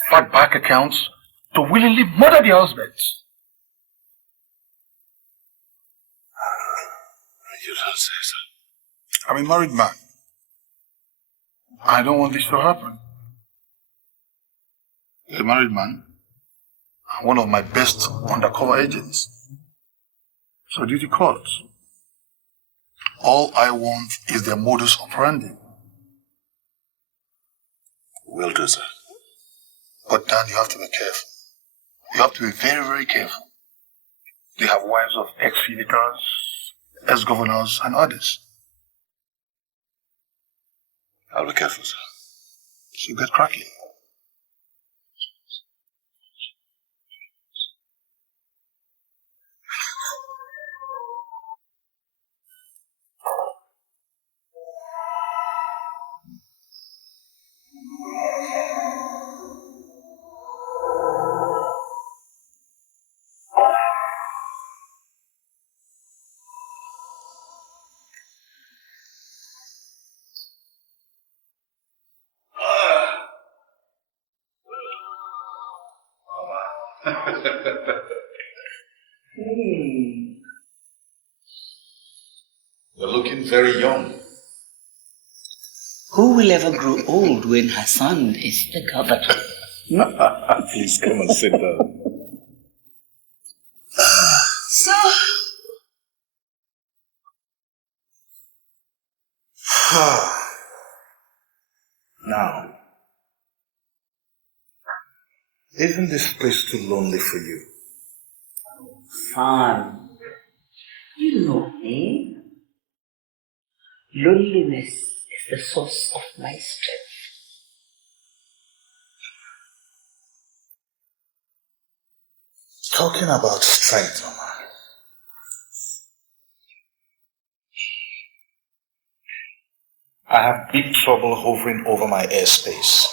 fat bank accounts, to willingly murder their husbands. You don't say so. I'm a married man. I don't want this to happen. As a married man, I'm one of my best undercover agents. So duty calls. All I want is their modus operandi. Will do, sir. But Dan, you have to be careful. You have to be very, very careful. They have wives of ex-senators, ex-governors, and others. I'll be careful, sir. So get cracking. You're looking very young. Who will ever grow old when her son is the governor? Please come and sit down. So, Now, isn't this place too lonely for you? son, you know me. Loneliness is the source of my strength. Talking about strength, Mama. I have big trouble hovering over my airspace.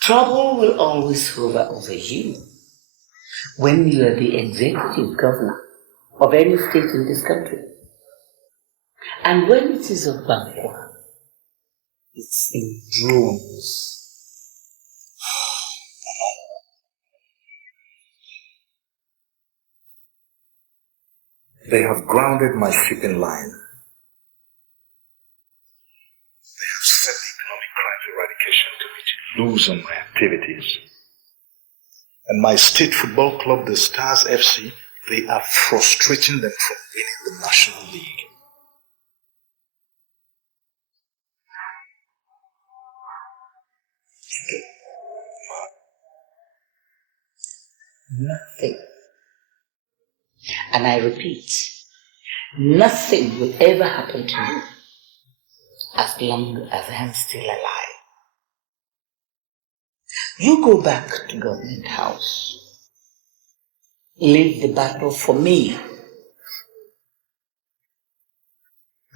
Trouble will always hover over you when you are the executive governor of any state in this country. And when it is of Bangkok, it's in drones. They have grounded my shipping line. They have set the Economic Crimes Eradication Committee loose on my activities. And my state football club, the Stars FC, they are frustrating them from winning the National League. Nothing. And I repeat, nothing will ever happen to me as long as I am still alive. You go back to Government House. Leave the battle for me.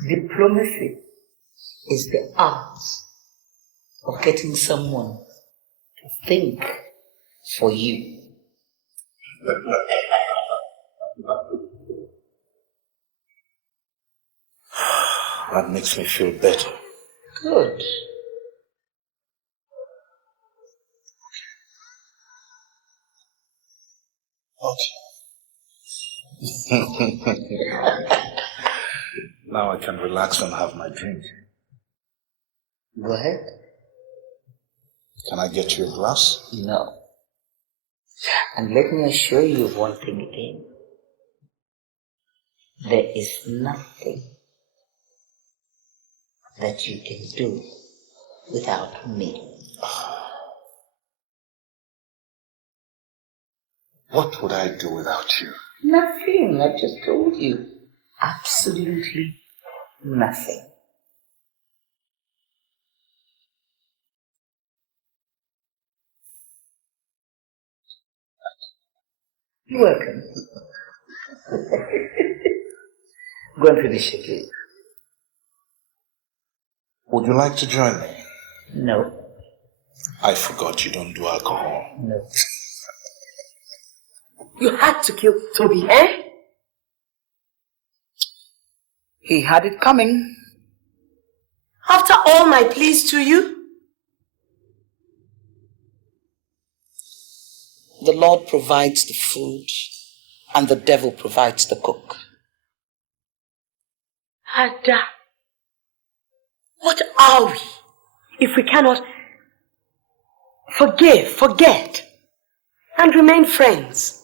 Diplomacy is the art of getting someone to think for you. That makes me feel better. Good. Now I can relax and have my drink. Go ahead. Can I get you a glass? No. And let me assure you of one thing again. There is nothing that you can do without me. What would I do without you? Nothing, I just told you. Absolutely nothing. You're welcome. Go and finish it, please. Would you like to join me? No. I forgot you don't do alcohol. No. You had to kill Toby, eh? He had it coming. After all my pleas to you? The Lord provides the food, and the devil provides the cook. Ada, what are we if we cannot forgive, forget, and remain friends?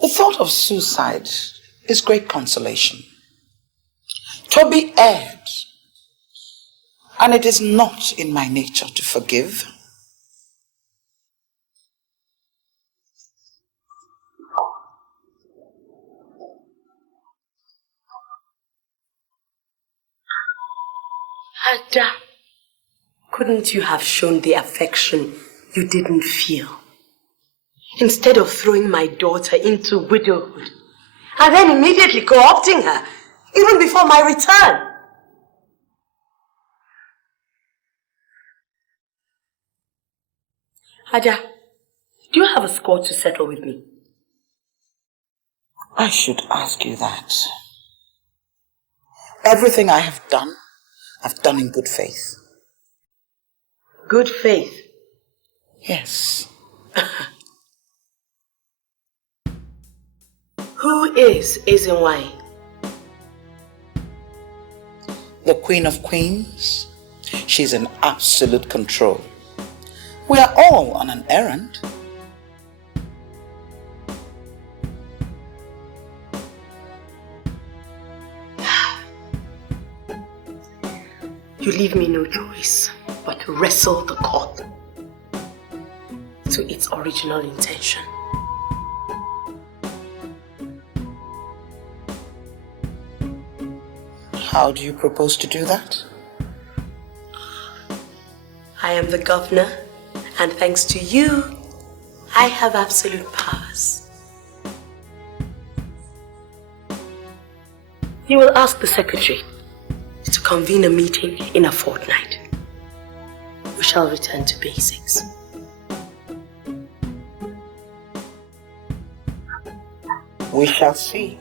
The thought of suicide is great consolation. Toby erred, and it is not in my nature to forgive. Ada, couldn't you have shown the affection you didn't feel? Instead of throwing my daughter into widowhood and then immediately co-opting her, even before my return. Ada, do you have a score to settle with me? I should ask you that. Everything I have done, I've done in good faith. Good faith? Yes. Who is Ezenwai? The Queen of Queens. She's in absolute control. We are all on an errand. You leave me no choice but to wrestle the court to its original intention. How do you propose to do that? I am the governor, and thanks to you, I have absolute powers. You will ask the secretary to convene a meeting in a fortnight. We shall return to basics. We shall see.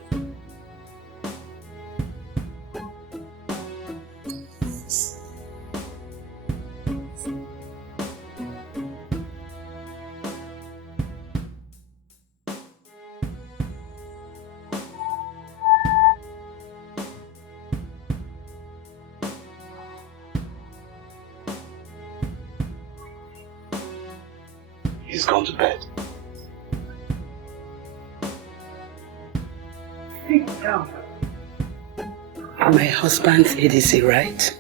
He's gone to bed. Sit down. My husband's ADC, right?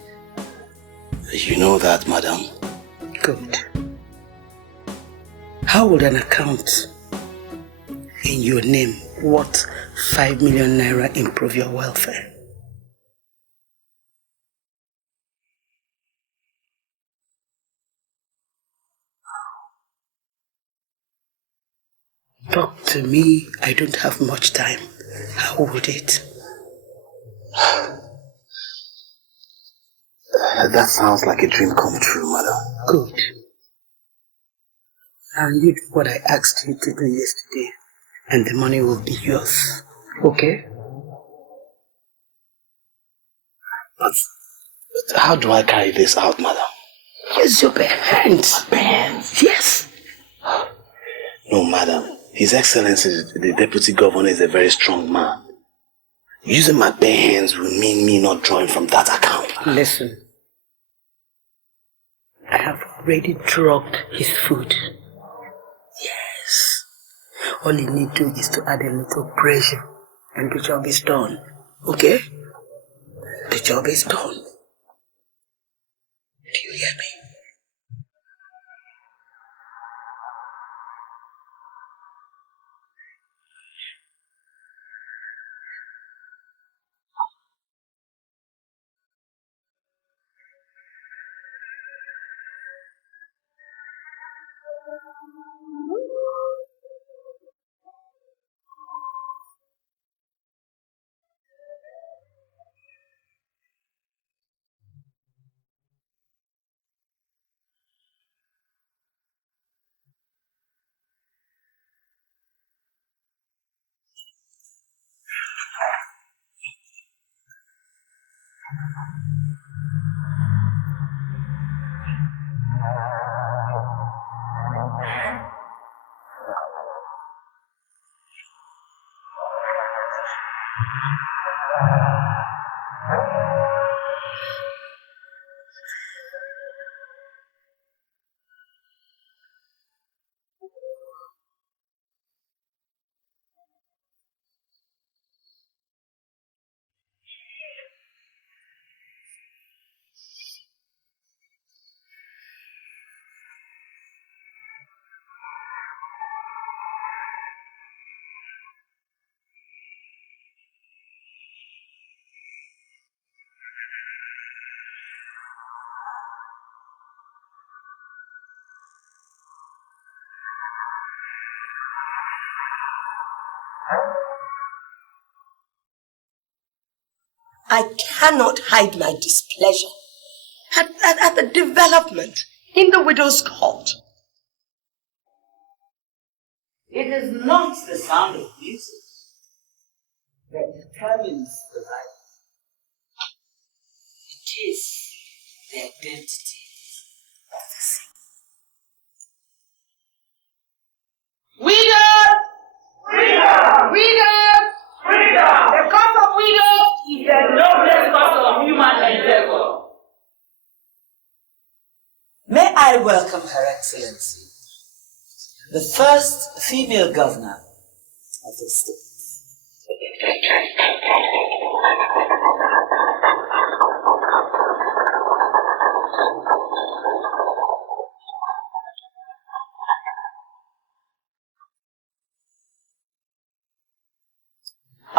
You know that, madam. Good. How would an account in your name worth 5 million naira improve your welfare? Talk to me. I don't have much time. How would it? That sounds like a dream come true, madam. Good. I'll do what I asked you to do yesterday, and the money will be yours. Okay? But how do I carry this out, madam? Use your bare hands. Bare hands? Yes. No, madam. His Excellency, the Deputy Governor, is a very strong man. Using my bare hands will mean me not drawing from that account. Listen. I have already drugged his food. Yes. All you need to do is to add a little pressure and the job is done. Okay? The job is done. Do you hear me? I cannot hide my displeasure at the development in the widow's court. It is not the sound of music that determines the life. It is the identity of the singer. Widow! Freedom! Widow! Freedom! The cause of widow is the noblest cause of human endeavor. May I welcome Her Excellency, the first female governor of the state.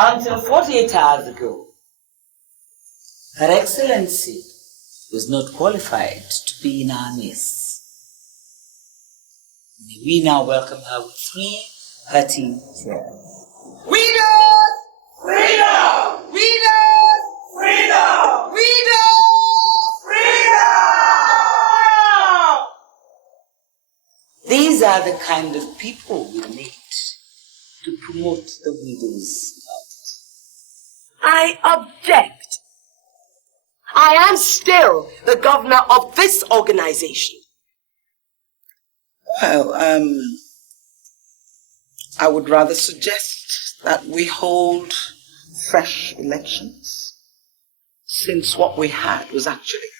Until 48 hours ago, Her Excellency was not qualified to be in our midst. May we now welcome her with 3 hearty cheers. Widow! Freedom! Widow! Freedom! Widow! Freedom! These are the kind of people we need to promote the widow's cause. I object. I am still the governor of this organization. Well, I would rather suggest that we hold fresh elections, since what we had was actually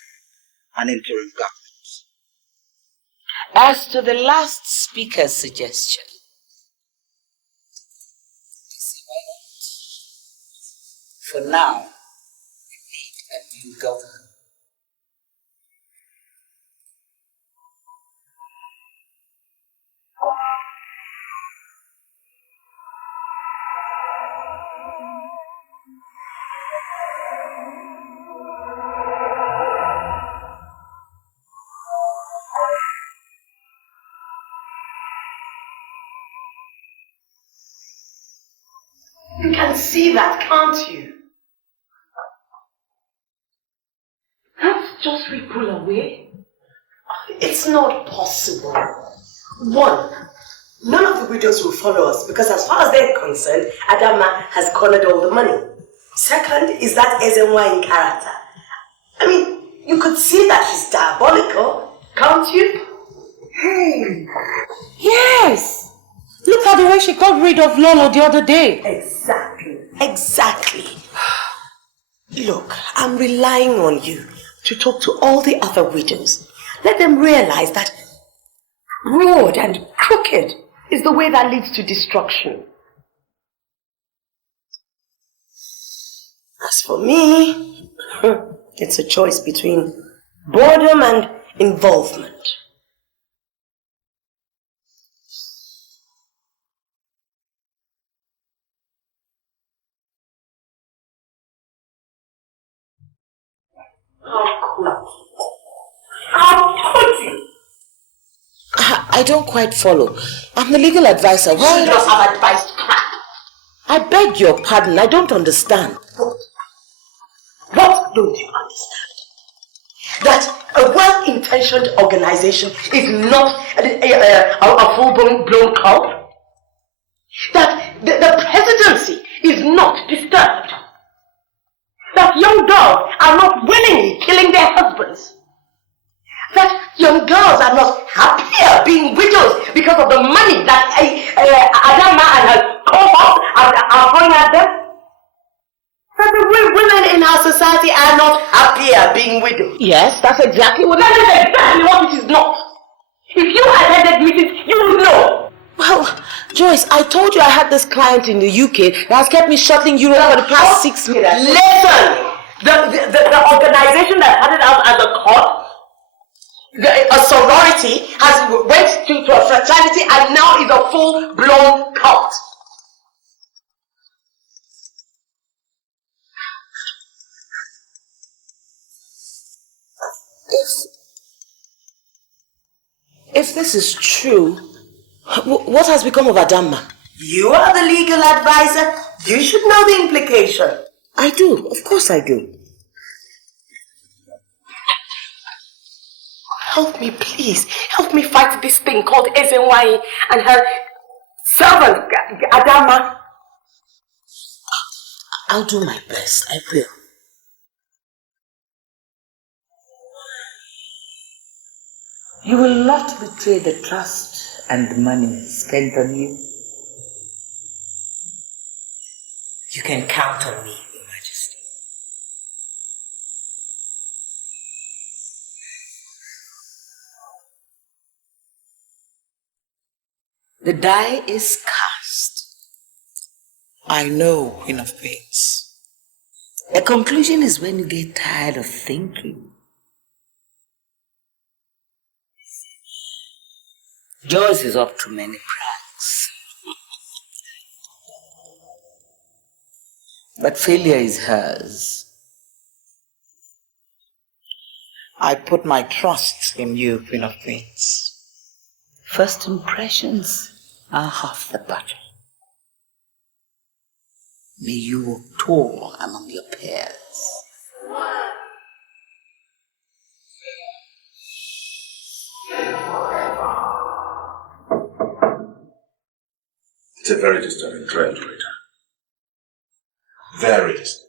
an interim government. As to the last speaker's suggestion, for now, we need a new governor. You can see that, can't you? Let's just pull away. It's not possible. 1, none of the widows will follow us because as far as they're concerned, Adama has cornered all the money. 2nd is that Ezenwa in character. I mean, you could see that he's diabolical, can't you? Hey! Yes! Look at the way she got rid of Lolo the other day. Exactly. Look, I'm relying on you to talk to all the other widows. Let them realize that broad and crooked is the way that leads to destruction. As for me, it's a choice between boredom and involvement. I don't quite follow. I'm the legal advisor. Why? You just have advised crap. I beg your pardon. I don't understand. What don't you understand? That a well-intentioned organization is not a full-blown cult? That the presidency is not disturbed? That young girls are not willingly killing their husbands? That young girls are not happier being widows because of the money that Adama and her cohorts are throwing at them? That the women in our society are not happier being widows? Yes, that's exactly what that is exactly what it is not. If you attended meetings, you would know. Well, Joyce, I told you I had this client in the UK that has kept me shuttling Europe for the past 6 months. Listen! The organization that started out as a cult, a sorority, went to a fraternity and now is a full-blown cult. If this is true, what has become of Adama? You are the legal advisor. You should know the implication. I do. Of course I do. Help me, please. Help me fight this thing called Ezenwai and her servant, Adama. I'll do my best. I will. You will not betray the trust and the money spent on you. You can count on me, Your Majesty. The die is cast. I know, Queen of Pains. A conclusion is when you get tired of thinking. Joyce is up to many pranks. But failure is hers. I put my trust in you, Queen of Pains. First impressions are half the battle. May you walk tall among your peers. It's a very disturbing trend, Rita. Very disturbing.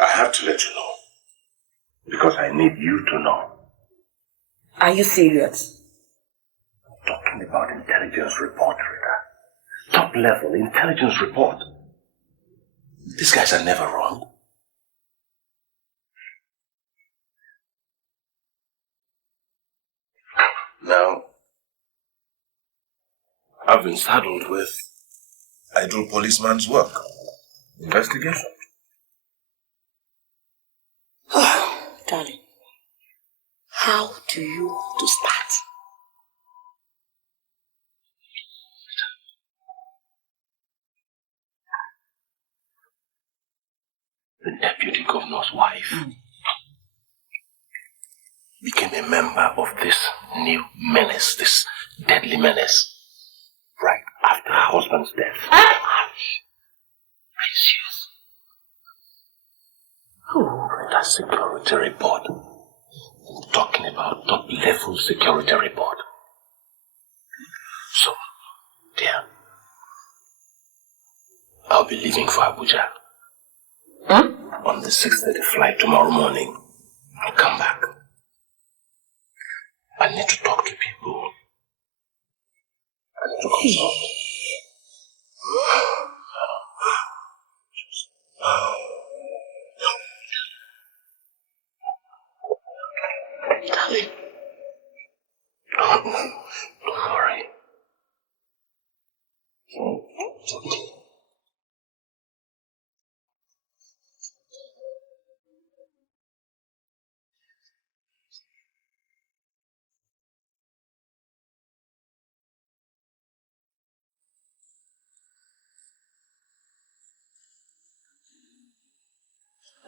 I have to let you know. Because I need you to know. Are you serious? I'm talking about intelligence report, Rita. Top level intelligence report. These guys are never wrong. Now, I've been saddled with I do policeman's work. Investigation. Darling, how do you want to start? The deputy governor's wife became a member of this new menace, this deadly menace, right after her husband's death. Precious. Oh, that security report. I'm talking about top-level security report. So, dear, I'll be leaving for Abuja. On the 6:30 flight tomorrow morning. I'll come back. I need to talk to people. I need to consult. Darling. Don't worry.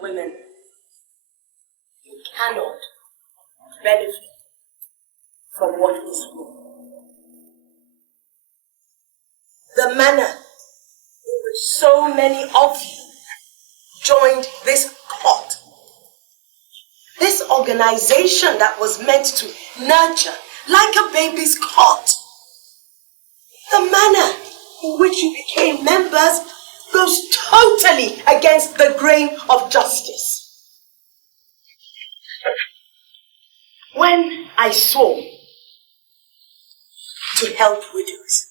Women, you cannot benefit from what is wrong. The manner in which so many of you joined this cult, this organization that was meant to nurture like a baby's cot, the manner in which you became members goes totally against the grain of justice. When I swore to help widows,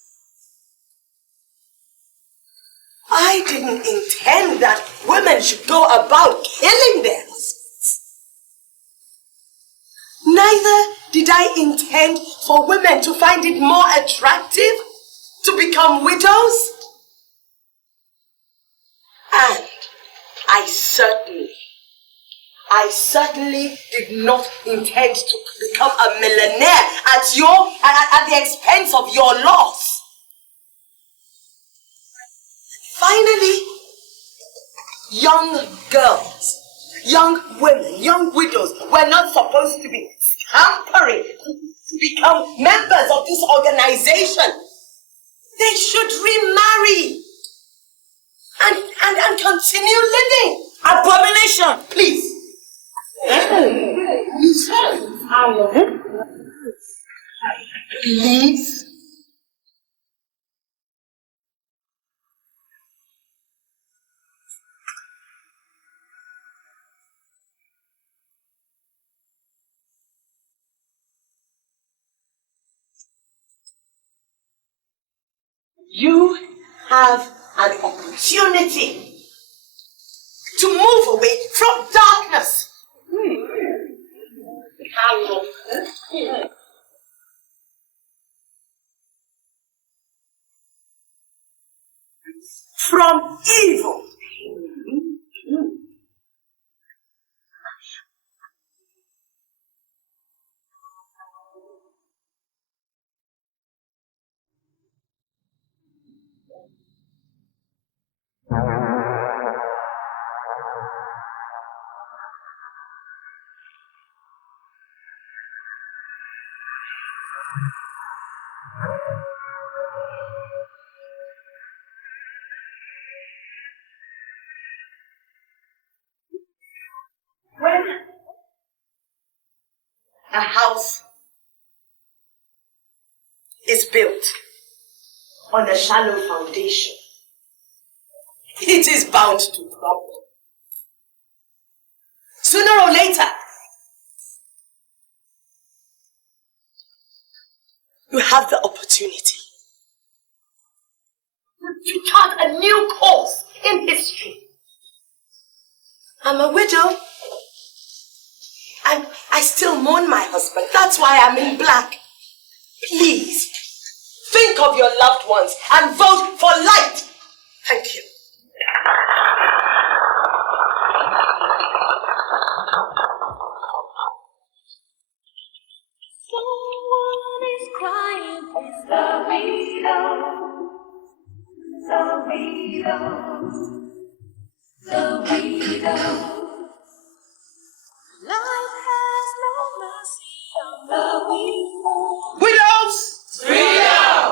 I didn't intend that women should go about killing their husbands. Neither did I intend for women to find it more attractive to become widows. And I certainly did not intend to become a millionaire at the expense of your loss. Finally, young girls, young women, young widows were not supposed to be scampering become members of this organization. They should remarry and continue living. Abomination, please. Please. You have an opportunity to move away from darkness. From evil. When a house is built on a shallow foundation, it is bound to crumble. Sooner or later, you have the opportunity to chart a new course in history. I'm a widow, and I still mourn my husband. That's why I'm in black. Please, think of your loved ones and vote for light. Thank you. Someone is crying, it's the widow. The widow. The widow. Life has no mercy on the widow. Widows! Freedom!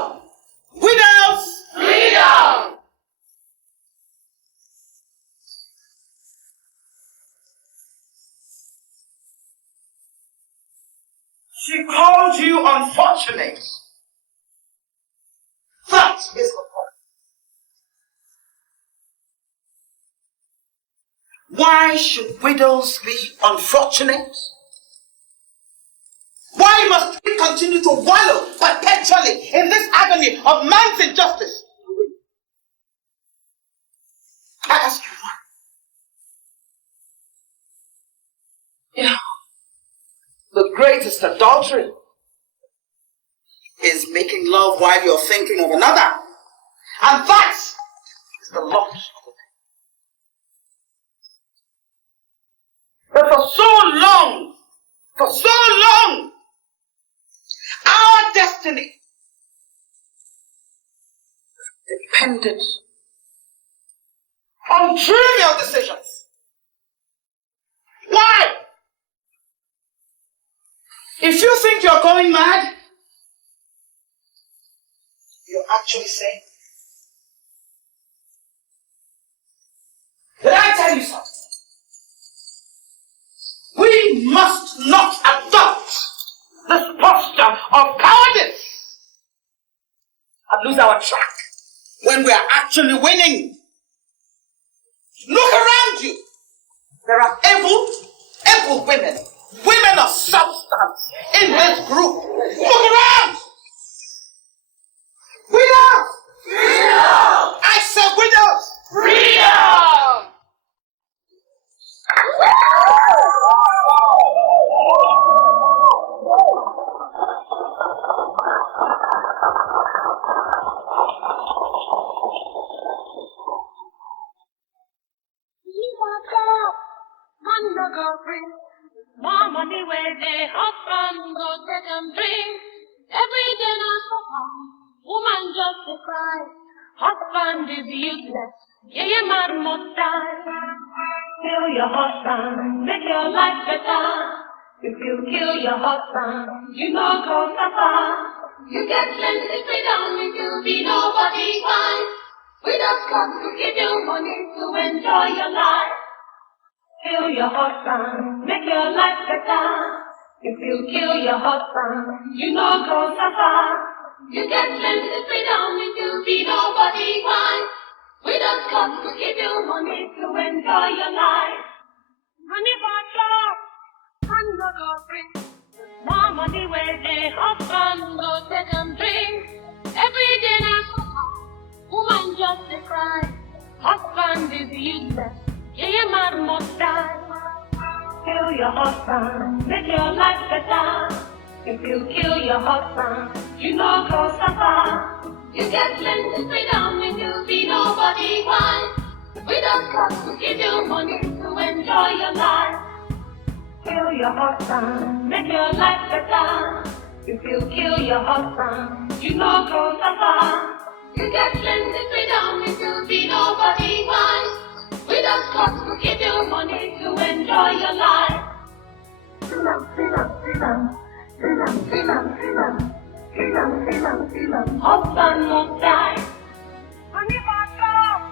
Widows! Freedom! She called you unfortunate. That is the point. Why should widows be unfortunate? Why must we continue to wallow perpetually in this agony of man's injustice? I ask you why. Yeah. The greatest adultery is making love while you're thinking of another. And that is the lot of it. But for so long, our destiny depended on trivial decisions. Why? If you think you're going mad, you're actually sane. Did I tell you something? We must not adopt this posture of cowardice and lose our track when we are actually winning. Look around you. There are able women of substance in this group. Look around. Widows! Freedom! I said widows! Freedom! More money where they husband go take and drink. Every day now woman just a cry. Husband is useless. Yeah, man must die. Kill your husband, make your life better. If you you kill your husband, you no go suffer. You get plenty freedom if you be nobody's wife. We just come to give you money to enjoy your life. Kill your husband, make your life better. If you kill your husband, you no go suffer. You get plenty freedom if you be nobody's wife. We just come to give you money to enjoy your life. Money for job, and no go free. More money where the husband go take and drink. Every day now, woman just a cry. Husband is useless, yeah, your man must die. Kill your husband, make your life better. If you kill your husband, you no go suffer. You get plenty freedom if you be nobody's wife. We don't come to give you money to enjoy your life. Kill your husband, make your life better. If you kill your husband, you no go suffer. You get plenty freedom if you be nobody's wife. We just come to give you money to enjoy your life. Freedom, freedom, freedom, freedom, freedom, freedom, freedom, freedom, freedom. Husband must die. Money for job,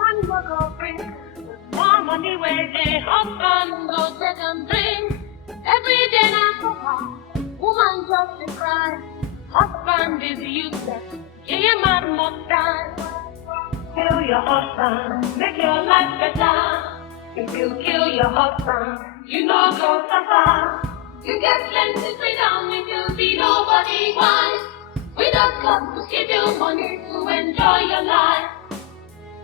and go free. More money where the husband go take and drink. Every day now suffer, woman just a cry. Husband is useless, yeah, your man must die. Kill your husband, make your life better. If you kill your husband, you no go suffer. You get plenty freedom if you be nobody's wife. We don't come to give you money to enjoy your life.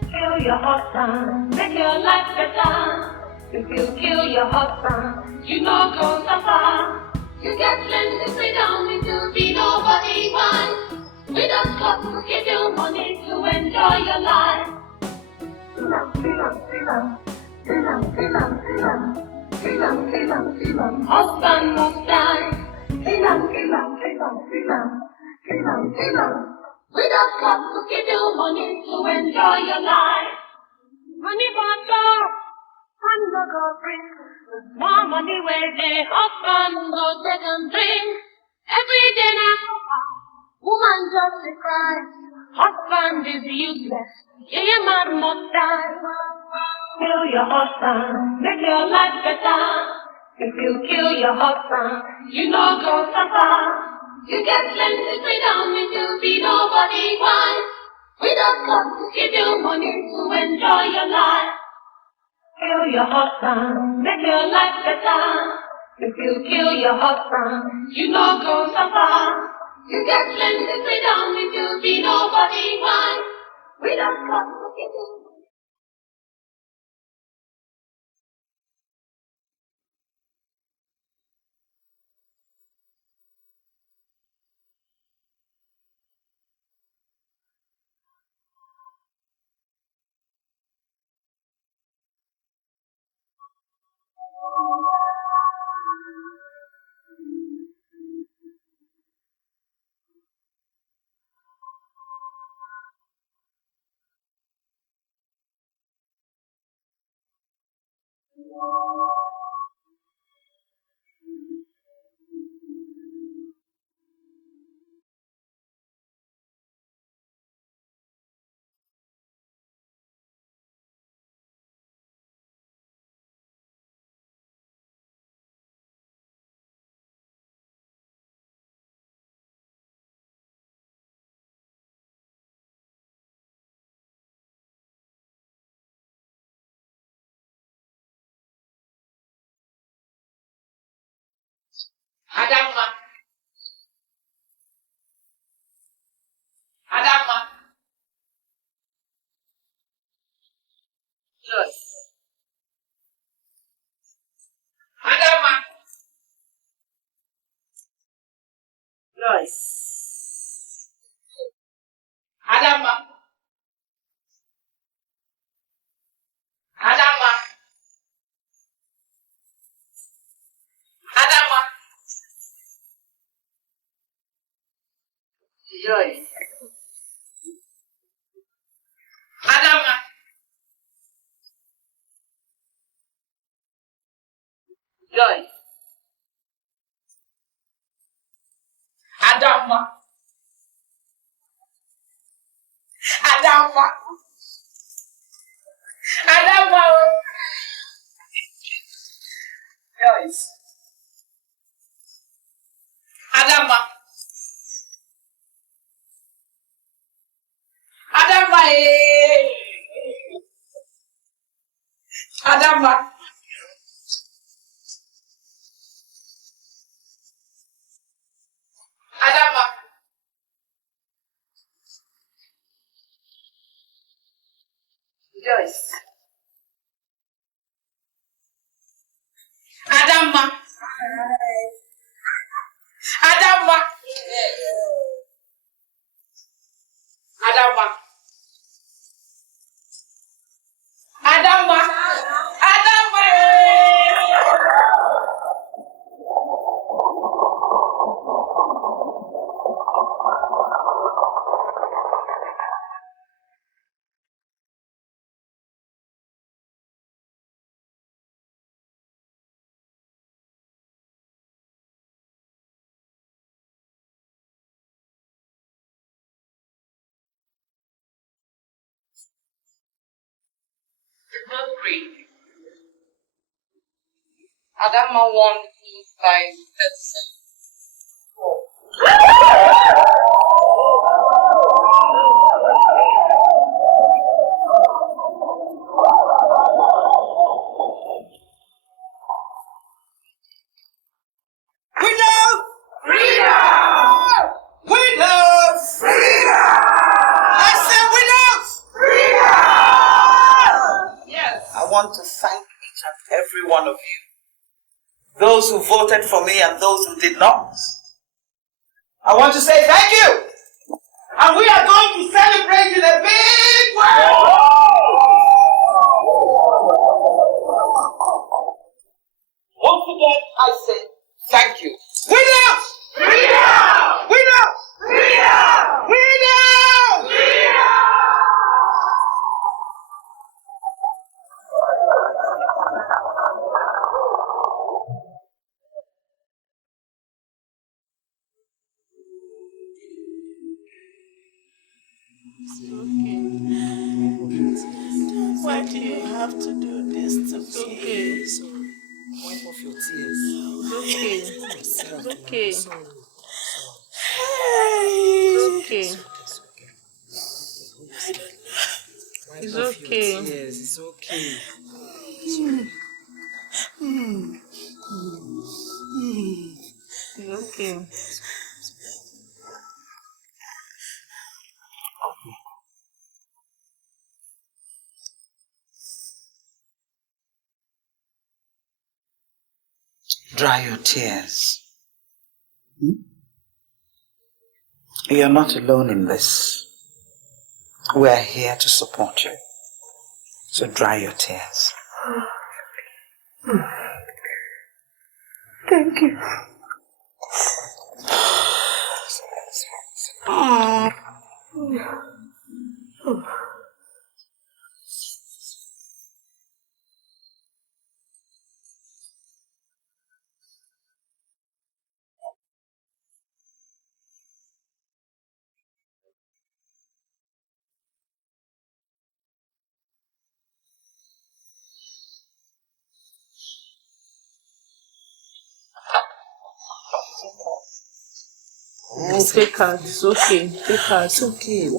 Kill your husband, make your life better. If you kill your husband, you no go suffer. You get plenty freedom if you be nobody's wife. We don't come to give you money to enjoy your life. Freedom, freedom, freedom, freedom, freedom, freedom, freedom, freedom, freedom. Husband must die. Freedom, freedom, freedom, freedom, freedom, freedom. We don't come to give you money to enjoy your life. Money for job, and go free. More money where the husband go take and drink. Every day now, woman just a cry. Husband is useless, yeah, your man must die. Kill your husband, make your life better. If you kill your husband, you no go suffer. You get plenty freedom if you be nobody's wife. We don't come to give you money to enjoy your life. Kill your husband, make your life better. If you kill your husband, you no go suffer. You get plenty freedom if you be nobody's wife. We don't come to give you. Adama. Adama. Joyce. Adama. Joyce. Adama. Adama. Adama. Joyce. Adama. Joyce. Adama. Adama. Adama. Guys. Adama. Adama. Adama. Adama. Joyce. Adama. Adama. Adama. Adama. Adama. Mercury. Adama won his by 34. Freedom! Freedom! Freedom! Freedom! I said freedom! Freedom! Yes. I want to thank each and every one of you. Those who voted for me and those who did not. I want to say thank you. And we are going to celebrate in a big way. Once again, I say thank you. Freedom! Freedom! Freedom! Freedom! Freedom! Freedom! Why do you have to do this to me? Okay. Wipe off your tears. Okay. It's okay. okay. It's okay. Tears. It's okay. It's okay. Dry your tears. You're not alone in this. We're here to support you. So dry your tears. Thank you. Take heart. It's okay. Take heart. It's okay.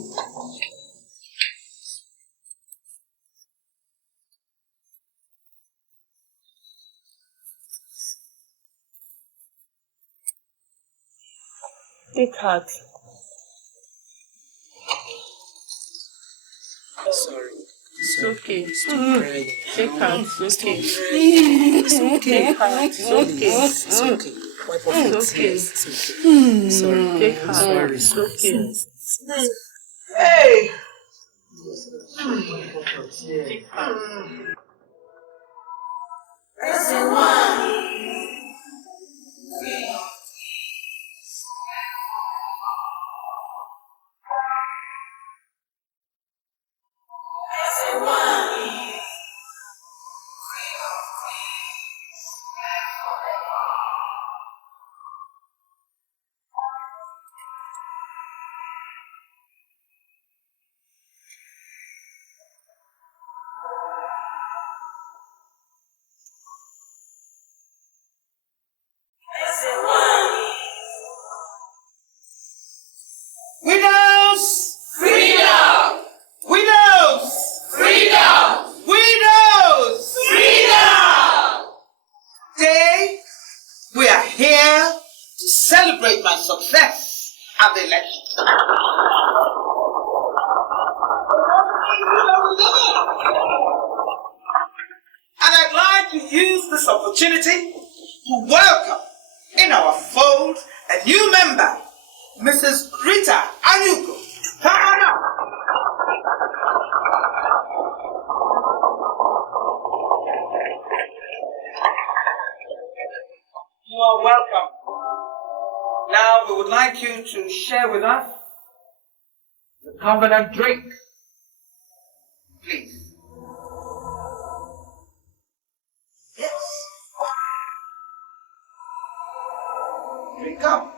Take heart. Sorry. It's okay. Stop crying. Take heart. It's okay. It's okay. Take heart. It's okay. It's okay. Wipe off your It's okay. tears. It's okay. Sorry. Take heart. Sorry. It's okay. Hey! Wipe off your tears. Take heart. here to celebrate my success at the election. And I'd like to use this opportunity to welcome in our fold a new member, Mrs. Rita Anyuko. Come on up. You are welcome. Now we would like you to share with us the covenant drink. Please. Yes. Drink up.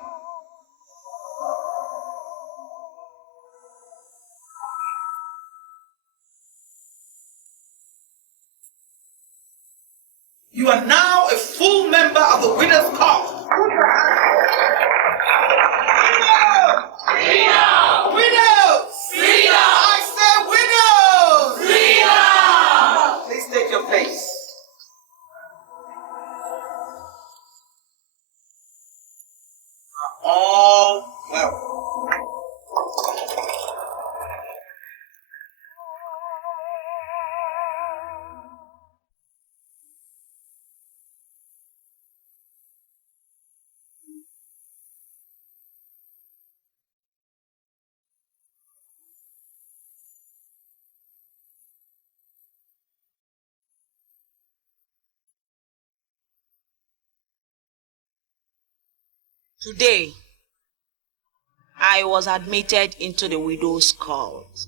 You are now a full member of the Winners' Cause. Freedom! Winners! Freedom! I say winners! Freedom! Please take your place. All well. Today, I was admitted into the widow's cult.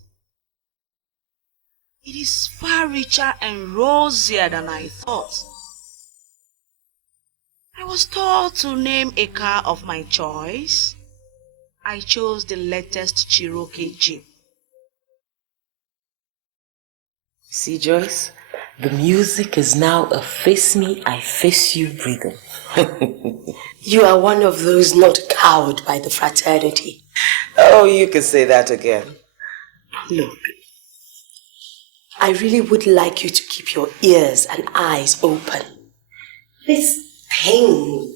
It is far richer and rosier than I thought. I was told to name a car of my choice. I chose the latest Cherokee Jeep. See, Joyce, the music is now a face me, I face you rhythm. You are one of those not cowed by the fraternity. Oh, you can say that again. Look, I really would like you to keep your ears and eyes open. This thing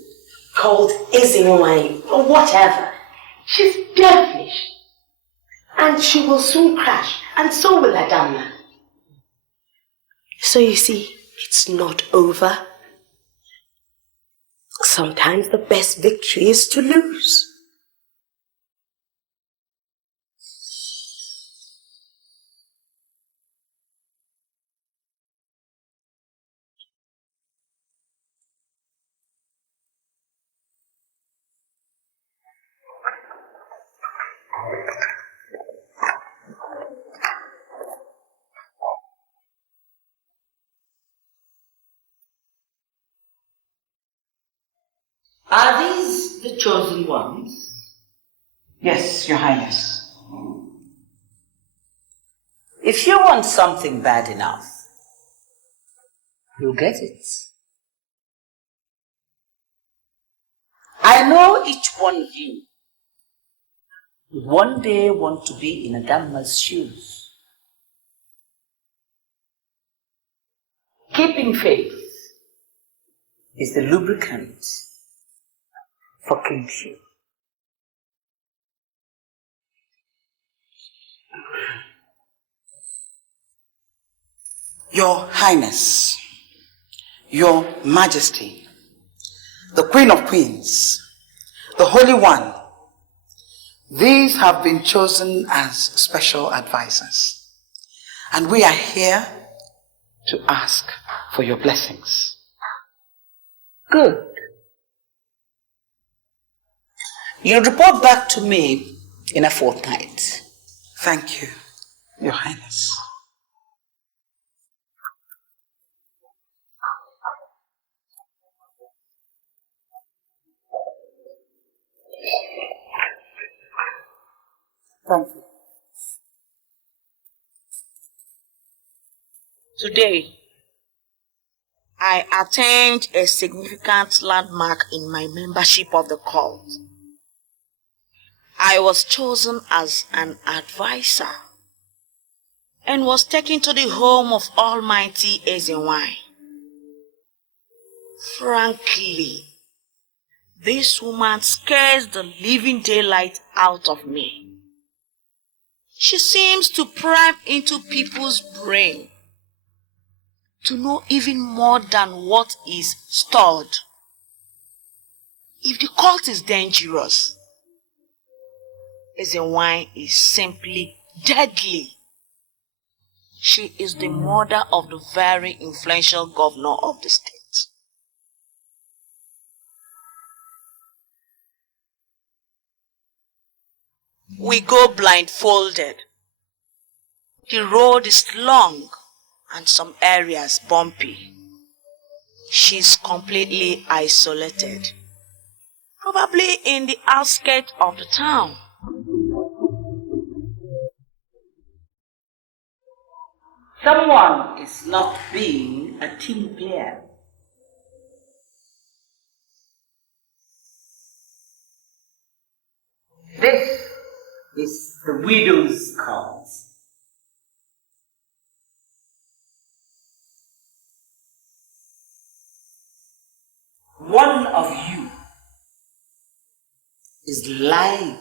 called Ezinwine or whatever, she's devilish. And she will soon crash, and so will Adama. So you see, it's not over. Sometimes the best victory is to lose. Are these the chosen ones? Yes, Your Highness. If you want something bad enough, you'll get it. I know each one of you would one day want to be in Adama's shoes. Keeping faith is the lubricant for kingship. Your Highness, Your Majesty, the Queen of Queens, the Holy One, these have been chosen as special advisors. And we are here to ask for your blessings. Good. You'll report back to me in a fortnight. Thank you, Your Highness. Thank you. Today, I attained a significant landmark in my membership of the cult. I was chosen as an advisor and was taken to the home of Almighty Ezenwai. Frankly, This woman scares the living daylight out of me. She seems to pry into people's brain to know even more than what is stored. If the cult is dangerous, Ezenwine is simply deadly. She is the mother of the very influential governor of the state. We go blindfolded. The road is long and some areas bumpy. She's completely isolated, probably in the outskirts of the town. Someone is not being a team player. This is the widow's cause. One of you is lying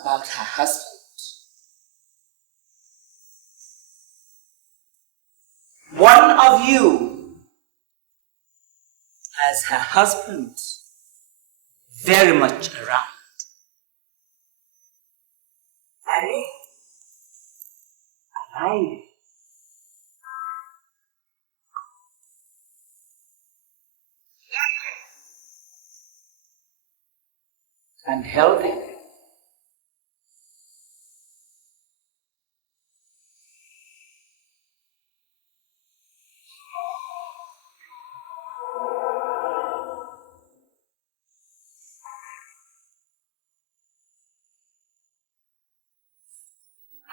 about her husband. One of you has her husband very much around. Alive. And healthy.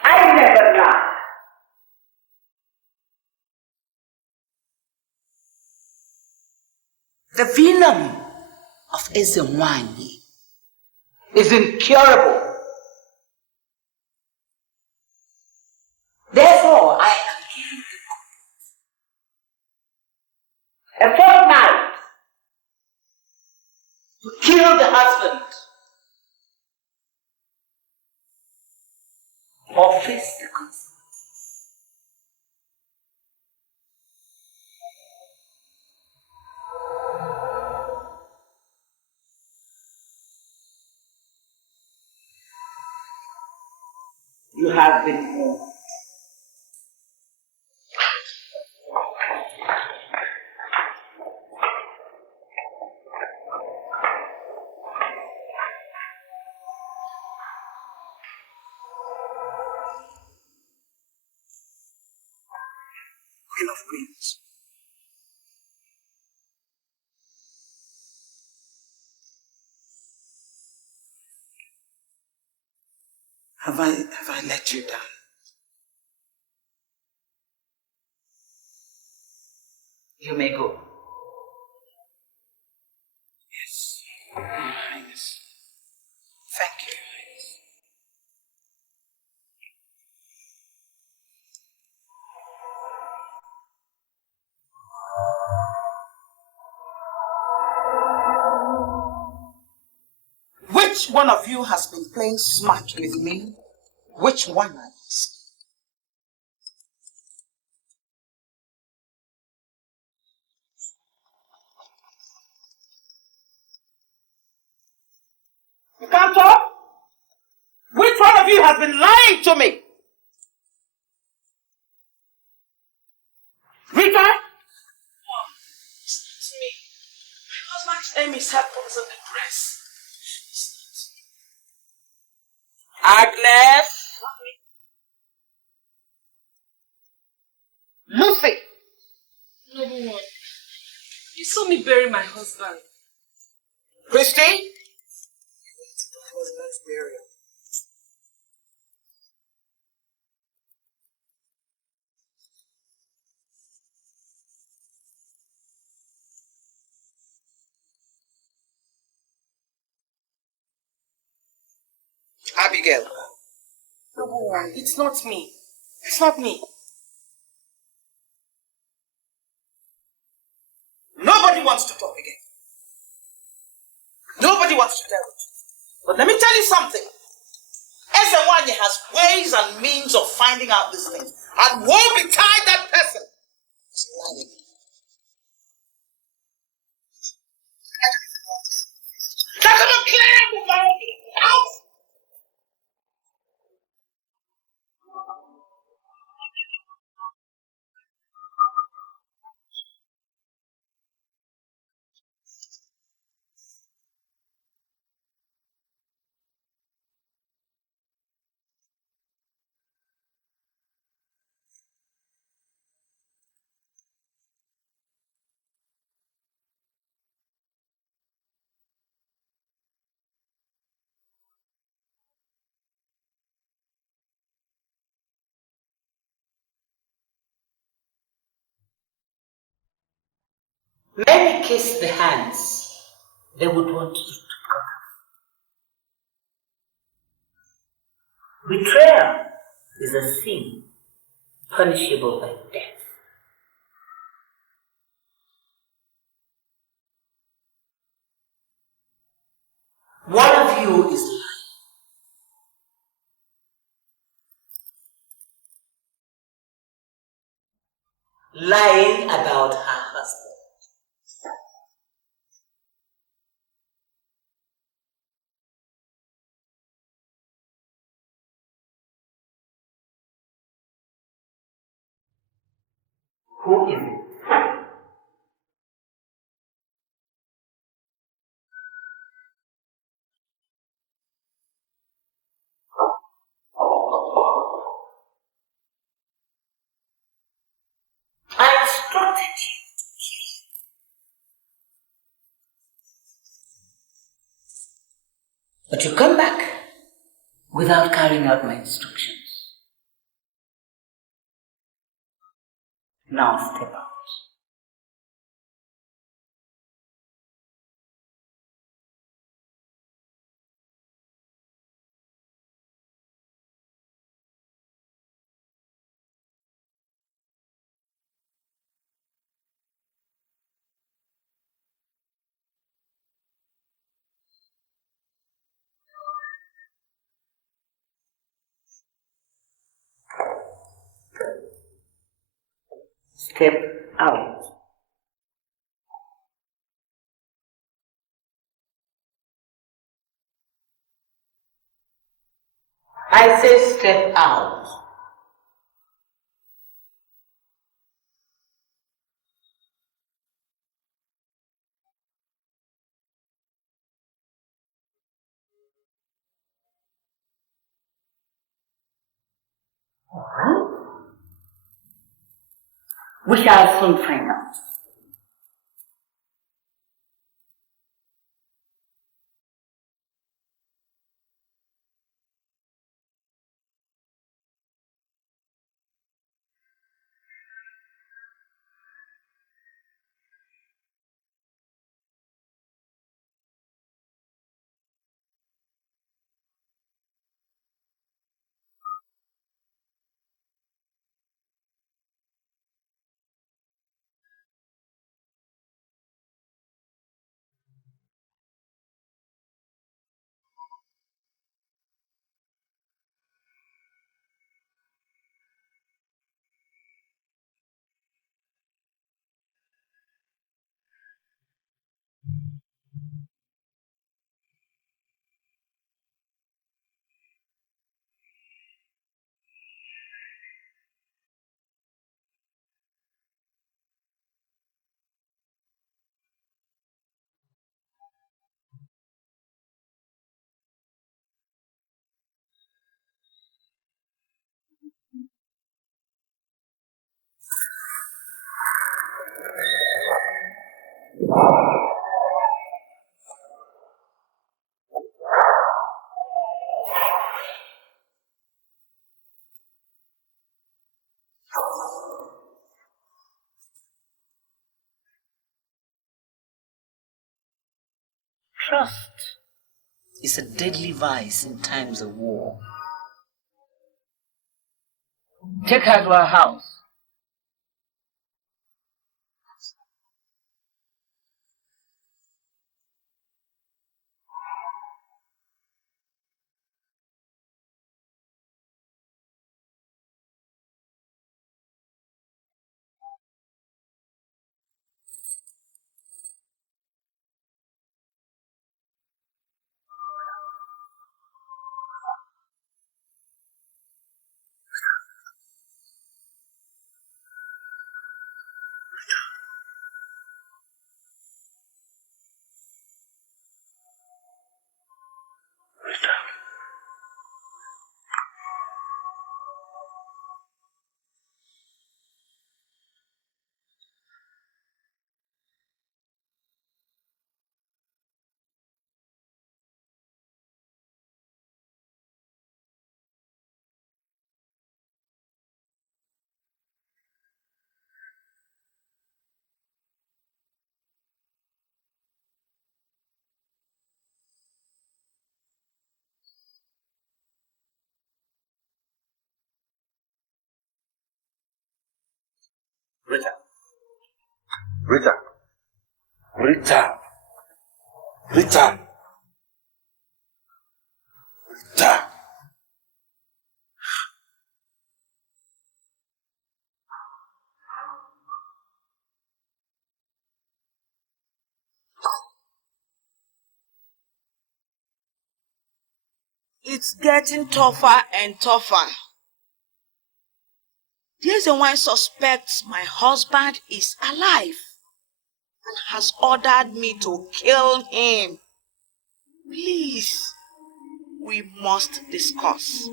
I never lie. The venom of Ezenwani is incurable. Therefore, I am giving you a fortnight to kill the husband or face the consequences. You have been warned. Queen of Queens. Have I let you down? You may go. Yes, Your Highness. Thank you, Your Highness. Which one of you has been playing smart with me? Which one, I ask? You can't talk? Which one of you has been lying to me? Rita? It's me. My husband's name is Headphones in the press. Agnes? Lucy? No one. You saw me bury my husband. Christy? Husband's burial. Abigail. No, it's not me. It's not me. Nobody wants to talk again. Nobody wants to tell it. But let me tell you something. Ezewanye has ways and means of finding out these things. And woe betide that person. Many kiss the hands they would want to cut. Betrayal is a sin punishable by death. One of you is lying about her husband. Who is it? I instructed you. But you come back without carrying out my instructions. Now step out. Step out. I say step out. We shall soon find out. Trust is a deadly vice in times of war. Take her to her house. Rita. Rita. Rita. Rita. Rita. It's getting tougher and tougher. The reason why suspects my husband is alive and has ordered me to kill him. Please, we must discuss.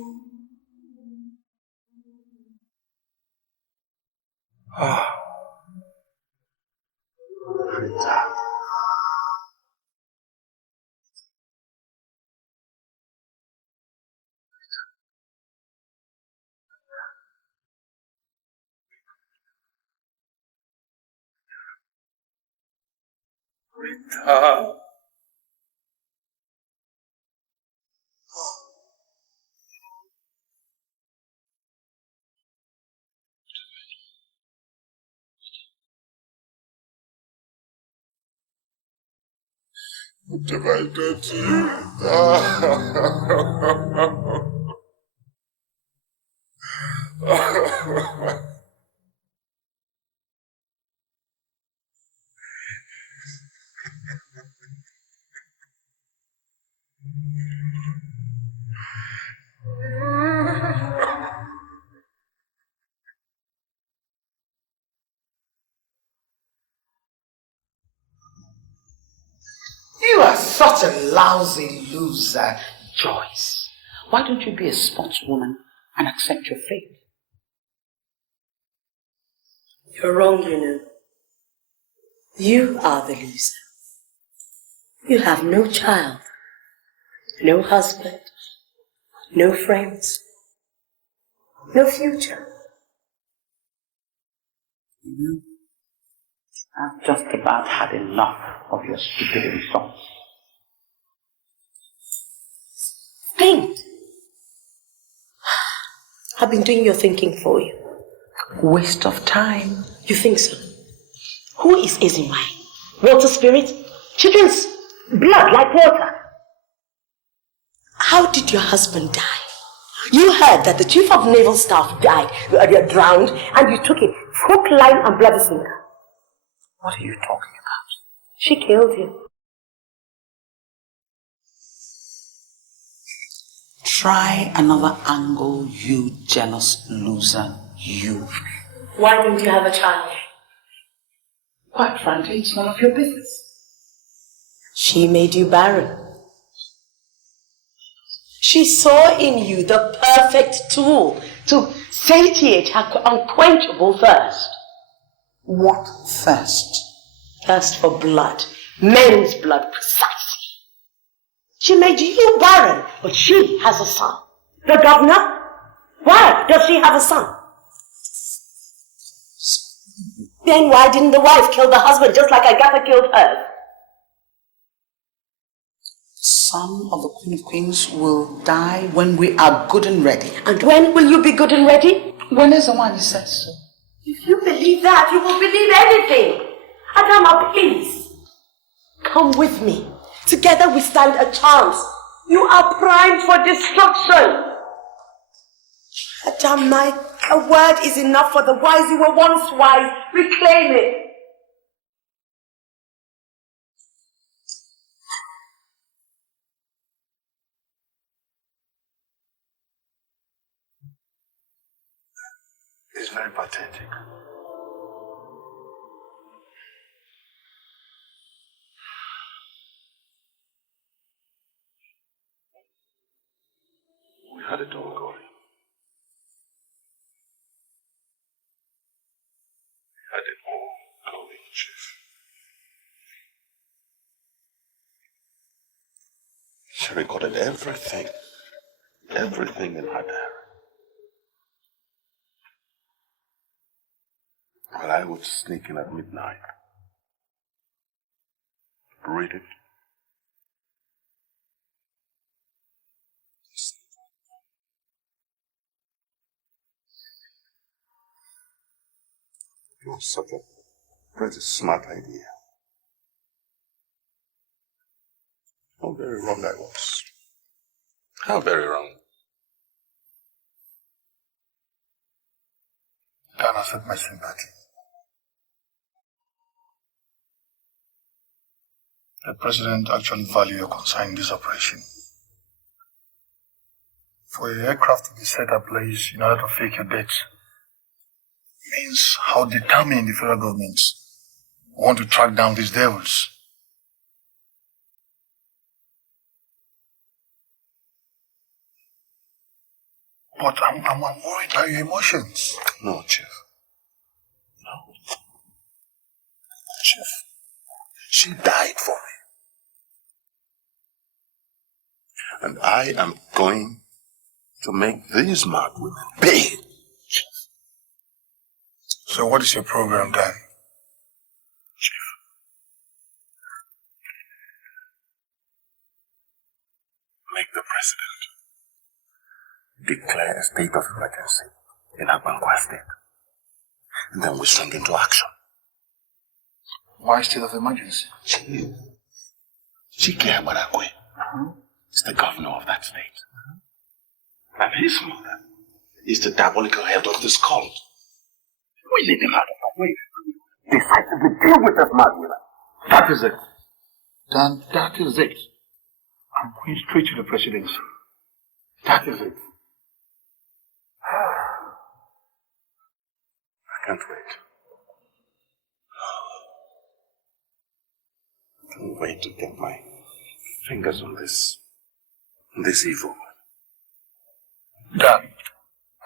Rita. Rita. What have I done to you? You are such a lousy loser, Joyce. Why don't you be a sportswoman and accept your fate? You're wrong, you know. You are the loser. You have no child, no husband, no friends, no future. I've just about had enough of your stupid insults. Think. I've been doing your thinking for you. Waste of time. You think so? Who is Ezinwai? Water spirit? Children's blood like water. How did your husband die? You heard that the chief of naval staff died, drowned, and you took it hook, line, and bloody sinker. What are you talking about? She killed him. Try another angle, you jealous loser, you. Why didn't you have a child? Quite frankly, it's none of your business. She made you barren. She saw in you the perfect tool to satiate her unquenchable thirst. What thirst? Thirst for blood. Men's blood, precisely. She made you barren, but she has a son. The governor? Why does she have a son? Then why didn't the wife kill the husband just like Agatha killed hers? Son of the Queen of Queens will die when we are good and ready. And when will you be good and ready? When is the one who says so? If you believe that, you will believe anything. Adama, please. Come with me. Together we stand a chance. You are primed for destruction. Adama, a word is enough for the wise. You were once wise. Reclaim it. It's very pathetic. We had it all going. We had it all going, Chief. She recorded everything. Everything in her diary. Well, I would sneak in at midnight, read it, It was such a pretty smart idea. How very wrong I was. How very wrong. Dan, accept my sympathy. The president actually values your concern in this operation. For a aircraft to be set ablaze in order to fake your death means how determined the federal government want to track down these devils. But I'm worried by your emotions. No, Chief. No. Chief, she died for me. And I am going to make these mad women pay. So what is your program, Dan? Chief, make the president declare a state of emergency in Abankwa State. And then we spring into action. Why state of emergency? Chike Barakwe is the governor of that state. And his mother is the diabolical head of this cult. We need him out of our way. Decisively deal with this mad woman. That is it. Dan, that is it. I'm going straight to the presidency. That is it. I can't wait. I can't wait to get my fingers on this evil one. Dan,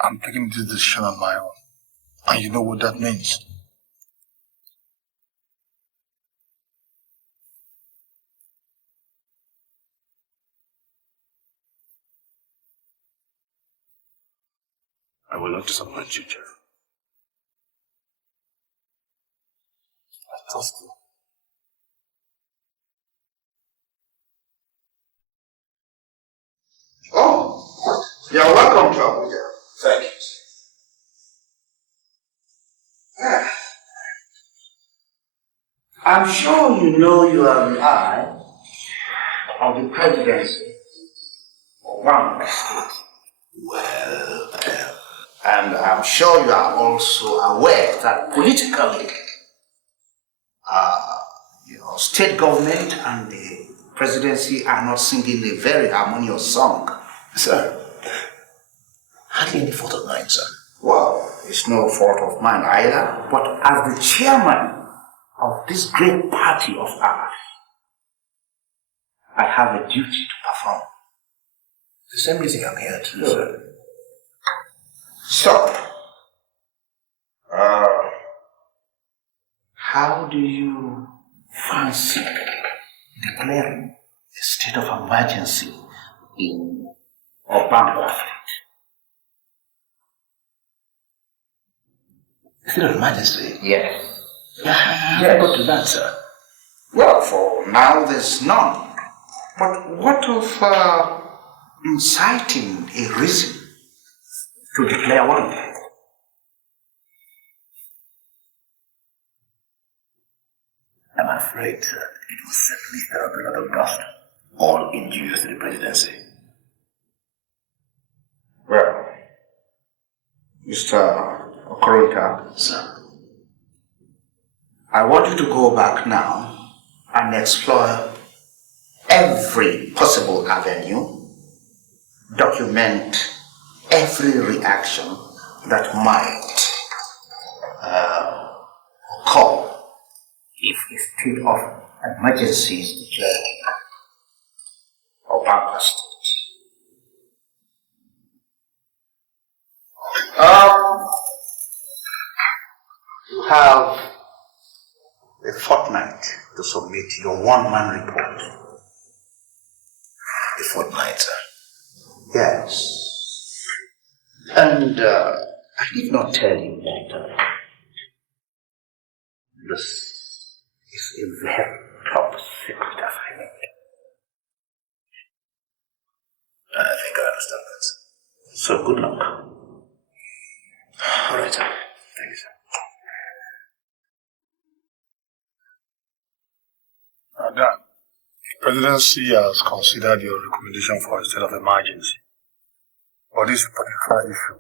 I'm taking this decision on my own. And you know what that means. I will not disappoint you, Jeff. I trust you. Oh, you're welcome to Abuja. Thank you. I'm sure you know you are the eye of the presidency of one of the states. Well, and I'm sure you are also aware that politically, your state government and the presidency are not singing a very harmonious song. Sir, hardly any fault of mine, sir. Well, it's no fault of mine either, but as the chairman of this great party of ours, I have a duty to perform. The same reason I'm here too, sir. So, how do you fancy declaring a state of emergency in Obanwa State? State of emergency? Yes. Yeah, go to that, sir. Well, for now there's none. But what of inciting a reason to declare one? I'm afraid, sir, it will certainly stir up a lot of dust, all injurious to the presidency. Well, Mr. Okorita, sir, I want you to go back now and explore every possible avenue, document every reaction that might occur if a state of emergency is declared or bankruptcy. You have a fortnight to submit your one-man report. A fortnight, sir? Yes. And I did not tell you that this is a very top secret assignment. I think I understand that. So good luck. All right, sir. Thank you, sir. Dan, the presidency has considered your recommendation for a state of emergency. But this is a particular issue.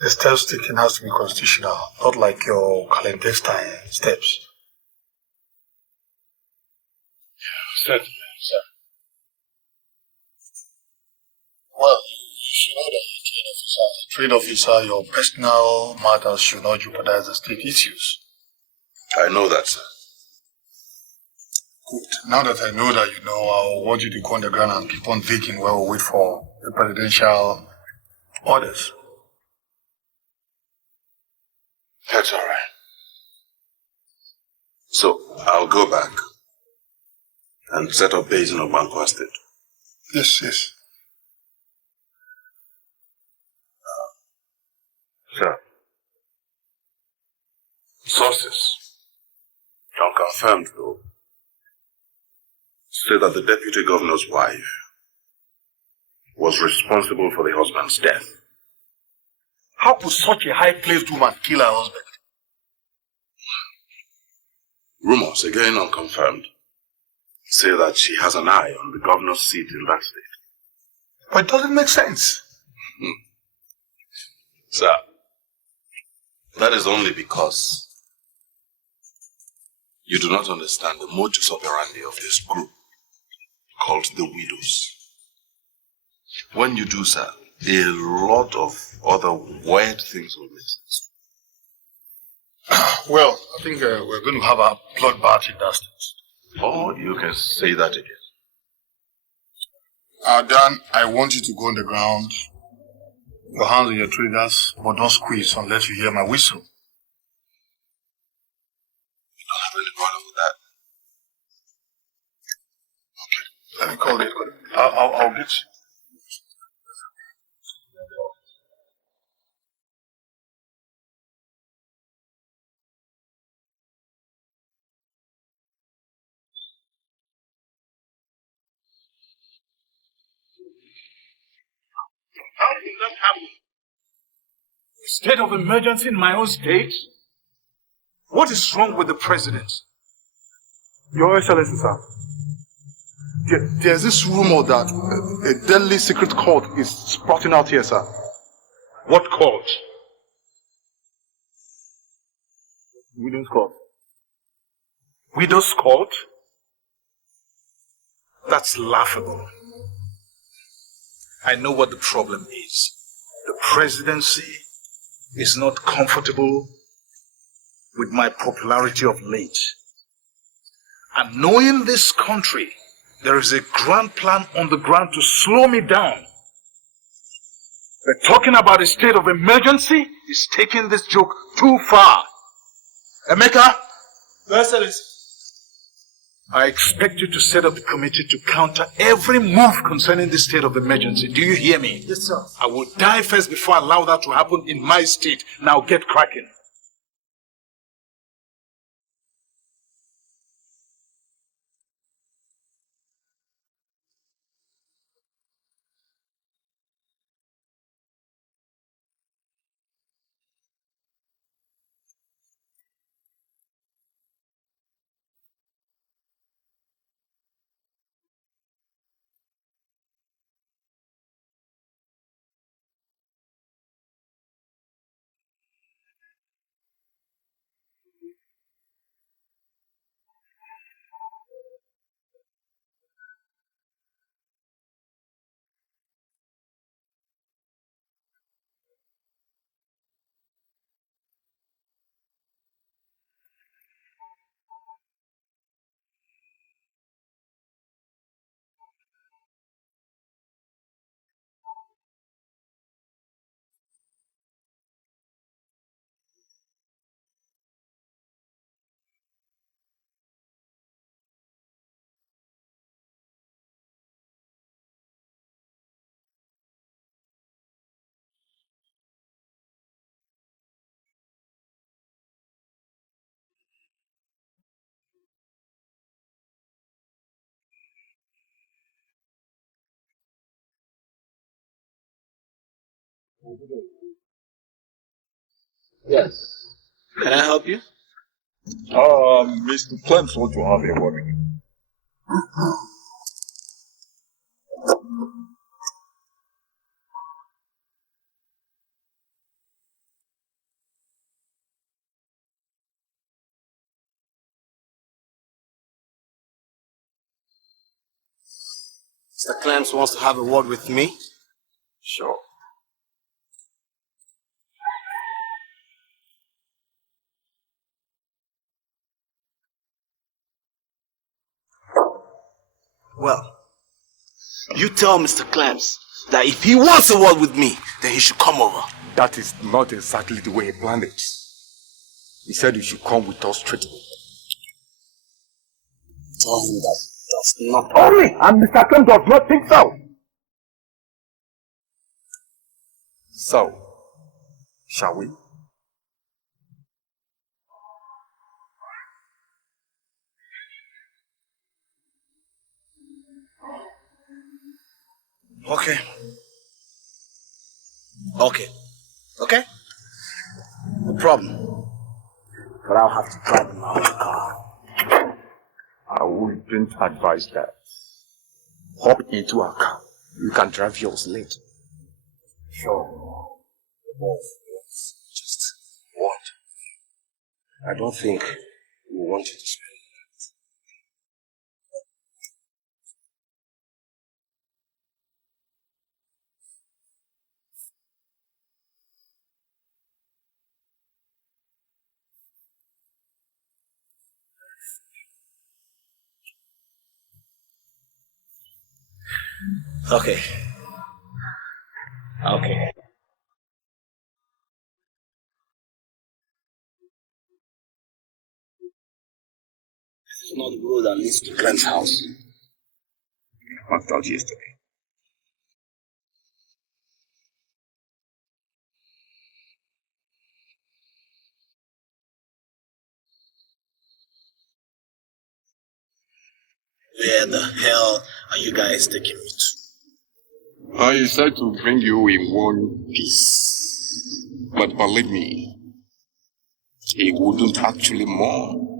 The steps taken has to be constitutional, not like your clandestine steps. Certainly, sir. Well, you should know that as a trade officer, your personal matters should not jeopardize the state issues. I know that, sir. Good. Now that I know that you know, I want you to go on the ground and keep on digging while we wait for the presidential orders. That's all right. So, I'll go back and set up base in Obanko Estate. Yes, yes. Sir. Sources, unconfirmed though, say that the deputy governor's wife was responsible for the husband's death. How could such a high-placed woman kill her husband? Rumors, again unconfirmed, say that she has an eye on the governor's seat in that state. But it doesn't make sense. Sir, that is only because you do not understand the modus operandi of this group called the Widows. When you do, sir, a lot of other weird things will make sense. Well, I think we're going to have a bloodbath in that state. Or you can say that again. Dan, I want you to go on the ground. Your hands on your triggers, but don't squeeze unless you hear my whistle. You don't have any problem with that. Okay, let me call it. I'll get you. How did that happen? State of emergency in my own state? What is wrong with the president? Your Excellency, sir. There's this rumor that a deadly secret cult is sprouting out here, sir. What cult? Widow's cult. Widow's cult? That's laughable. I know what the problem is. The presidency is not comfortable with my popularity of late. And knowing this country, there is a grand plan on the ground to slow me down. They're talking about a state of emergency is taking this joke too far. Emeka? Excellency. I expect you to set up a committee to counter every move concerning this state of emergency. Do you hear me? Yes, sir. I will die first before I allow that to happen in my state. Now get cracking. Yes. Can I help you? Mr. Clemens wants to have a word with you. Mr. Clemens wants to have a word with me? Sure. Well, you tell Mr. Clemens that if he wants a word with me, then he should come over. That is not exactly the way he planned it. He said you should come with us straight away. Tell him that does not. Only, and Mr. Clemens does not think so. So, shall we? Okay. Okay. Okay? No problem. But I'll have to drive in my own car. I wouldn't advise that. Hop into a car. You can drive yours later. Sure. Just what? I don't think we want you to spend. Okay. Okay. This is not the road that leads to Glenn's house. I thought yesterday. Where the hell are you guys taking me to? I said to bring you in one piece. But believe me, he wouldn't actually mourn.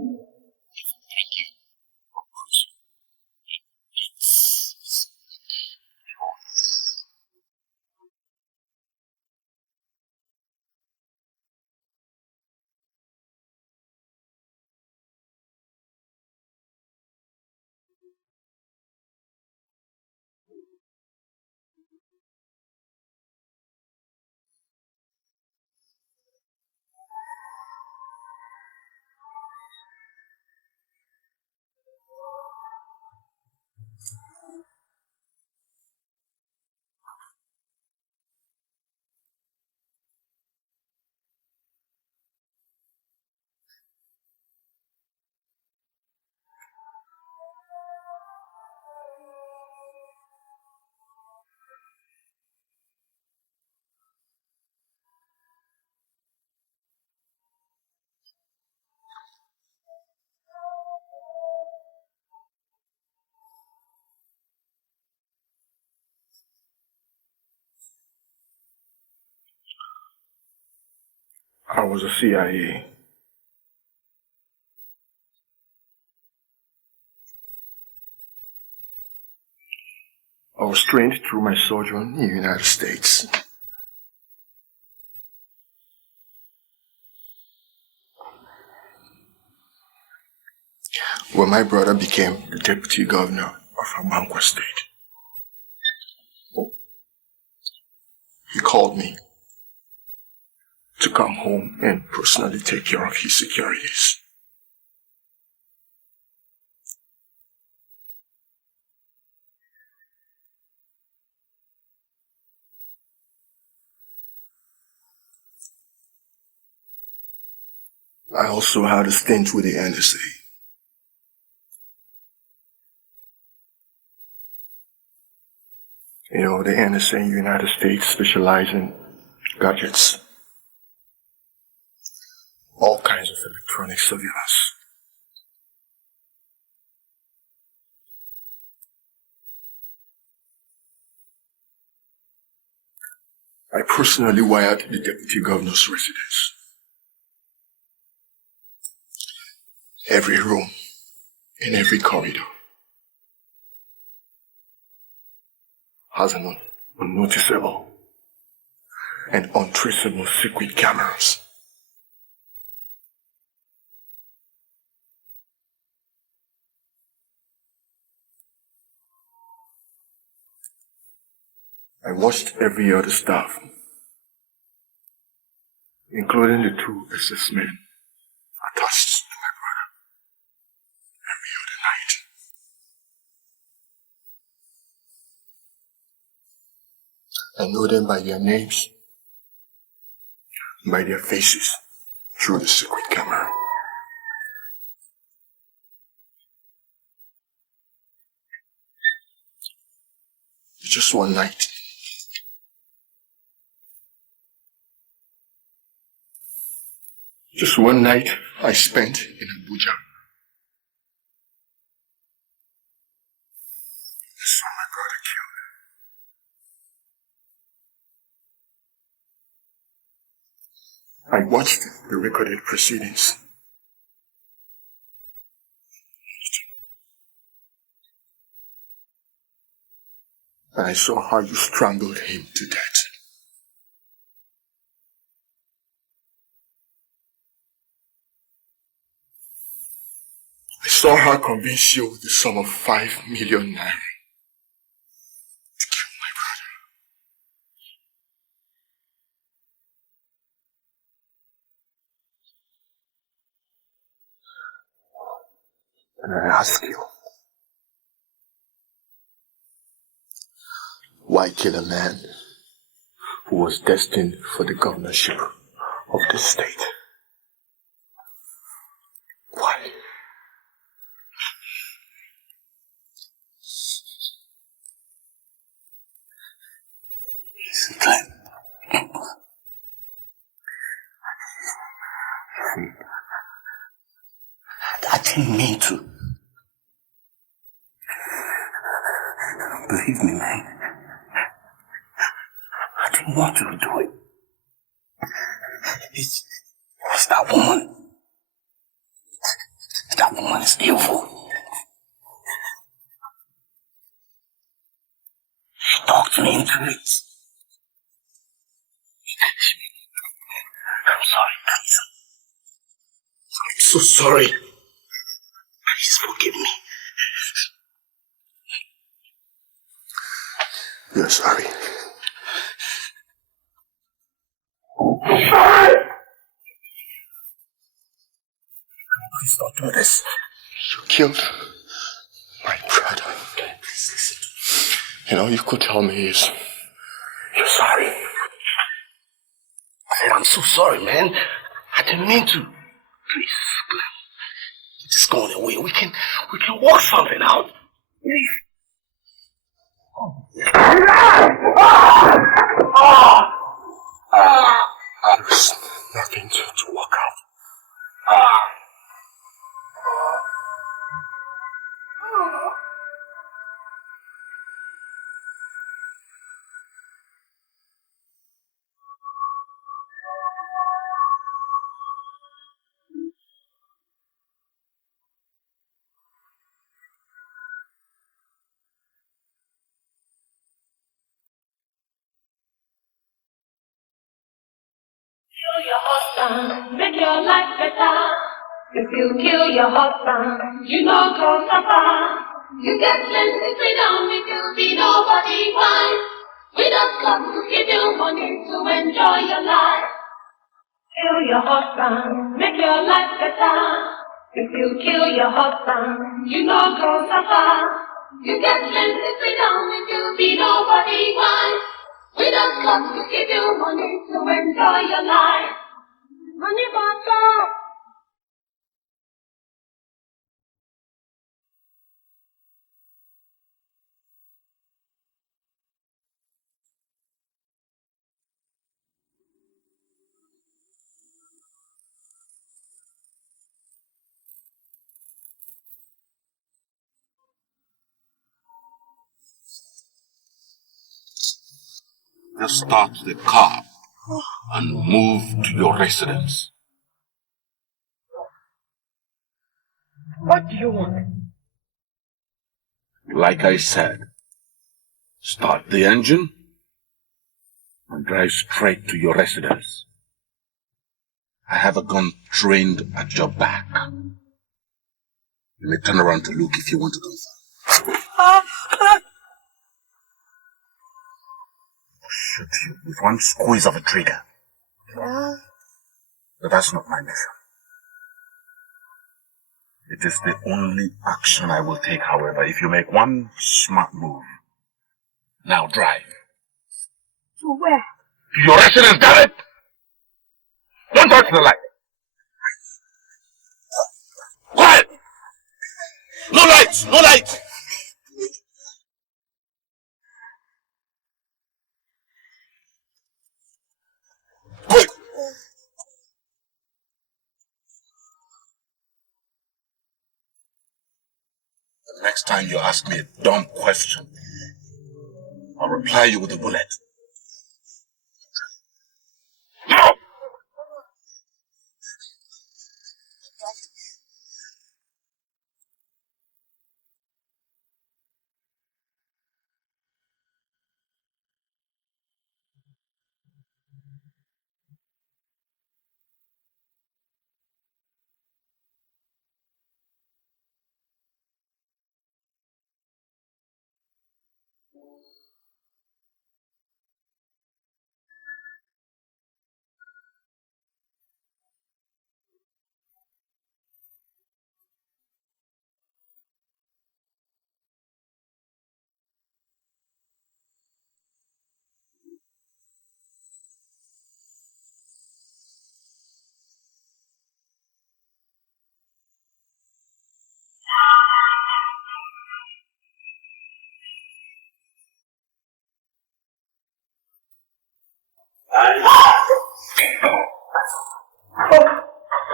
I was a CIA. I was trained through my sojourn in the United States. When my brother became the deputy governor of Abankwa State, he called me to come home and personally take care of his securities. I also had a stint with the NSA. You know, the NSA in the United States specialize in gadgets, all kinds of electronic surveillance. I personally wired the deputy governor's residence. Every room, in every corridor, has an unnoticeable and untraceable secret cameras. I watched every other staff, including the 2 SS men attached to my brother, every other night. I know them by their names, by their faces, through the secret camera. Just one night, I spent in Abuja. I saw my brother killed. I watched the recorded proceedings. And I saw how you strangled him to death. I saw her convince you with the sum of 5 million naira to kill my brother. And I ask you, why kill a man who was destined for the governorship of the state? Why? Listen, Clem. I didn't mean to. Believe me, man. I didn't want to do it. It's that woman. That woman is evil. She talked me into it. I'm sorry, please. I'm so sorry. Please forgive me. You're sorry. Please don't do this. You killed my brother. Please listen. And all you could tell me is, you're sorry. I said, I'm so sorry, man. I didn't mean to. Please, Glenn. Just going away. We can work something out. Please. There's nothing to work out. Kill your husband, make your life better. If you kill your husband, you know go suffer. You get plenty freedom if you be nobody wife. We don't come to give you money to enjoy your life. Kill your husband, make your life better. If you kill your husband, you know go suffer. You get plenty freedom if you be nobody wife. We don't come to give you money to enjoy your life. Money bottle. Just start the car and move to your residence. What do you want? Like I said, start the engine and drive straight to your residence. I have a gun trained at your back. You may turn around to look if you want to confirm. Shoot you with one squeeze of a trigger. But that's not my mission. It is the only action I will take, however, if you make one smart move. Now drive. To where? To your residence, damn it! Don't touch the light! Quiet! No lights! No lights! Quick! The next time you ask me a dumb question, I'll reply you with a bullet. No!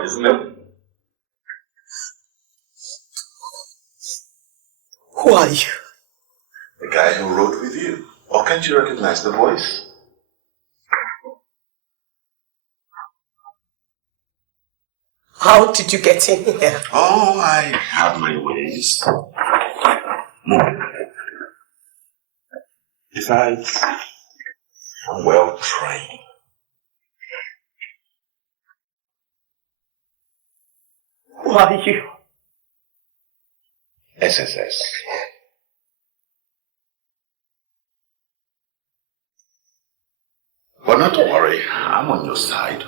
Isn't it? Who are you? The guy who rode with you. Or can't you recognize the voice? How did you get in here? Oh, I have my ways. Move. Besides, I'm well trained. Who are you? SSS. But not to worry, I'm on your side.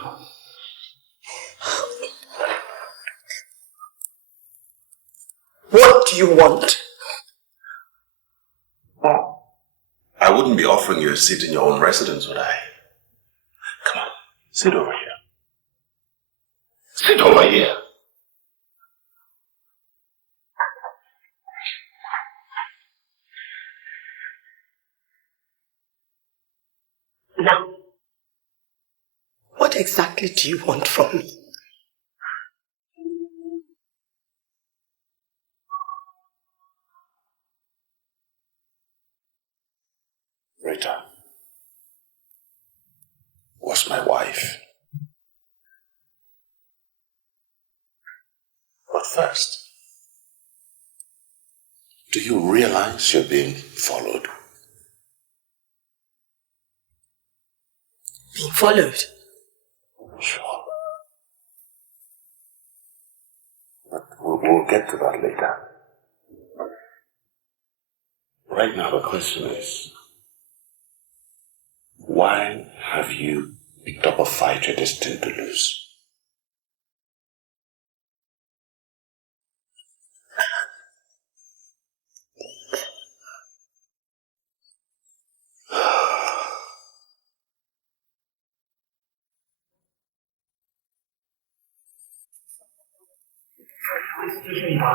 What do you want? I wouldn't be offering you a seat in your own residence, would I? Come on, sit over here. Sit over here. Now, what exactly do you want from me? Rita was my wife. But first, do you realize you're being followed? Being followed? Sure. But we'll get to that later. Right now, the question is, why have you picked up a fight you're destined to lose?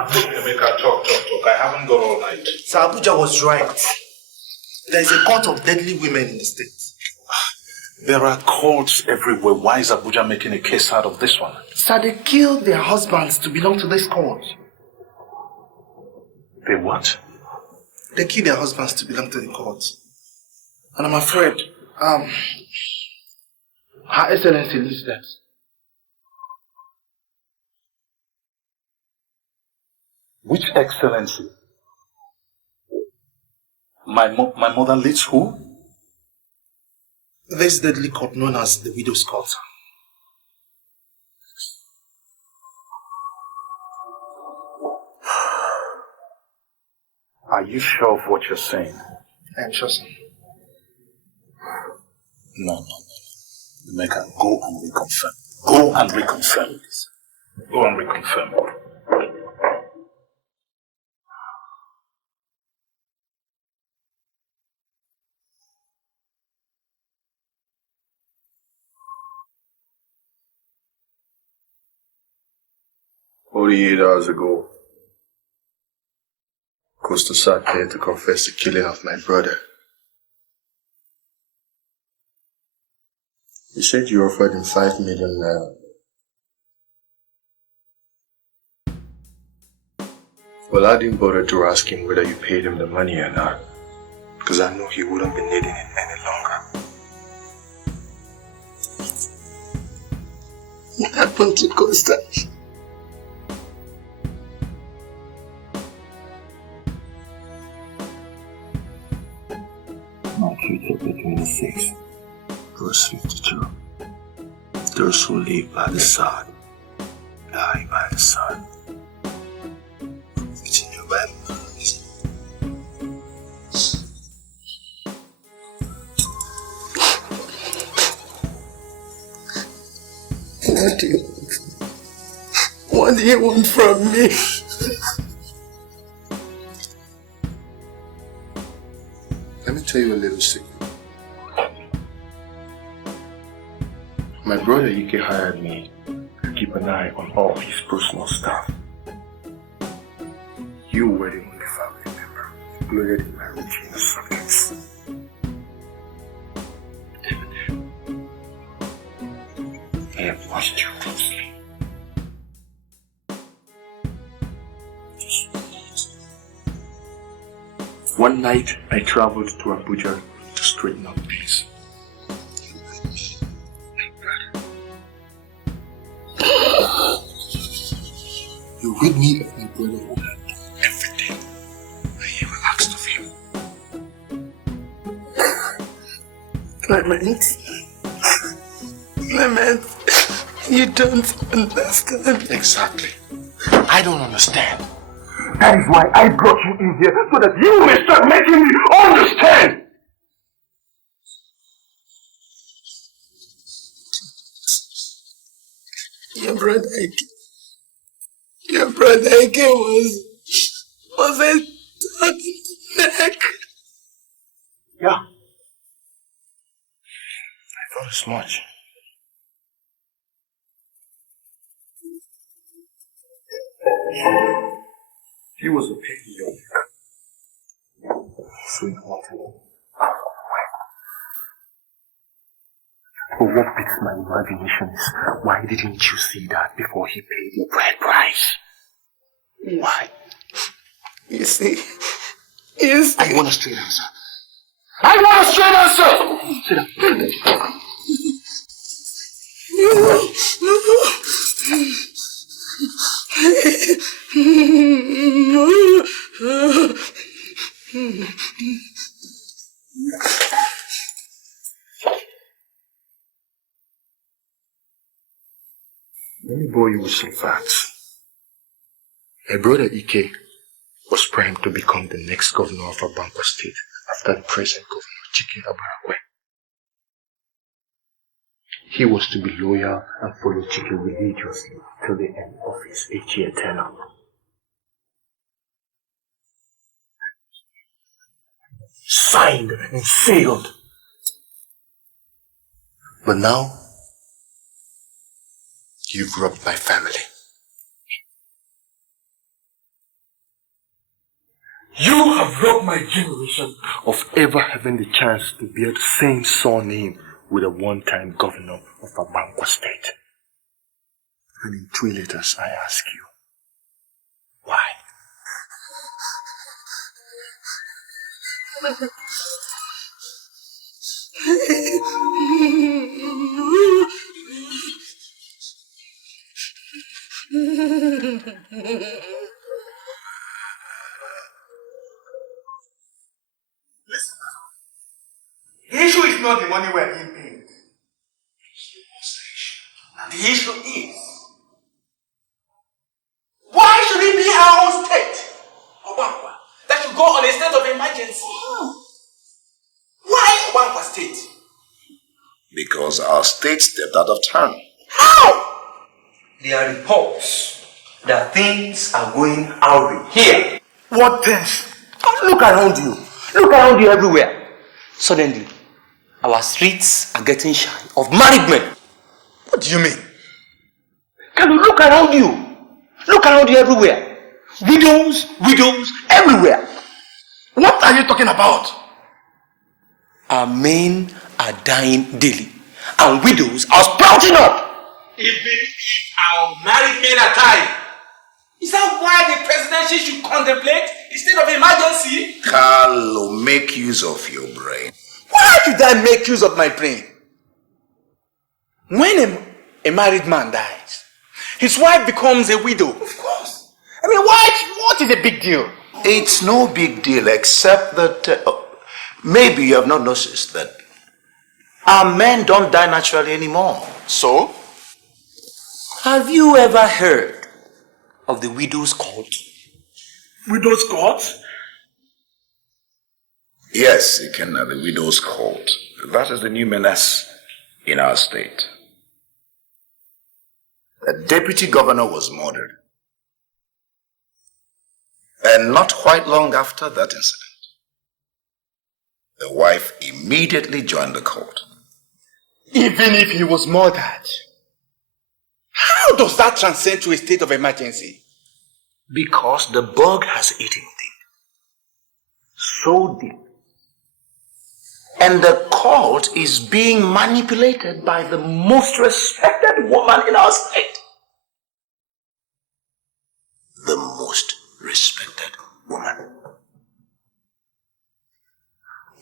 Emeka, talk. I haven't got all night. Sir Abuja was right. There is a cult of deadly women in the state. There are cults everywhere. Why is Abuja making a case out of this one? Sir, they killed their husbands to belong to this cult. They what? They killed their husbands to belong to the cult. And I'm afraid, Her Excellency lives there. Which excellency? My mother leads who? This deadly court known as the Widow's Court. Are you sure of what you're saying? I am sure, sir. No. Mecca, go and reconfirm. Go and reconfirm this. Go and reconfirm. "48 hours ago, Costa sat here to confess the killing of my brother. He said you offered him 5 million naira. Well, I didn't bother to ask him whether you paid him the money or not, because I know he wouldn't be needing it any longer. What happened to Costa? Matthew chapter 26, verse 52. Those who live by the sword die by the sword. It's in your Bible. What do you want from me? Let me tell you a little secret. My brother Ike hired me to keep an eye on all of his personal stuff. You were the only family member included in my routine of subjects. I have watched you closely. One night, I traveled to Abuja to straighten up things. You rid me of my brother who had done everything I ever asked of him. Clement, you don't understand. Exactly. I don't understand. That is why I brought you in here, so that you may start making me understand. Your brother Ike was a neck. Yeah. I thought as much. He was a petty young sweet-hearted. But what beats my imagination is, why didn't you see that before he paid the bride price? Why? You see. I want a straight answer. I want a straight answer! Sit down. Let me bore you with some facts. My brother Ike was primed to become the next governor of Abanka State after the present governor, Chike Abarakwe. He was to be loyal and follow Chike religiously till the end of his 8-year tenure. Signed and sealed. But now, you've robbed my family. You have robbed my generation of ever having the chance to bear the same surname with a one-time governor of Abanka State. And in 3 letters, I ask you, why? is not the money we are being paid. And the issue is, why should it be our own state, Obankwa, that should go on a state of emergency? Why Obankwa state? Because our state stepped out of turn. How? There are reports that things are going awry here. What things? Look around you. Look around you everywhere. Suddenly, our streets are getting shy of married men. What do you mean? Can you look around you? Look around you everywhere. Widows, everywhere. What are you talking about? Our men are dying daily, and widows are sprouting up. Even if our married men are dying, is that why the presidency should contemplate a state of emergency? Carlo, make use of your brain. Why should I make use of my brain? When a married man dies, his wife becomes a widow. Of course. I mean, what is a big deal? It's no big deal, except that maybe you have not noticed that our men don't die naturally anymore. So? Have you ever heard of the widow's court? Widow's court? Yes, Ikenna, the widow's court. That is the new menace in our state. A deputy governor was murdered. And not quite long after that incident, the wife immediately joined the court. Even if he was murdered, how does that transcend to a state of emergency? Because the bug has eaten deep. So deep. And the court is being manipulated by the most respected woman in our state. The most respected woman.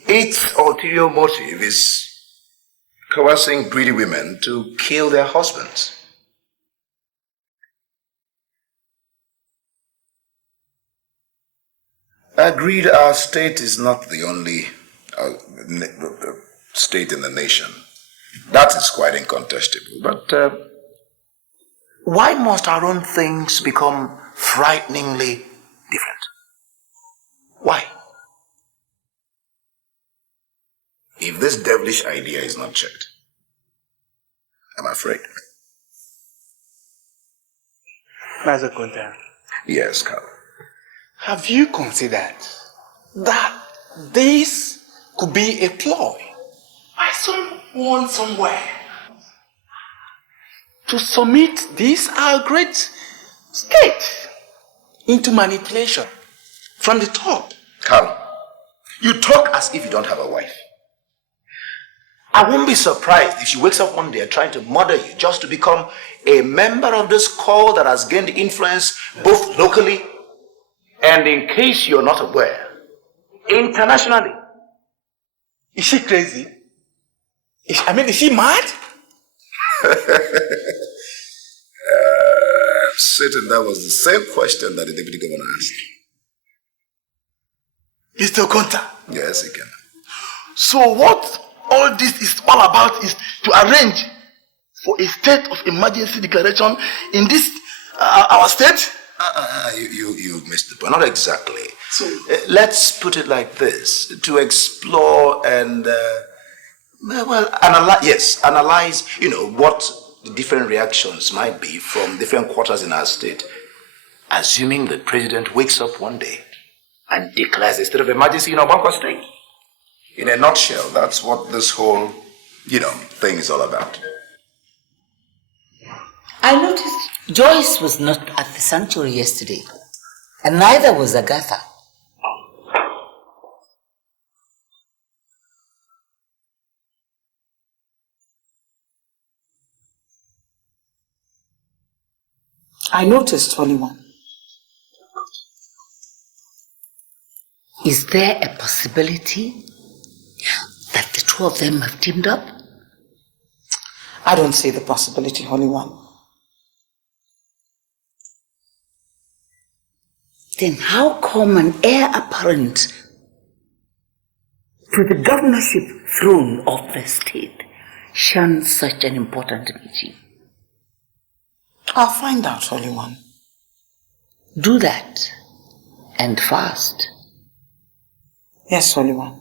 Its ulterior motive is coercing greedy women to kill their husbands. Agreed, our state is not the only state in the nation. That is quite incontestable. But why must our own things become frighteningly different? Why? If this devilish idea is not checked, I'm afraid. Master Kunta. Yes, Carl. Have you considered that this could be a ploy by someone somewhere to submit this our great state into manipulation from the top? Carl, you talk as if you don't have a wife. I won't be surprised if she wakes up one day trying to murder you just to become a member of this cult that has gained influence both locally and, in case you're not aware, internationally. Is she crazy? Is she mad? Satan, that was the same question that the deputy governor asked. Mr. Kunta. Yes, he can. So what all this is all about is to arrange for a state of emergency declaration in this our state? You missed the point. Not exactly. So, let's put it like this: to explore and analyze. What the different reactions might be from different quarters in our state. Assuming the president wakes up one day and declares a state of emergency in our Bangkok state. In a nutshell, that's what this whole, thing is all about. I noticed Joyce was not at the sanctuary yesterday, and neither was Agatha. I noticed, Holy One. Is there a possibility that the two of them have teamed up? I don't see the possibility, Holy One. Then how come an heir apparent to the governorship throne of the state shuns such an important meeting? I'll find out, Holy One. Do that and fast. Yes, Holy One.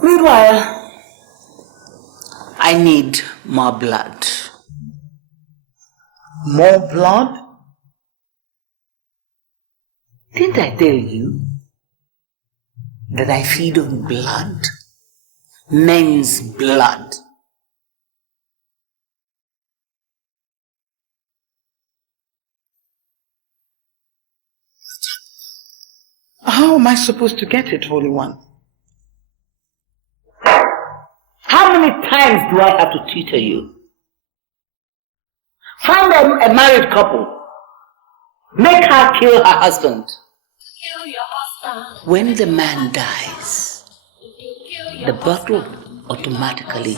Meanwhile, I need more blood. More blood? Didn't I tell you that I feed on blood? Men's blood. How am I supposed to get it, Holy One? How many times do I have to tutor you? Find a married couple. Make her kill her husband. When the man dies, the bottle automatically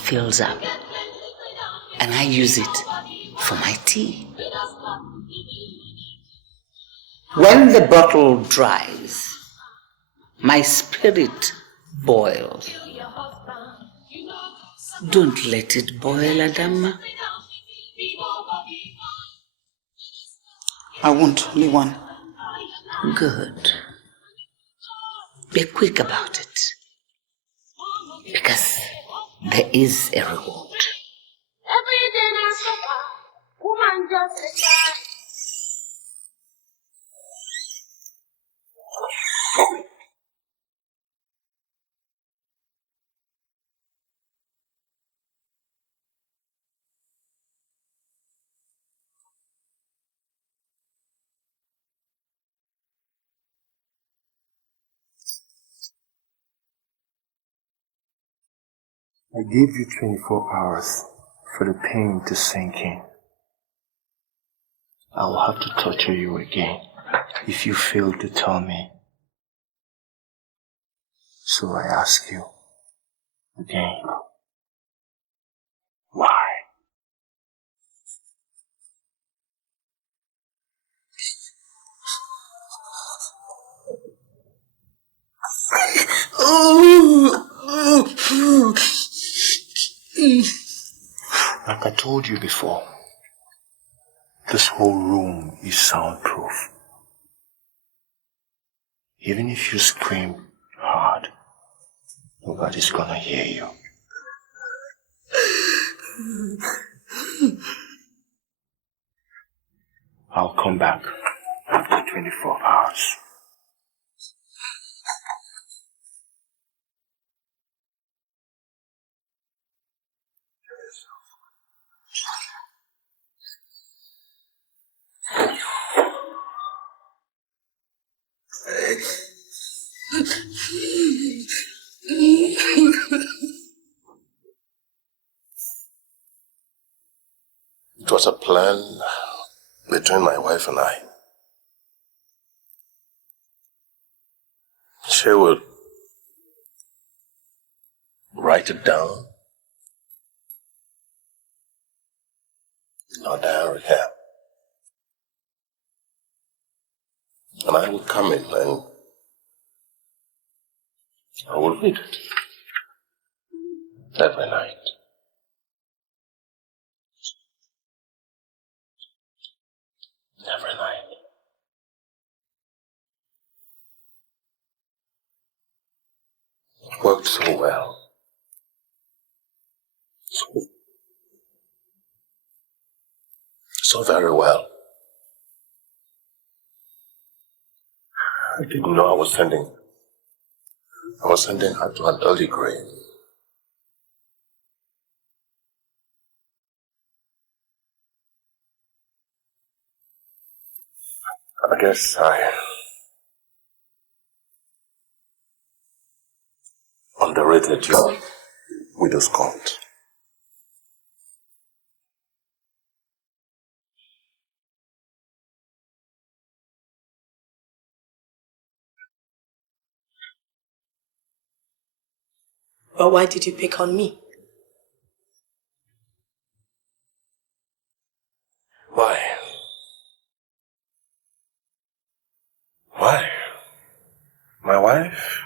fills up, and I use it for my tea. When the bottle dries, my spirit boils. Don't let it boil, Adama. I won't, Holy One. Good. Be quick about it, because there is a reward. Every day I suffer, woman just a child. I gave you 24 hours for the pain to sink in. I will have to torture you again if you fail to tell me. So I ask you again, why? Like I told you before, this whole room is soundproof. Even if you scream hard, nobody's gonna hear you. I'll come back after 24 hours. It was a plan between my wife and I. She would write it down in our diary here. And I would come in and I would read it every night. Every night. It worked so well. So very well. I didn't know I was sending her to an early grave. I guess I underrated your widow's cult. But why did you pick on me? Why? Why? My wife?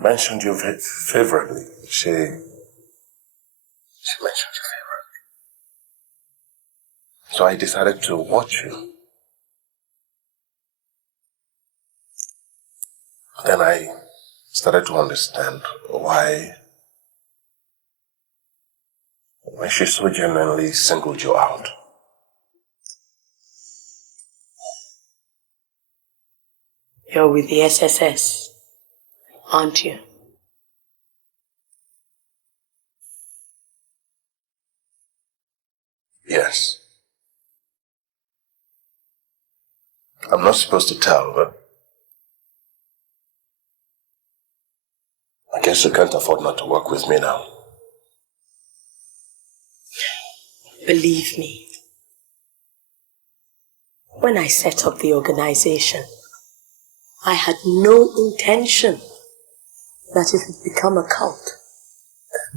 mentioned you favorably. She mentioned you favorably. So I decided to watch you. Then I started to understand why she so genuinely singled you out. You're with the SSS, aren't you? Yes. I'm not supposed to tell, but I guess you can't afford not to work with me now. Believe me, when I set up the organization, I had no intention that it would become a cult.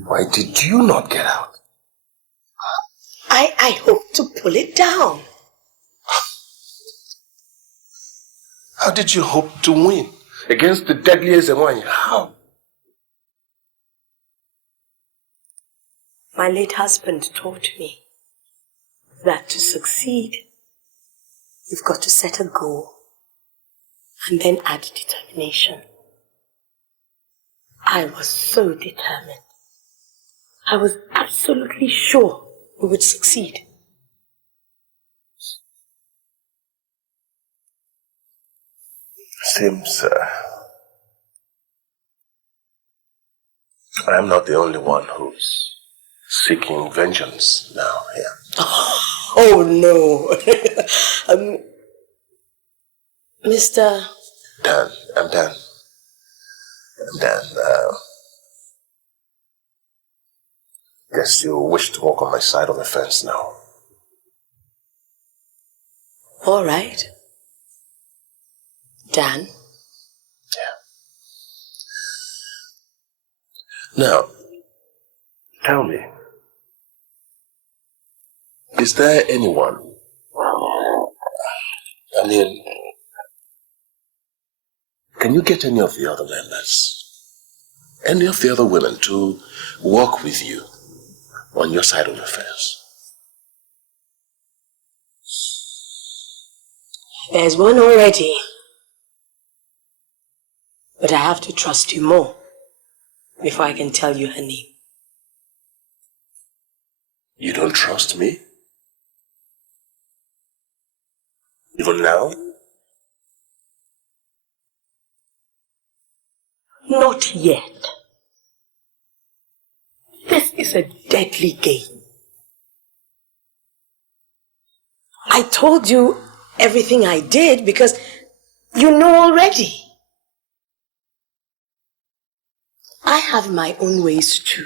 Why did you not get out? I hope to pull it down. How did you hope to win against the deadliest one? How? My late husband taught me that to succeed, you've got to set a goal and then add determination. I was so determined. I was absolutely sure we would succeed. Seems I am not the only one who's seeking vengeance now here. Oh no. Mr. Dan, I'm Dan. I'm Dan. Guess you wish to walk on my side of the fence now. All right. Dan? Now, tell me, is there anyone, can you get any of the other members, any of the other women to work with you on your side of the fence? There's one already. But I have to trust you more before I can tell you her name. You don't trust me? Even now? Not yet. This is a deadly game. I told you everything I did because you know already. I have my own ways too.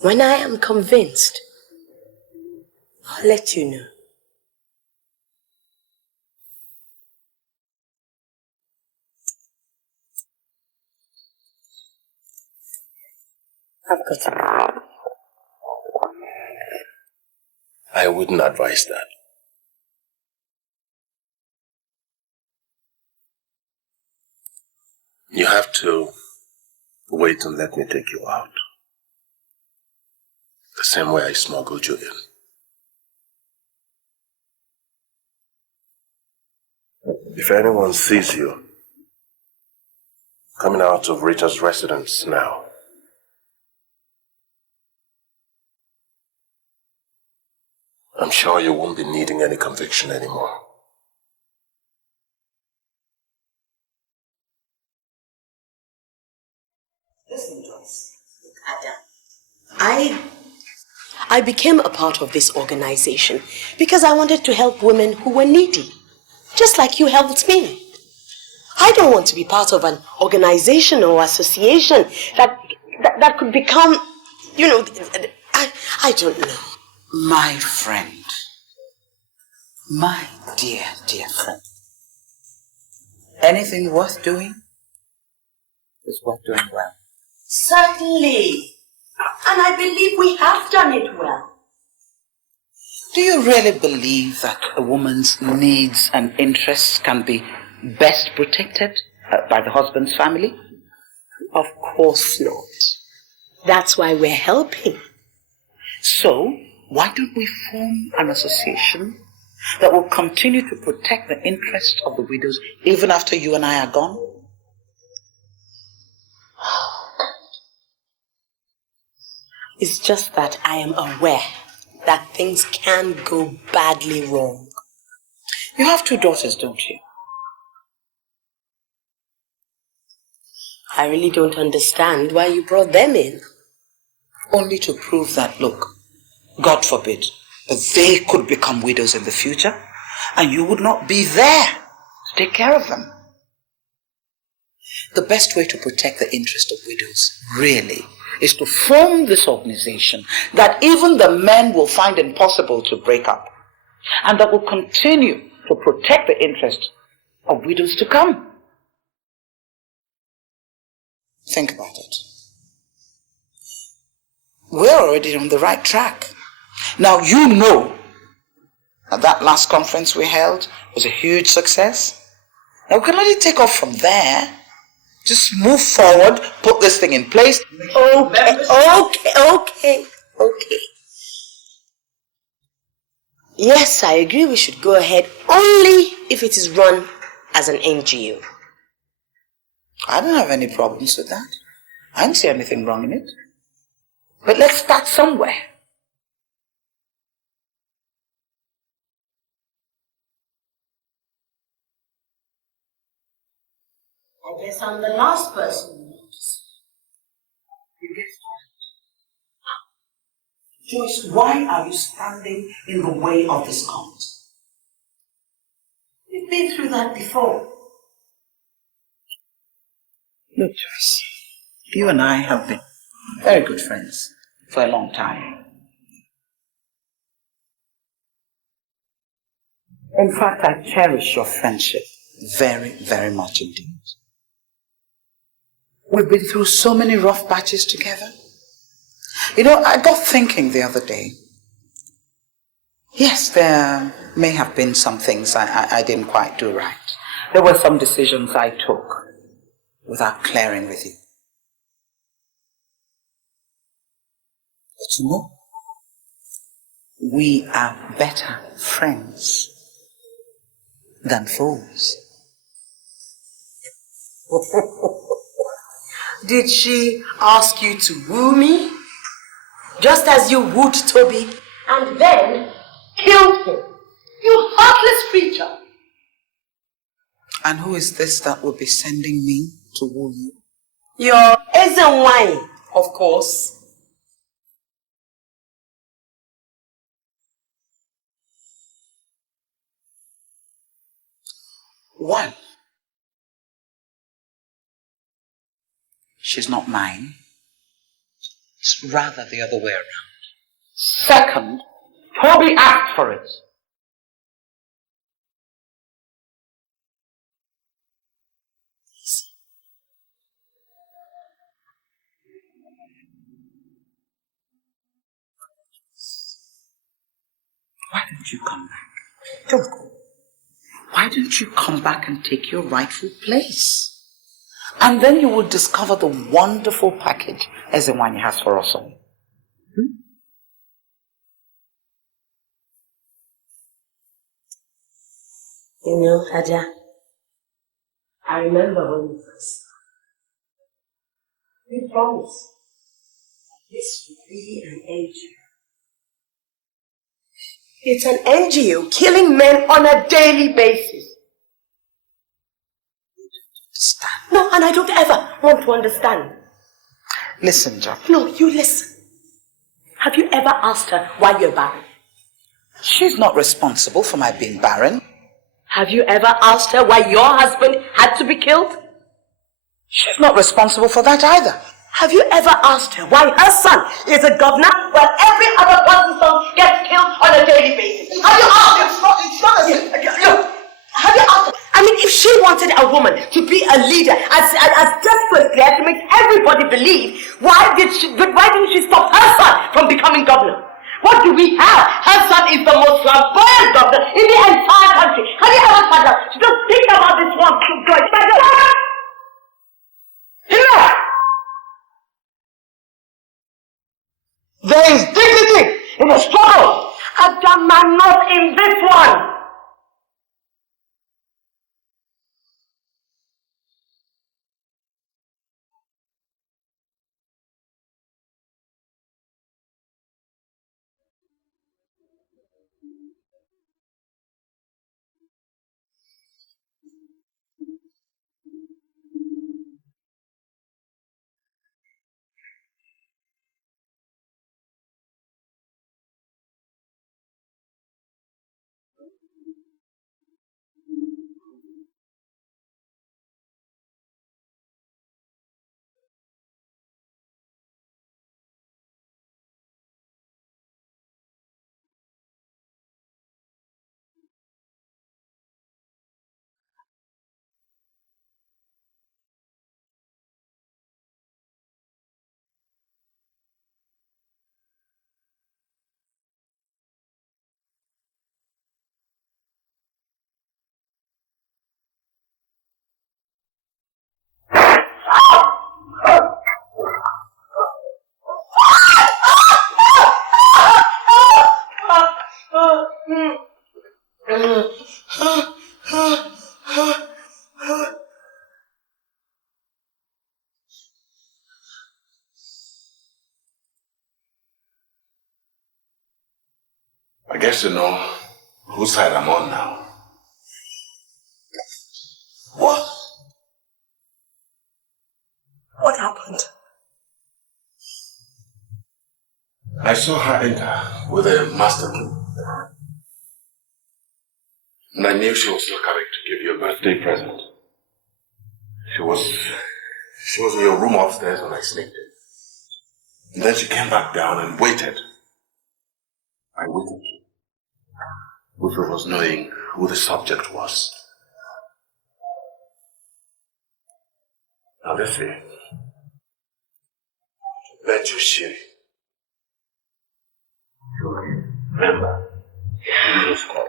When I am convinced, I'll let you know. I've got to. I wouldn't advise that. You have to wait and let me take you out. The same way I smuggled you in. If anyone sees you coming out of Rita's residence now, I'm sure you won't be needing any conviction anymore. Listen, Joyce. Adam. I became a part of this organization because I wanted to help women who were needy, just like you helped me. I don't want to be part of an organization or association that could become, you know, I don't know. My friend, my dear, dear friend, anything worth doing is worth doing well. Certainly. And I believe we have done it well. Do you really believe that a woman's needs and interests can be best protected by the husband's family? Of course not. That's why we're helping. So, why don't we form an association that will continue to protect the interests of the widows even after you and I are gone? It's just that I am aware that things can go badly wrong. You have 2 daughters, don't you? I really don't understand why you brought them in. Only to prove that, look, God forbid, that they could become widows in the future, and you would not be there to take care of them. The best way to protect the interest of widows, really, is to form this organization that even the men will find impossible to break up, and that will continue to protect the interest of widows to come. Think about it. We're already on the right track. Now you know that last conference we held was a huge success. Now we can only take off from there. Just move forward, put this thing in place. Okay. Yes, I agree we should go ahead only if it is run as an NGO. I don't have any problems with that. I don't see anything wrong in it. But let's start somewhere. I guess I'm the last person. Joyce, why are you standing in the way of this cult? You've been through that before. Look, Joyce, you and I have been very good friends for a long time. In fact, I cherish your friendship very, very much indeed. We've been through so many rough patches together. You know, I got thinking the other day. Yes, there may have been some things I didn't quite do right. There were some decisions I took without clearing with you. But you know, we are better friends than foes. Did she ask you to woo me? Just as you wooed Toby and then killed him? You heartless creature! And who is this that will be sending me to woo you? Your Ezenwine, of course. One, she's not mine. It's rather the other way around. Second, Toby asked for it. Why don't you come back? Don't go. Why don't you come back and take your rightful place? And then you will discover the wonderful package Ezenwani has for us all. You know, Aja, I remember when we first started. We promised this would be an NGO. It's an NGO killing men on a daily basis. No, and I don't ever want to understand. Listen, Jack. No, you listen. Have you ever asked her why you're barren? She's not responsible for my being barren. Have you ever asked her why your husband had to be killed? She's not responsible for that either. Have you ever asked her why her son is a governor while every other person's son gets killed on a daily basis? Have you asked her? It's not as if... Look, have you asked her? I mean, if she wanted a woman to be a leader as desperately as to make everybody believe, why didn't she stop her son from becoming governor? What do we have? Her son is the most flamboyant governor in the entire country. Have you ever sat down to just think about this one? There is dignity in the struggle. Adama, not in this one. I guess you know whose side I'm on now. What? What happened? I saw her enter with a master key. And I knew she was still coming to give you a birthday present. She was in your room upstairs when I sneaked in. And then she came back down and waited. I waited. With was knowing who the subject was. Now let's see. Bet you shitty. Remember, you just called.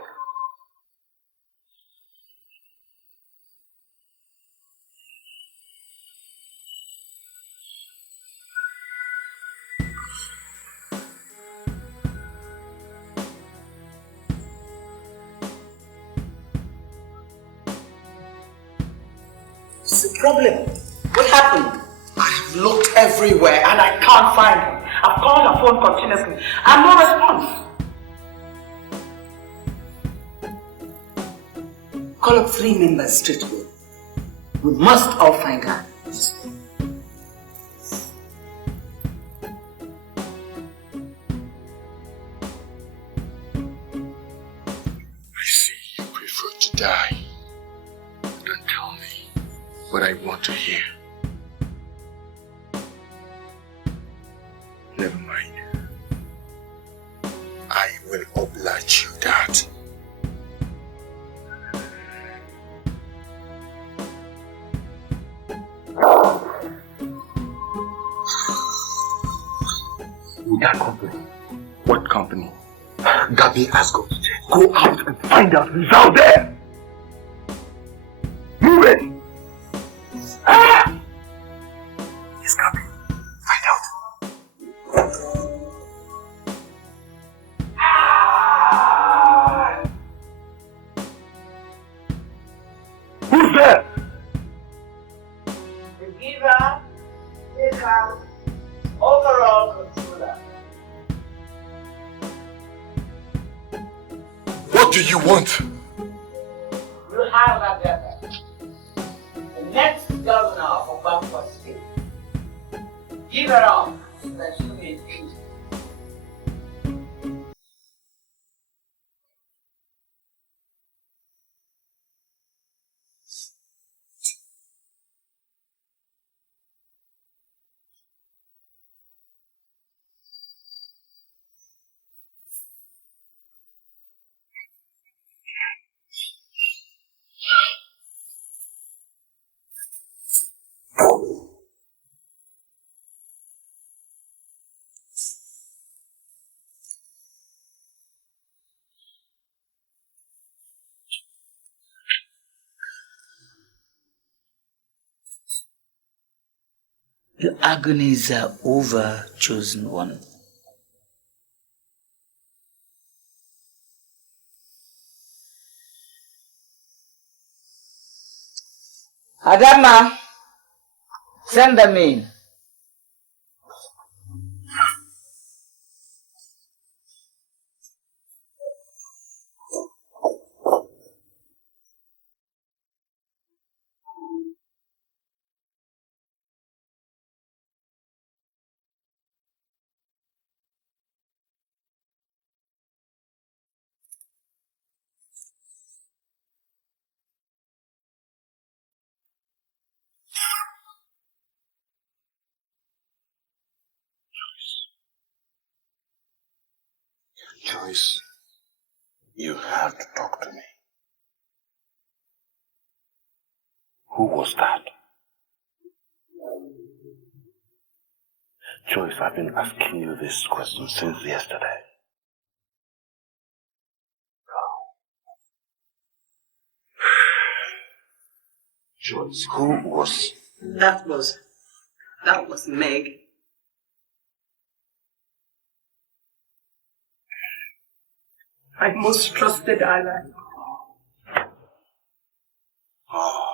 What's the problem? What happened? I have looked everywhere and I can't find her. I've called her phone continuously and no response. Call up 3 members straight away. We must all find her. I see you prefer to die. Don't tell me what I want to hear. Never mind. I will oblige you that. With that company. What company? Gabi has got to go out and find out who's out there. Move it! Ah! Yes, Gabi. Find out. Who's there? The giver, taker, overall controller. What do you want? You have that letter. The next governor of Bangkok State. Give her up so that she may think. Your agonies are over, chosen one. Adama, send them in. Joyce, you have to talk to me. Who was that? Joyce, I've been asking you this question since yesterday. Joyce, who was... That was Meg. My most trusted ally. Oh.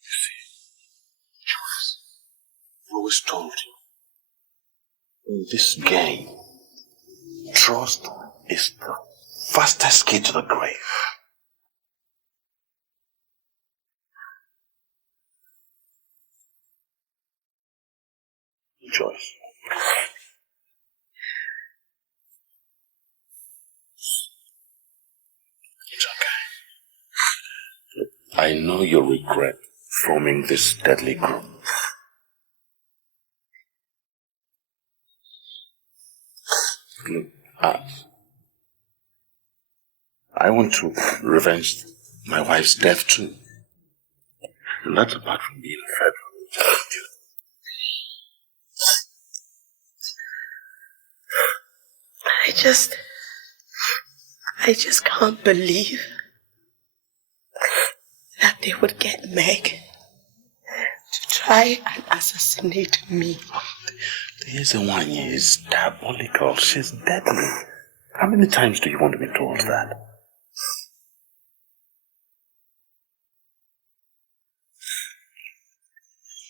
You see, Joyce, I always told you, in this game, trust is the fastest key to the grave. Joyce. It's okay. I know you regret forming this deadly group. Look, I want to revenge my wife's death too. And that's apart from being a federal duty. I just can't believe that they would get Meg to try and assassinate me. This one is diabolical. She's deadly. How many times do you want to be told that?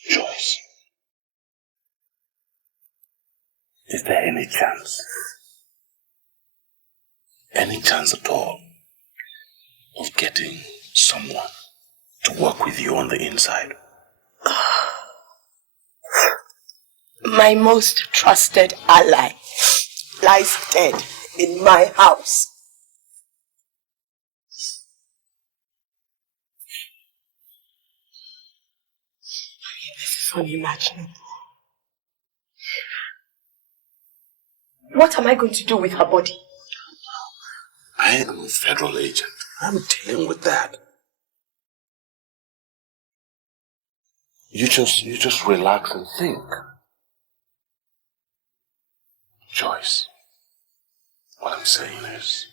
Joyce, is there any chance at all of getting someone to work with you on the inside? My most trusted ally lies dead in my house. This is unimaginable. What am I going to do with her body? I am a federal agent. I'm dealing with that. You just relax and think. Joyce, what I'm saying is,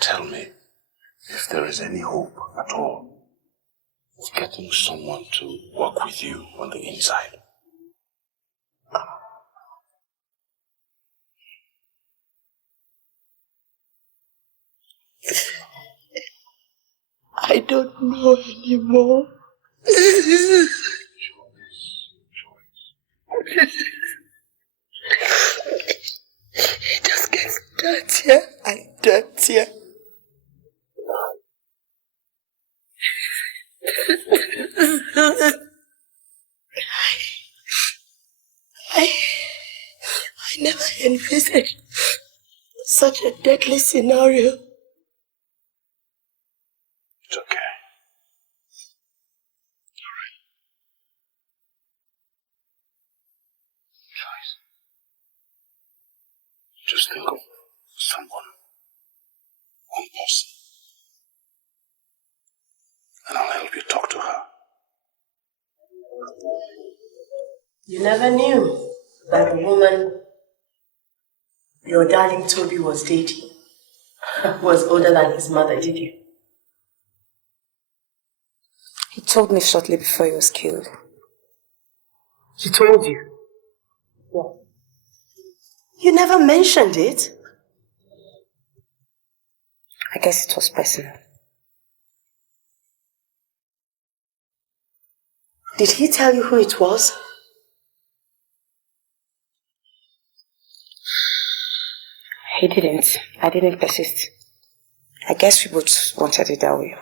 tell me if there is any hope at all of getting someone to work with you on the inside. I don't know anymore. It just gets dirtier and dirtier. I never envisaged such a deadly scenario. It's okay. Joyce, just think of someone, one person, and I'll help you talk to her. You never knew that the woman your darling Toby was dating was older than his mother, did you? He told me shortly before he was killed. He told you? Yeah. You never mentioned it. I guess it was personal. Did he tell you who it was? He didn't. I didn't persist. I guess we both wanted it that way.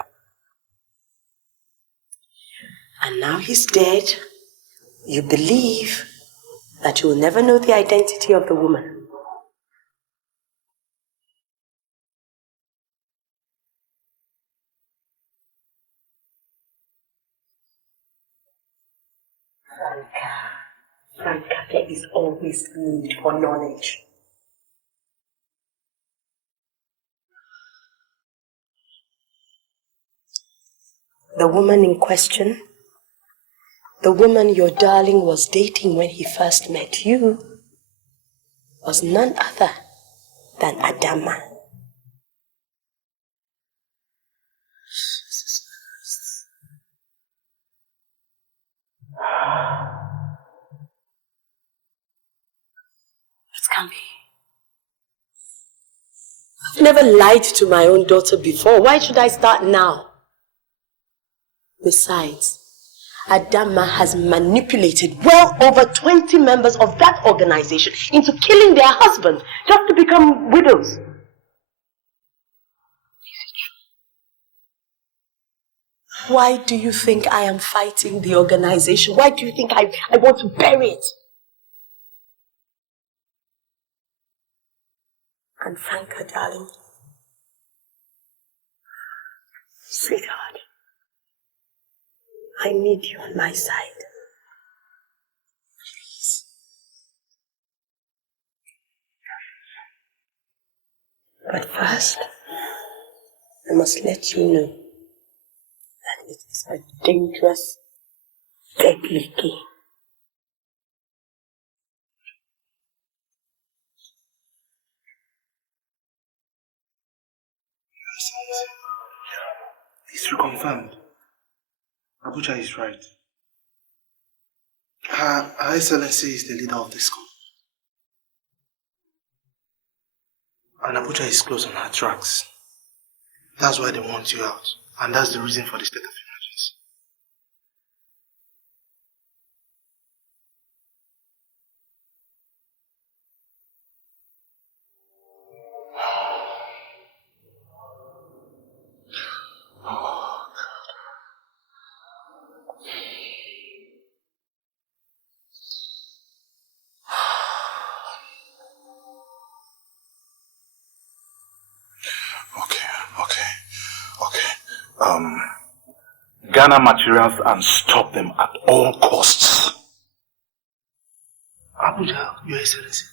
And now he's dead. You believe that you will never know the identity of the woman. Franca, there is always need for knowledge. The woman in question, the woman your darling was dating when he first met you, was none other than Adama. It can be. I've never lied to my own daughter before. Why should I start now? Besides, Adama has manipulated well over 20 members of that organization into killing their husbands just to become widows. Is it true? Why do you think I am fighting the organization? Why do you think I want to bury it? And Franca, darling, sweetheart, I need you on my side. Please. But first, I must let you know that it is a dangerous, deadly game. It's reconfirmed. Abuja is right. Her Excellency is the leader of this school. And Abuja is close on her tracks. That's why they want you out. And that's the reason for the state of emergency. Gather materials and stop them at all costs. Abuja, Your Excellency.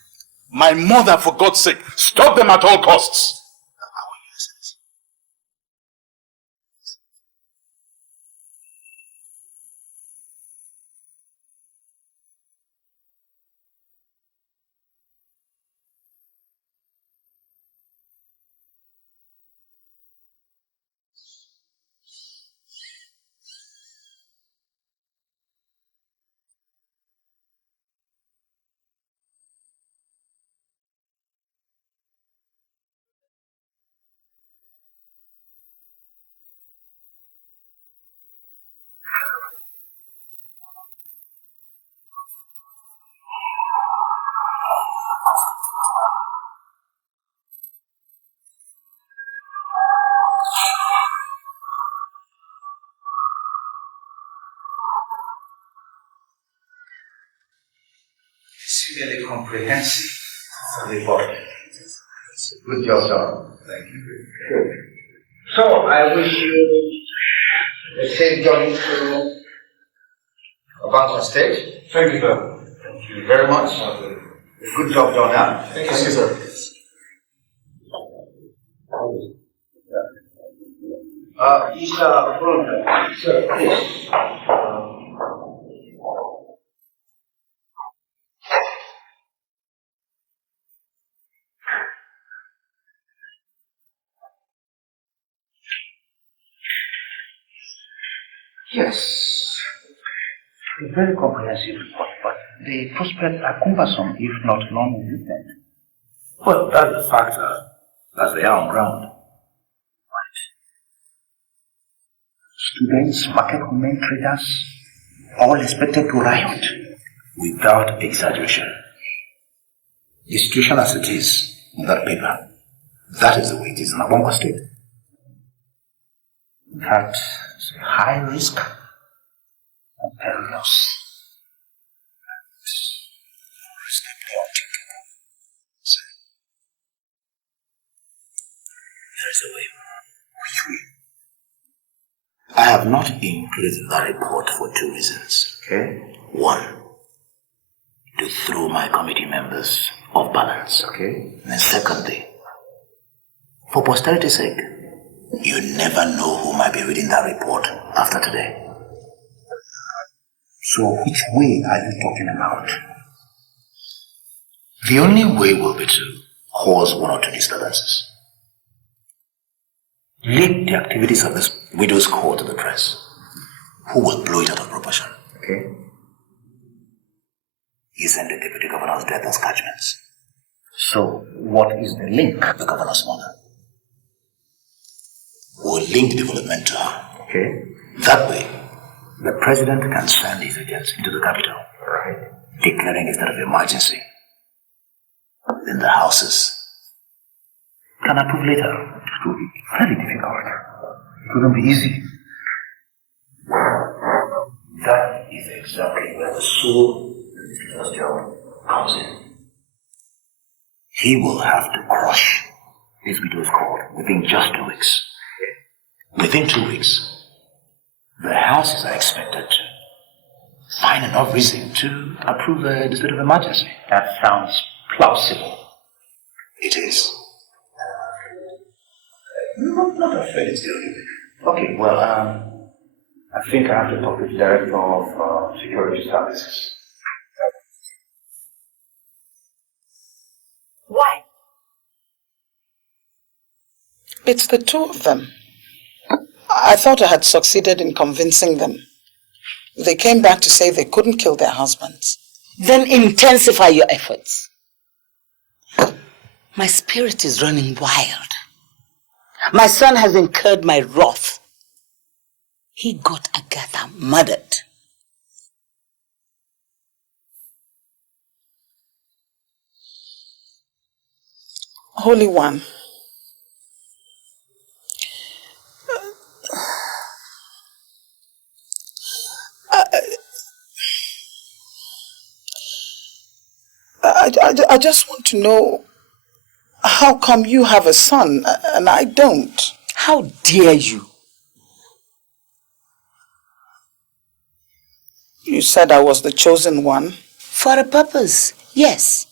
My mother, for God's sake, stop them at all costs. It's really comprehensive report. Good job, sir. Thank you. Good. So, I wish you a safe journey to Bangkok State. Thank you, sir. Thank you very much. Good job done, huh? Thank you, sir. Mr. Brunner, sir, please. Yes, a very comprehensive report, but the prospects are cumbersome, if not non-existent. Well, that's the factor, as they are on ground. Students, market women, traders, all expected to riot without exaggeration. The situation as it is on that paper, that is the way it is in Abongo State. In fact, it's a high risk and perilous. Reasonably unthinkable. There is a way. Which way? I have not included that report for two reasons. Okay? One, to throw my committee members off balance. Okay? And secondly, for posterity's sake, you never know who might be reading that report after today. So which way are you talking about? The only way will be to cause one or two disturbances. Leak the activities of this widow's court to the press, who will blow it out of proportion. Okay? You send the deputy governor's death as catchments. So, what is the link? The governor's mother. We'll link development to her. Okay? That way, the president can send his agents into the capital, right? Declaring a state of emergency. Then the houses can approve later. It will be very difficult. It wouldn't be easy. That is exactly where the soul of the job comes in. He will have to crush this widow's court within just 2 weeks. Within 2 weeks, the houses are expected to find enough reason to approve the state of emergency. That sounds plausible. It is. Not afraid it's still. Okay, well, I think I have to talk to the Director of Security Services. Why? It's the two of them. I thought I had succeeded in convincing them. They came back to say they couldn't kill their husbands. Then intensify your efforts. My spirit is running wild. My son has incurred my wrath. He got Agatha murdered. Holy One, I just want to know, how come you have a son and I don't? How dare you? You said I was the chosen one. For a purpose, yes.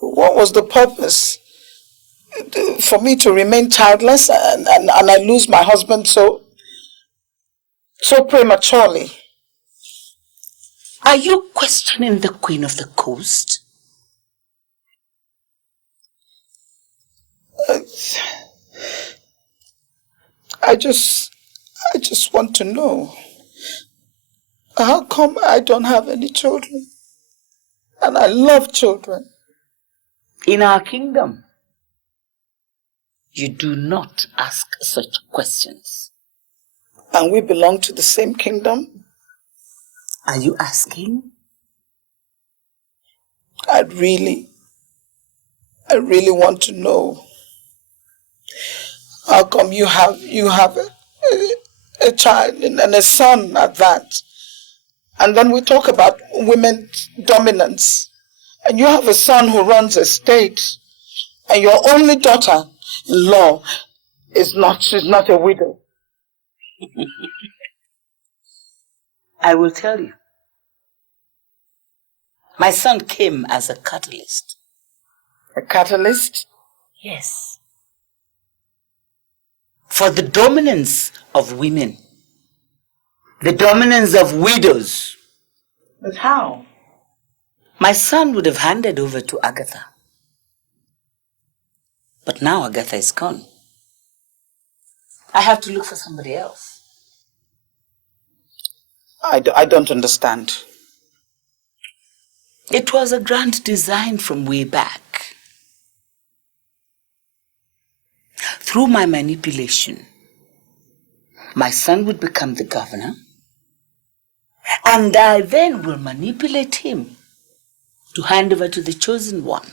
What was the purpose? For me to remain childless and I lose my husband so prematurely? Are you questioning the Queen of the Coast? I just want to know, how come I don't have any children? And I love children. In our kingdom, you do not ask such questions. And we belong to the same kingdom? Are you asking? I really want to know. How come you have a child and a son at that? And then we talk about women's dominance. And you have a son who runs a state. And your only daughter-in-law she's not a widow. I will tell you. My son came as a catalyst. A catalyst? Yes. For the dominance of women. The dominance of widows. But how? My son would have handed over to Agatha. But now Agatha is gone. I have to look for somebody else. I don't understand. It was a grand design from way back. Through my manipulation, my son would become the governor, And I then will manipulate him to hand over to the chosen one.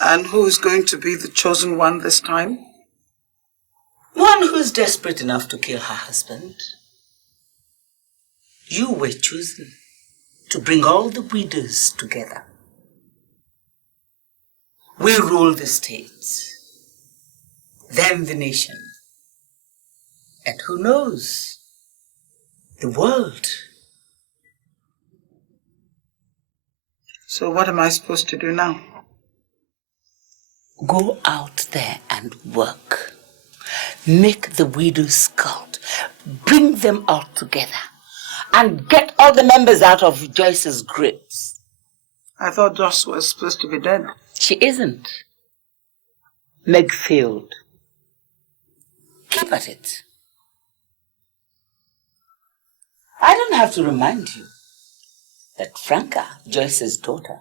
And who is going to be the chosen one this time? One who's desperate enough to kill her husband. You were chosen to bring all the widows together. We rule the states, then the nation, and who knows, the world. So what am I supposed to do now? Go out there and work. Make the widows cult. Bring them all together. And get all the members out of Joyce's grips. I thought Joyce was supposed to be dead. She isn't. Meg failed. Keep at it. I don't have to remind you that Franca, Joyce's daughter,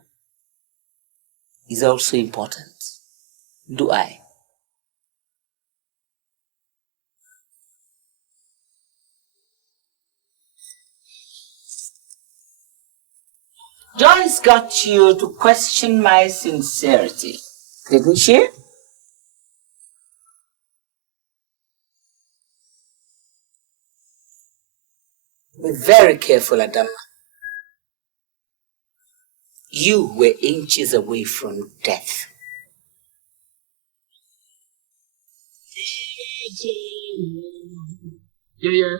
is also important. Do I? Joyce got you to question my sincerity, didn't she? Be very careful, Adam. You were inches away from death. Yeah.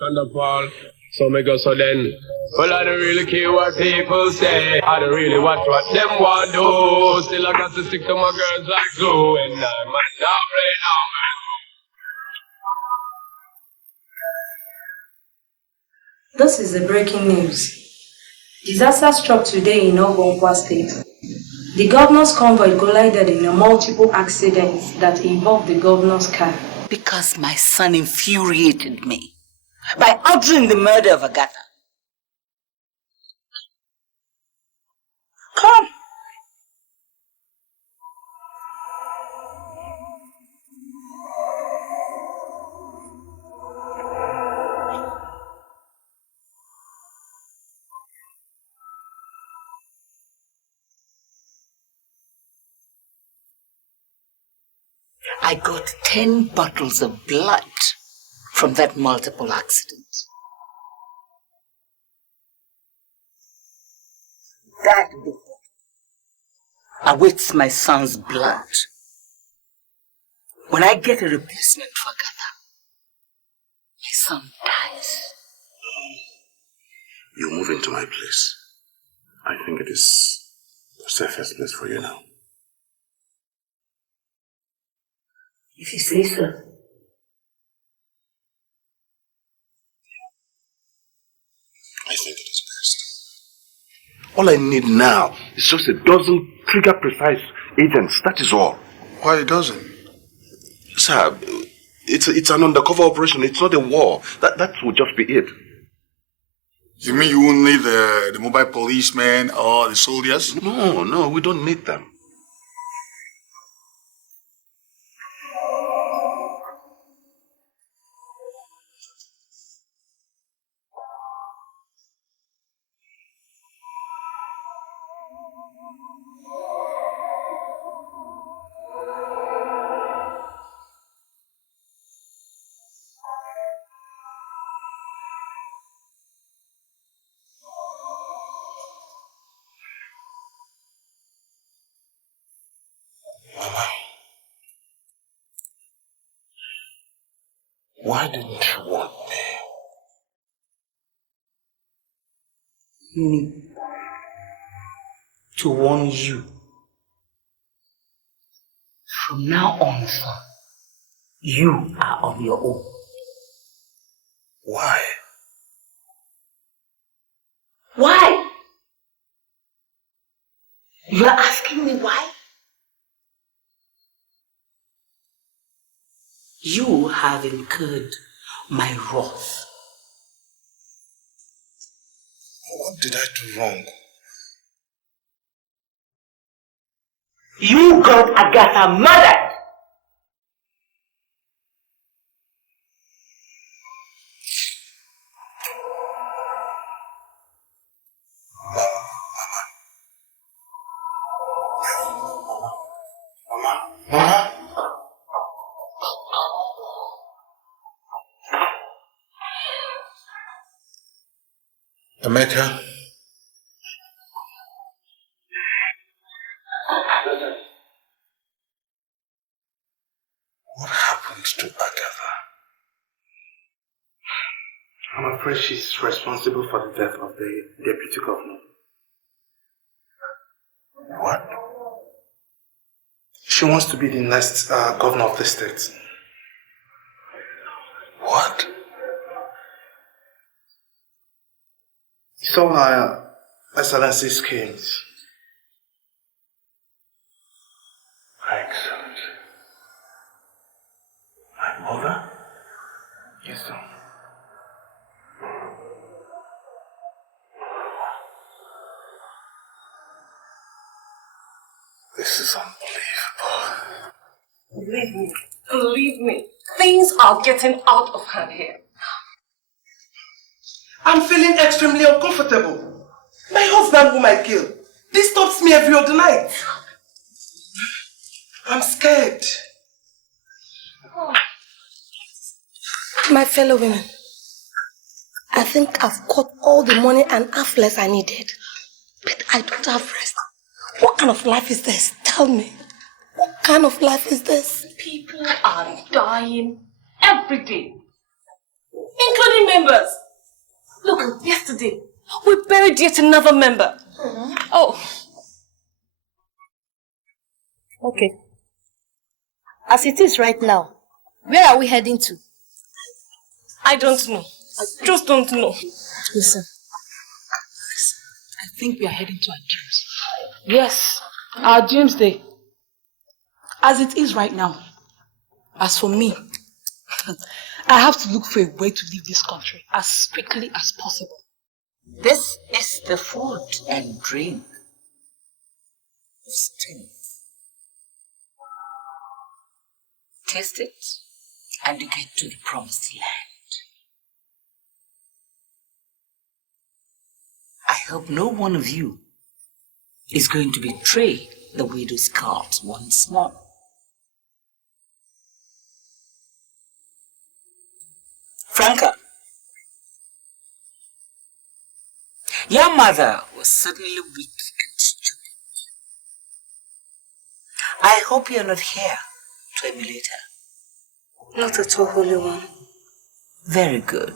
Thunderfall. So me go so then. Well, I don't really care what people say. I don't really watch what them want do. Still I got to stick to my girls like glue. And I'm now play now. This is the breaking news. Disaster struck today in Ogonkwa State. The governor's convoy collided in multiple accidents that involved the governor's car. Because my son infuriated me by ordering the murder of Agatha. Come. I got 10 bottles of blood from that multiple accident. That bottle awaits my son's blood. When I get a replacement for Agatha, my son dies. You move into my place. I think it is the safest place for you now. If you say so. I think it is best. All I need now is just a dozen trigger-precise agents. That is all. Why a dozen? Sir, it's an undercover operation. It's not a war. That would just be it. You mean you won't need the mobile policemen or the soldiers? No, we don't need them. Why didn't you want Me to warn you. From now on, son, you are on your own. Why? Why? You are asking me why? You have incurred my wrath. What did I do wrong? You got Agatha murdered! Emeka. What happened to Agatha? I'm afraid she's responsible for the death of the deputy governor. What? She wants to be the next governor of the state. What? It's all her Excellency's schemes. Excellent. My mother? Yes, sir. This is unbelievable. Believe me, things are getting out of hand here. I'm feeling extremely uncomfortable. My husband whom I killed disturbs me every other night. I'm scared. My fellow women, I think I've got all the money and half less I needed. But I don't have rest. What kind of life is this? Tell me. What kind of life is this? People are dying every day, including members. Look, yesterday, we buried yet another member. Oh. Okay. As it is right now, where are we heading to? I don't know. I just don't know. Listen. I think we are heading to our dreams. Yes. Our dreams day. As it is right now. As for me, I have to look for a way to leave this country as quickly as possible. This is the food and drink of strength. Taste it, and you get to the promised land. I hope no one of you is going to betray the widow's cult once more. Franca, your mother was certainly weak and stupid. I hope you're not here to emulate her. Not at all, Holy One. Very good.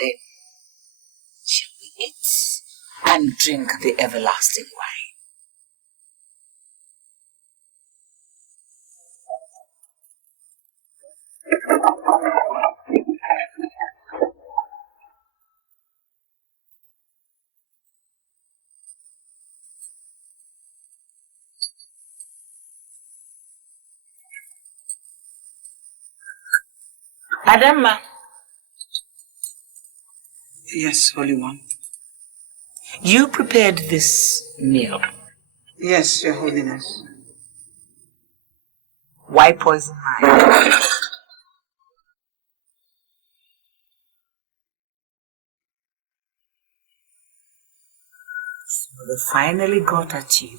Then, shall we eat and drink the everlasting wine? Adama. Yes, Holy One. You prepared this meal. Yes, Your Holiness. Why poison mine? So they finally got at you.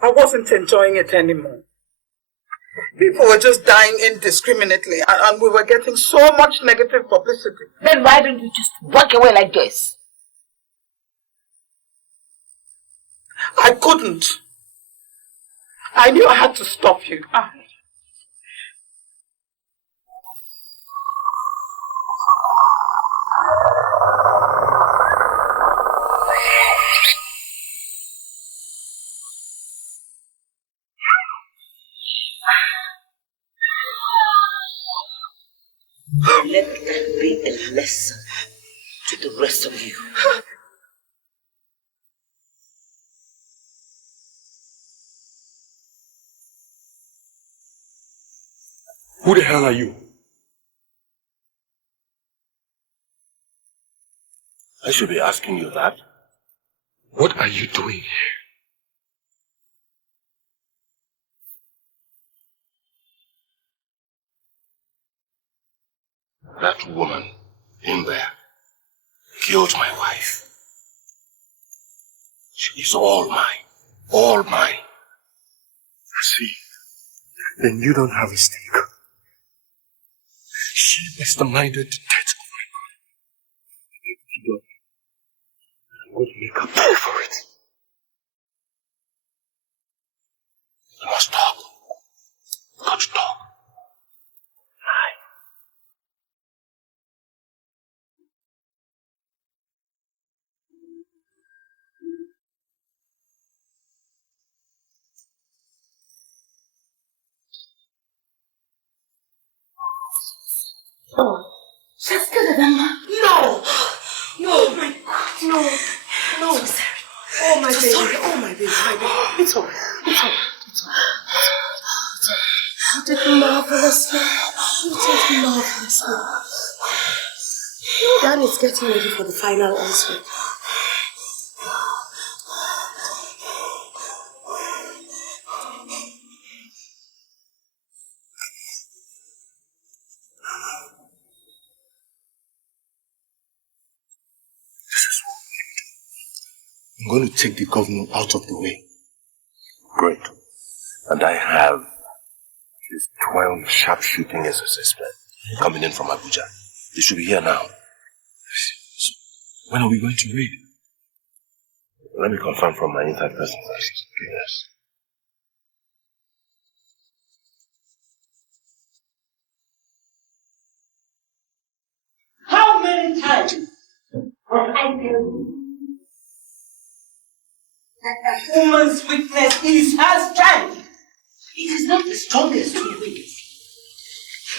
I wasn't enjoying it anymore. People were just dying indiscriminately and we were getting so much negative publicity. Then why don't you just walk away like this? I couldn't. I knew I had to stop you. Let that be a lesson to the rest of you. Who the hell are you? I should be asking you that. What are you doing here? That woman in there killed my wife. She is all mine. All mine. See, then you don't have a stake. She masterminded the death of my brother. I'm going to make her pay for it. You must talk. Got to talk. Oh, she's scared of them. No! No! Oh my God! No! No! So sorry. Oh my So baby! sorry. Oh my baby! My baby! It's alright. It's alright. It's alright. You did marvelously. You did marvelously. Dan is getting ready for the final answer. I'm going to take the governor out of the way. Great. And I have these 12 sharpshooting SSS men coming in from Abuja. They should be here now. When are we going to raid? Let me confirm from my inside person first. Yes. How many times have I told you that a woman's weakness is her strength? It is not the strongest who wins,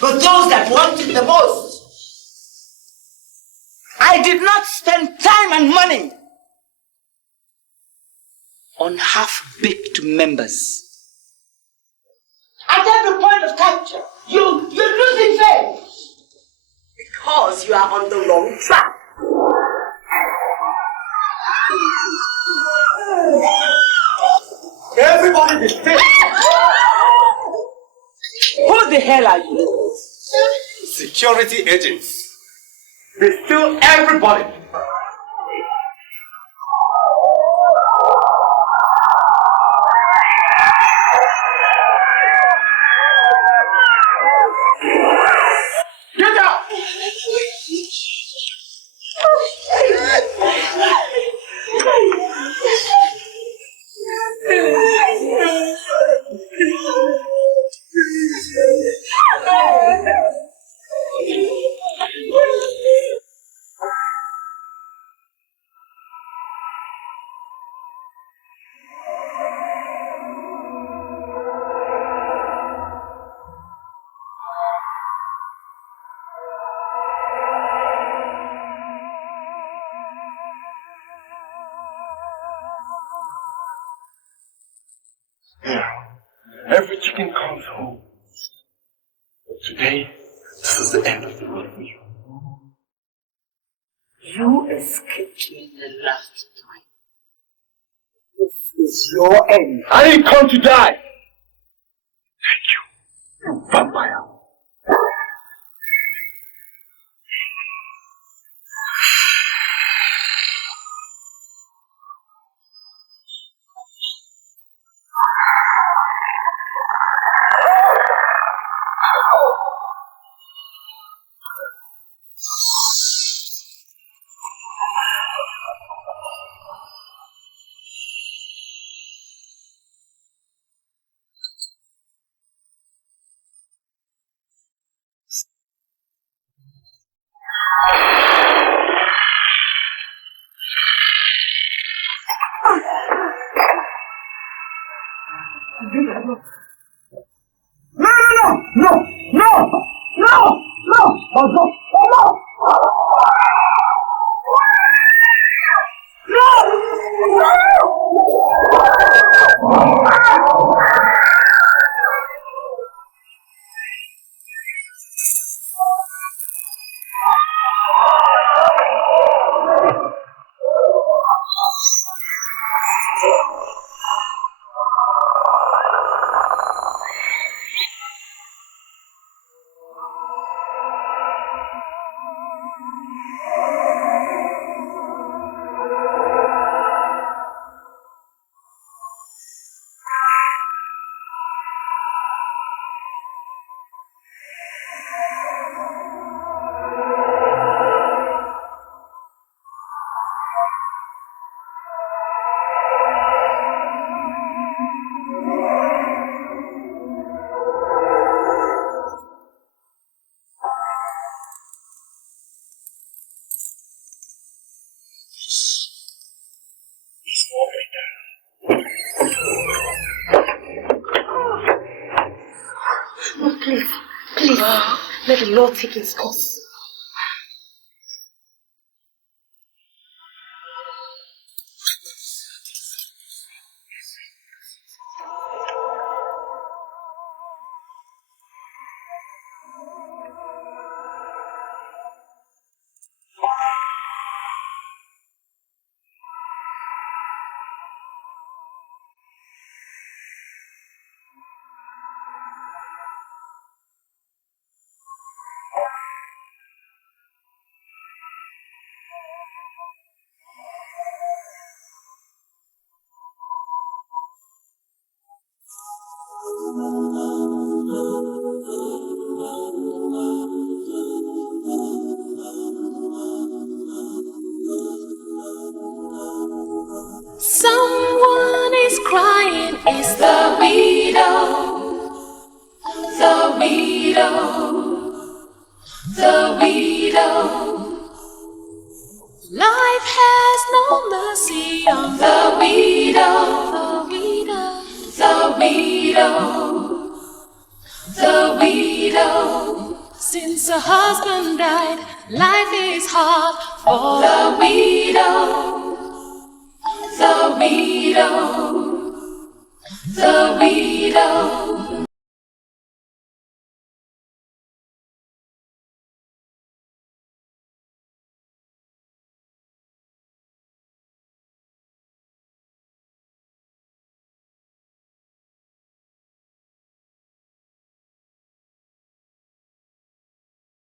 but those that want it the most. I did not spend time and money On half-baked members. at every point of capture. You're losing faith because you are on the wrong track. Everybody be still. Who the hell are you? Security agents. Be still, everybody. Get out! Every chicken comes home. But today, this is the end of the road for you. You escaped me the last time. This is your end. I didn't come to die. Thank you, you vampire. Please, let the law take its course. Someone is crying, it's the widow, the widow, the widow. Life has no mercy on the widow, the widow, the widow. Since her husband died, life is hard for the widow. The widow, the widow.